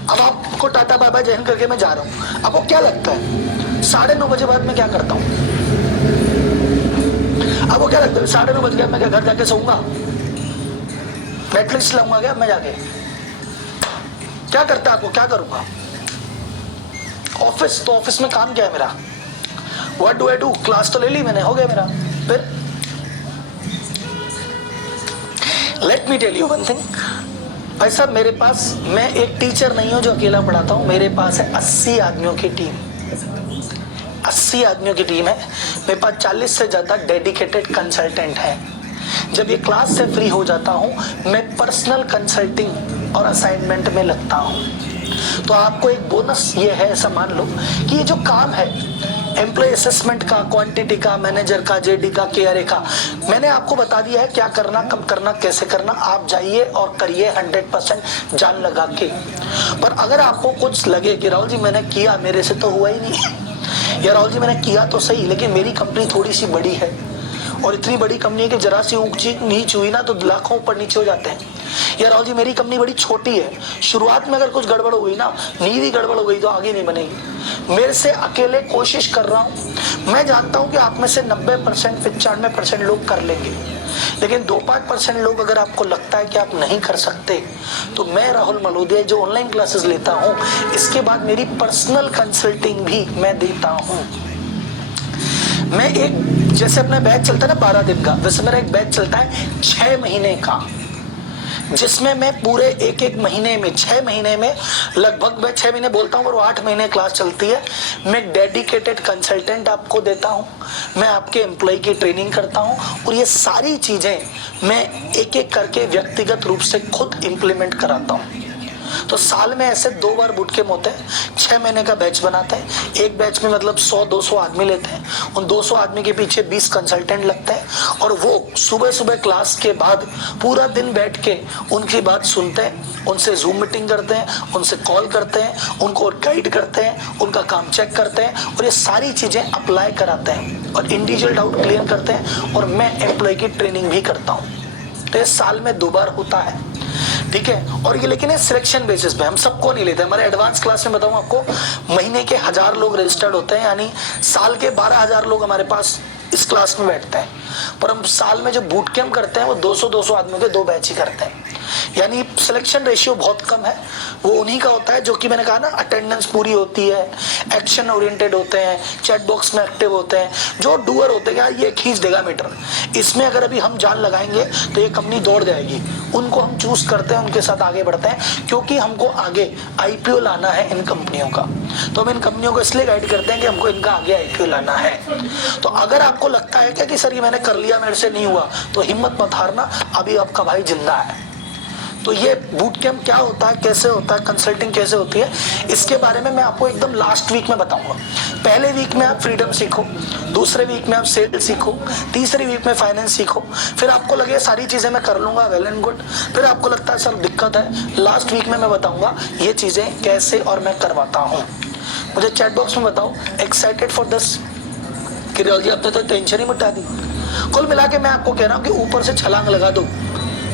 अब आपको टाटा बाय बाय जॉइन करके मैं जा रहा हूँ। आपको क्या लगता है 9:30 बजे बाद मैं क्या करता हूँ? आपको क्या लगता है 9:30 बज गया मैं क्या घर जाके सोऊंगा, नेटफ्लिक्स लाऊंगा क्या मैं जाके? क्या करता है, आपको क्या करूंगा? ऑफिस, तो ऑफिस में काम क्या है मेरा? What do I do? Class तो ले ली मैंने, हो गया मेरा। फिर let me tell you one thing भाई साहब, मेरे पास, मैं एक टीचर नहीं हूं जो अकेला पढ़ाता हूं, मेरे पास है 80 आदमियों की टीम, 80 आदमियों की टीम है। मेरे पास 40 से ज्यादा डेडिकेटेड कंसल्टेंट हैं। जब ये क्लास से फ्री हो जाता हूं मैं पर्सनल कंसल्टिंग और असाइनमेंट में लगता हूं। तो आपको एक बोनस ये है, ऐसा मान लो कि ये जो काम है एम्प्लॉय असेसमेंट का, क्वांटिटी का, मैनेजर का, JD का, KRA का, मैंने आपको बता दिया है क्या करना, कब करना, कैसे करना। आप जाइए और करिए 100% जान लगा के। पर अगर आपको कुछ लगे कि राहुल जी मैंने किया, मेरे से तो हुआ ही नहीं, या राहुल जी मैंने किया तो सही लेकिन मेरी कंपनी थोड़ी सी बड़ी है, और इतनी बड़ी कंपनी है कि जरा सी ऊंची नीच हुई ना तो लाखों ऊपर नीचे हो जाते हैं, या राहुल जी मेरी कंपनी बड़ी छोटी है, शुरुआत में अगर कुछ गड़बड़ हो गई ना, नींव ही गड़बड़ हो गई तो आगे नहीं बनेगी। मेरे से अकेले कोशिश कर रहा हूं, मैं जानता हूं कि आप में से 90%, 95% लोग कर लेंगे, लेकिन 2-5% लोग अगर आपको लगता है कि आप नहीं कर सकते, तो मैं राहुल मलोदिया जो ऑनलाइन क्लासेस लेता हूं, इसके बाद मेरी पर्सनल कंसल्टिंग भी मैं देता हूं। मैं एक, जैसे अपना बैच चलता है ना 12 दिन का, वैसे मेरा एक बैच चलता है 6 महीने का, जिसमें मैं पूरे एक महीने में, 6 महीने में लगभग, मैं 6 महीने बोलता हूँ पर वो 8 महीने क्लास चलती है। मैं एक डेडिकेटेड कंसल्टेंट आपको देता हूँ, मैं आपके एम्प्लॉय की ट्रेनिंग करता हूँ, और ये सारी चीजें मैं एक एक करके व्यक्तिगत रूप से खुद इंप्लीमेंट कराता हूँ। तो साल में ऐसे 2 बार बूट कैंप होते हैं, 6 महीने का बैच बनाते हैं। एक बैच में मतलब 100-200 आदमी लेते हैं, उन 200 आदमी के पीछे 20 कंसल्टेंट लगते हैं और वो सुबह सुबह क्लास के बाद पूरा दिन बैठ के उनकी बात सुनते हैं, उनसे जूम मीटिंग करते हैं, उनसे कॉल करते हैं, उनको गाइड करते हैं, उनका काम चेक करते हैं और ये सारी चीजें अप्लाई कराते हैं और इंडिविजुअल डाउट क्लियर करते हैं। और मैं एम्प्लॉय की ट्रेनिंग भी करता हूँ। तो ये साल में 2 बार होता है, ठीक है। और ये लेकिन सिलेक्शन बेसिस पे, हम सबको नहीं लेते। हमारे एडवांस क्लास में बताऊं आपको, महीने के 1000 लोग रजिस्टर्ड होते हैं, यानी साल के 12,000 लोग हमारे पास इस क्लास में बैठते हैं। पर हम साल में जो बूट कैंप करते हैं वो 200-200 आदमियों के 2 बैच ही करते हैं, यानी सिलेक्शन रेशियो बहुत कम है। वो उन्हीं का होता है जो कि मैंने कहा ना, अटेंडेंस पूरी होती है, एक्शन ओरिएंटेड होते हैं, चैट बॉक्स में एक्टिव होते हैं, जो डूअर होते हैं। ये खींच देगा मीटर, इसमें अगर अभी हम जान लगाएंगे तो ये कंपनी दौड़ जाएगी। उनको हम चूज करते हैं, उनके साथ आगे बढ़ते हैं, क्योंकि हमको आगे आईपीओ लाना है इन कंपनियों का। तो हम इन कंपनियों को इसलिए गाइड करते हैं कि हमको इनका आगे आईपीओ लाना है। तो अगर आपको लगता है क्या कि सर ये मैंने कर लिया, मेरे से नहीं हुआ, तो हिम्मत मत हारना, अभी आपका भाई जिंदा है। तो ये बूट कैंप क्या होता है, कैसे होता है, कंसल्टिंग कैसे होती है, इसके बारे में मैं आपको एकदम लास्ट वीक में बताऊंगा। पहले वीक में आप फ्रीडम सीखो, दूसरे वीक में आप सेल सीखो, तीसरे वीक में फाइनेंस सीखो। फिर आपको लगे सारी चीजें मैं कर लूंगा, वेल एंड गुड। फिर आपको लगता है सर दिक्कत है, लास्ट वीक में मैं बताऊंगा ये चीजें कैसे और मैं करवाता हूँ। मुझे चैट बॉक्स में बताओ, एक्साइटेड फॉर दिस? किरोल जी आपने तो टेंशन ही मिटा दी। कुल मिला के मैं आपको कह रहा हूँ कि ऊपर से छलांग लगा दो,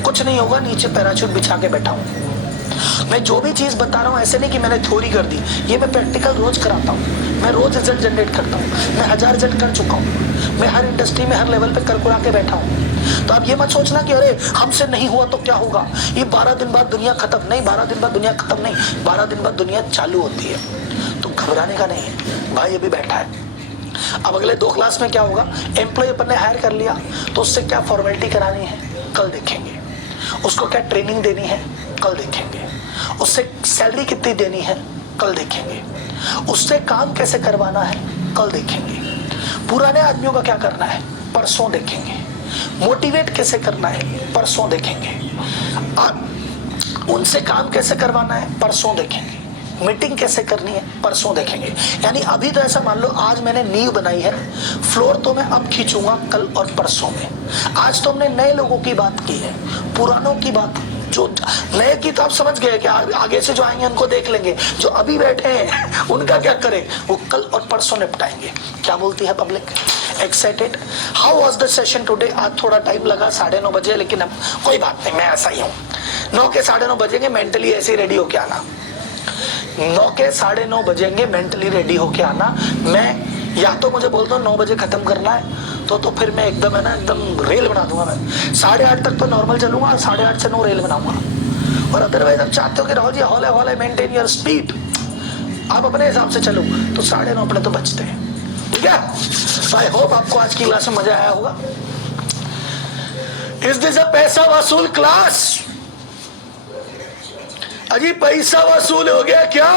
कुछ नहीं होगा, नीचे पैराशूट बिछा के बैठा हूँ। मैं जो भी चीज बता रहा हूँ ऐसे नहीं कि मैंने थ्योरी कर दी, ये मैं प्रैक्टिकल रोज कराता हूँ। मैं रोज रिजल्ट जनरेट करता हूँ, मैं 1000 रिजल्ट कर चुका हूँ, मैं हर इंडस्ट्री में हर लेवल पे कर के बैठा हूँ। तो आप ये मत सोचना कि अरे हमसे नहीं हुआ तो क्या होगा, ये 12 दिन बाद दुनिया खत्म। नहीं, 12 दिन बाद दुनिया खत्म नहीं, 12 दिन बाद दुनिया चालू होती है। तो घबराने का नहीं है, भाई अभी बैठा है। अब अगले 2 क्लास में क्या होगा, एम्प्लॉय अपन ने हायर कर लिया तो उससे क्या फॉर्मेलिटी करानी है कल देखेंगे, उसको क्या ट्रेनिंग देनी है कल देखेंगे, उससे सैलरी कितनी देनी है कल देखेंगे, उससे काम कैसे करवाना है कल देखेंगे, पुराने आदमियों का क्या करना है परसों देखेंगे, मोटिवेट कैसे करना है परसों देखेंगे, उनसे काम कैसे करवाना है परसों देखेंगे, मीटिंग कैसे करनी है परसों देखेंगे। यानी अभी तो ऐसा मान लो आज मैंने नींव बनाई है, फ्लोर तो मैं अब खींचूंगा कल और परसों में। आज तो हमने नए लोगों की बात की है, पुरानों की बात, जो नए की तो आप समझ गए कि आगे से जो आएंगे उनको देख लेंगे, जो अभी बैठे हैं उनका क्या करें, वो कल और परसों निपटाएंगे। क्या बोलती है public? Excited? How was the session today? आज थोड़ा टाइम लगा, 9:30 बजे, लेकिन अब कोई बात नहीं, मैं ऐसा ही हूँ। 9 के 9:30 बजेंगे, मेंटली ऐसे ही रेडी होके आना। 9 के 9:30 बजेंगे, मेंटली रेडी होके आना। मैं या तो मुझे बोल दो 9 बजे खत्म करना है, तो फिर मैं एकदम है ना, एकदम रेल बना दूंगा। मैं 8:30 तक तो नॉर्मल चलूंगा, 8:30 से 9 रेल बनाऊंगा। और अदरवाइज आप चाहते हो कि राहुल जी हॉल है मेंटेन योर स्पीड, आप अपने हिसाब से चलो, तो 9:30 अपने तो बचते हैं, ठीक है। आई होप आपको आज की क्लास में मजा आया होगा। इज दिस अ पैसा वसूल क्लास? अजी पैसा वसूल हो गया क्या?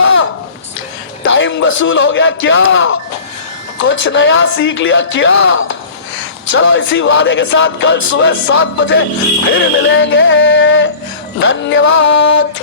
टाइम वसूल हो गया क्या? कुछ नया सीख लिया क्या? चलो इसी वादे के साथ कल सुबह 7 बजे फिर मिलेंगे। धन्यवाद।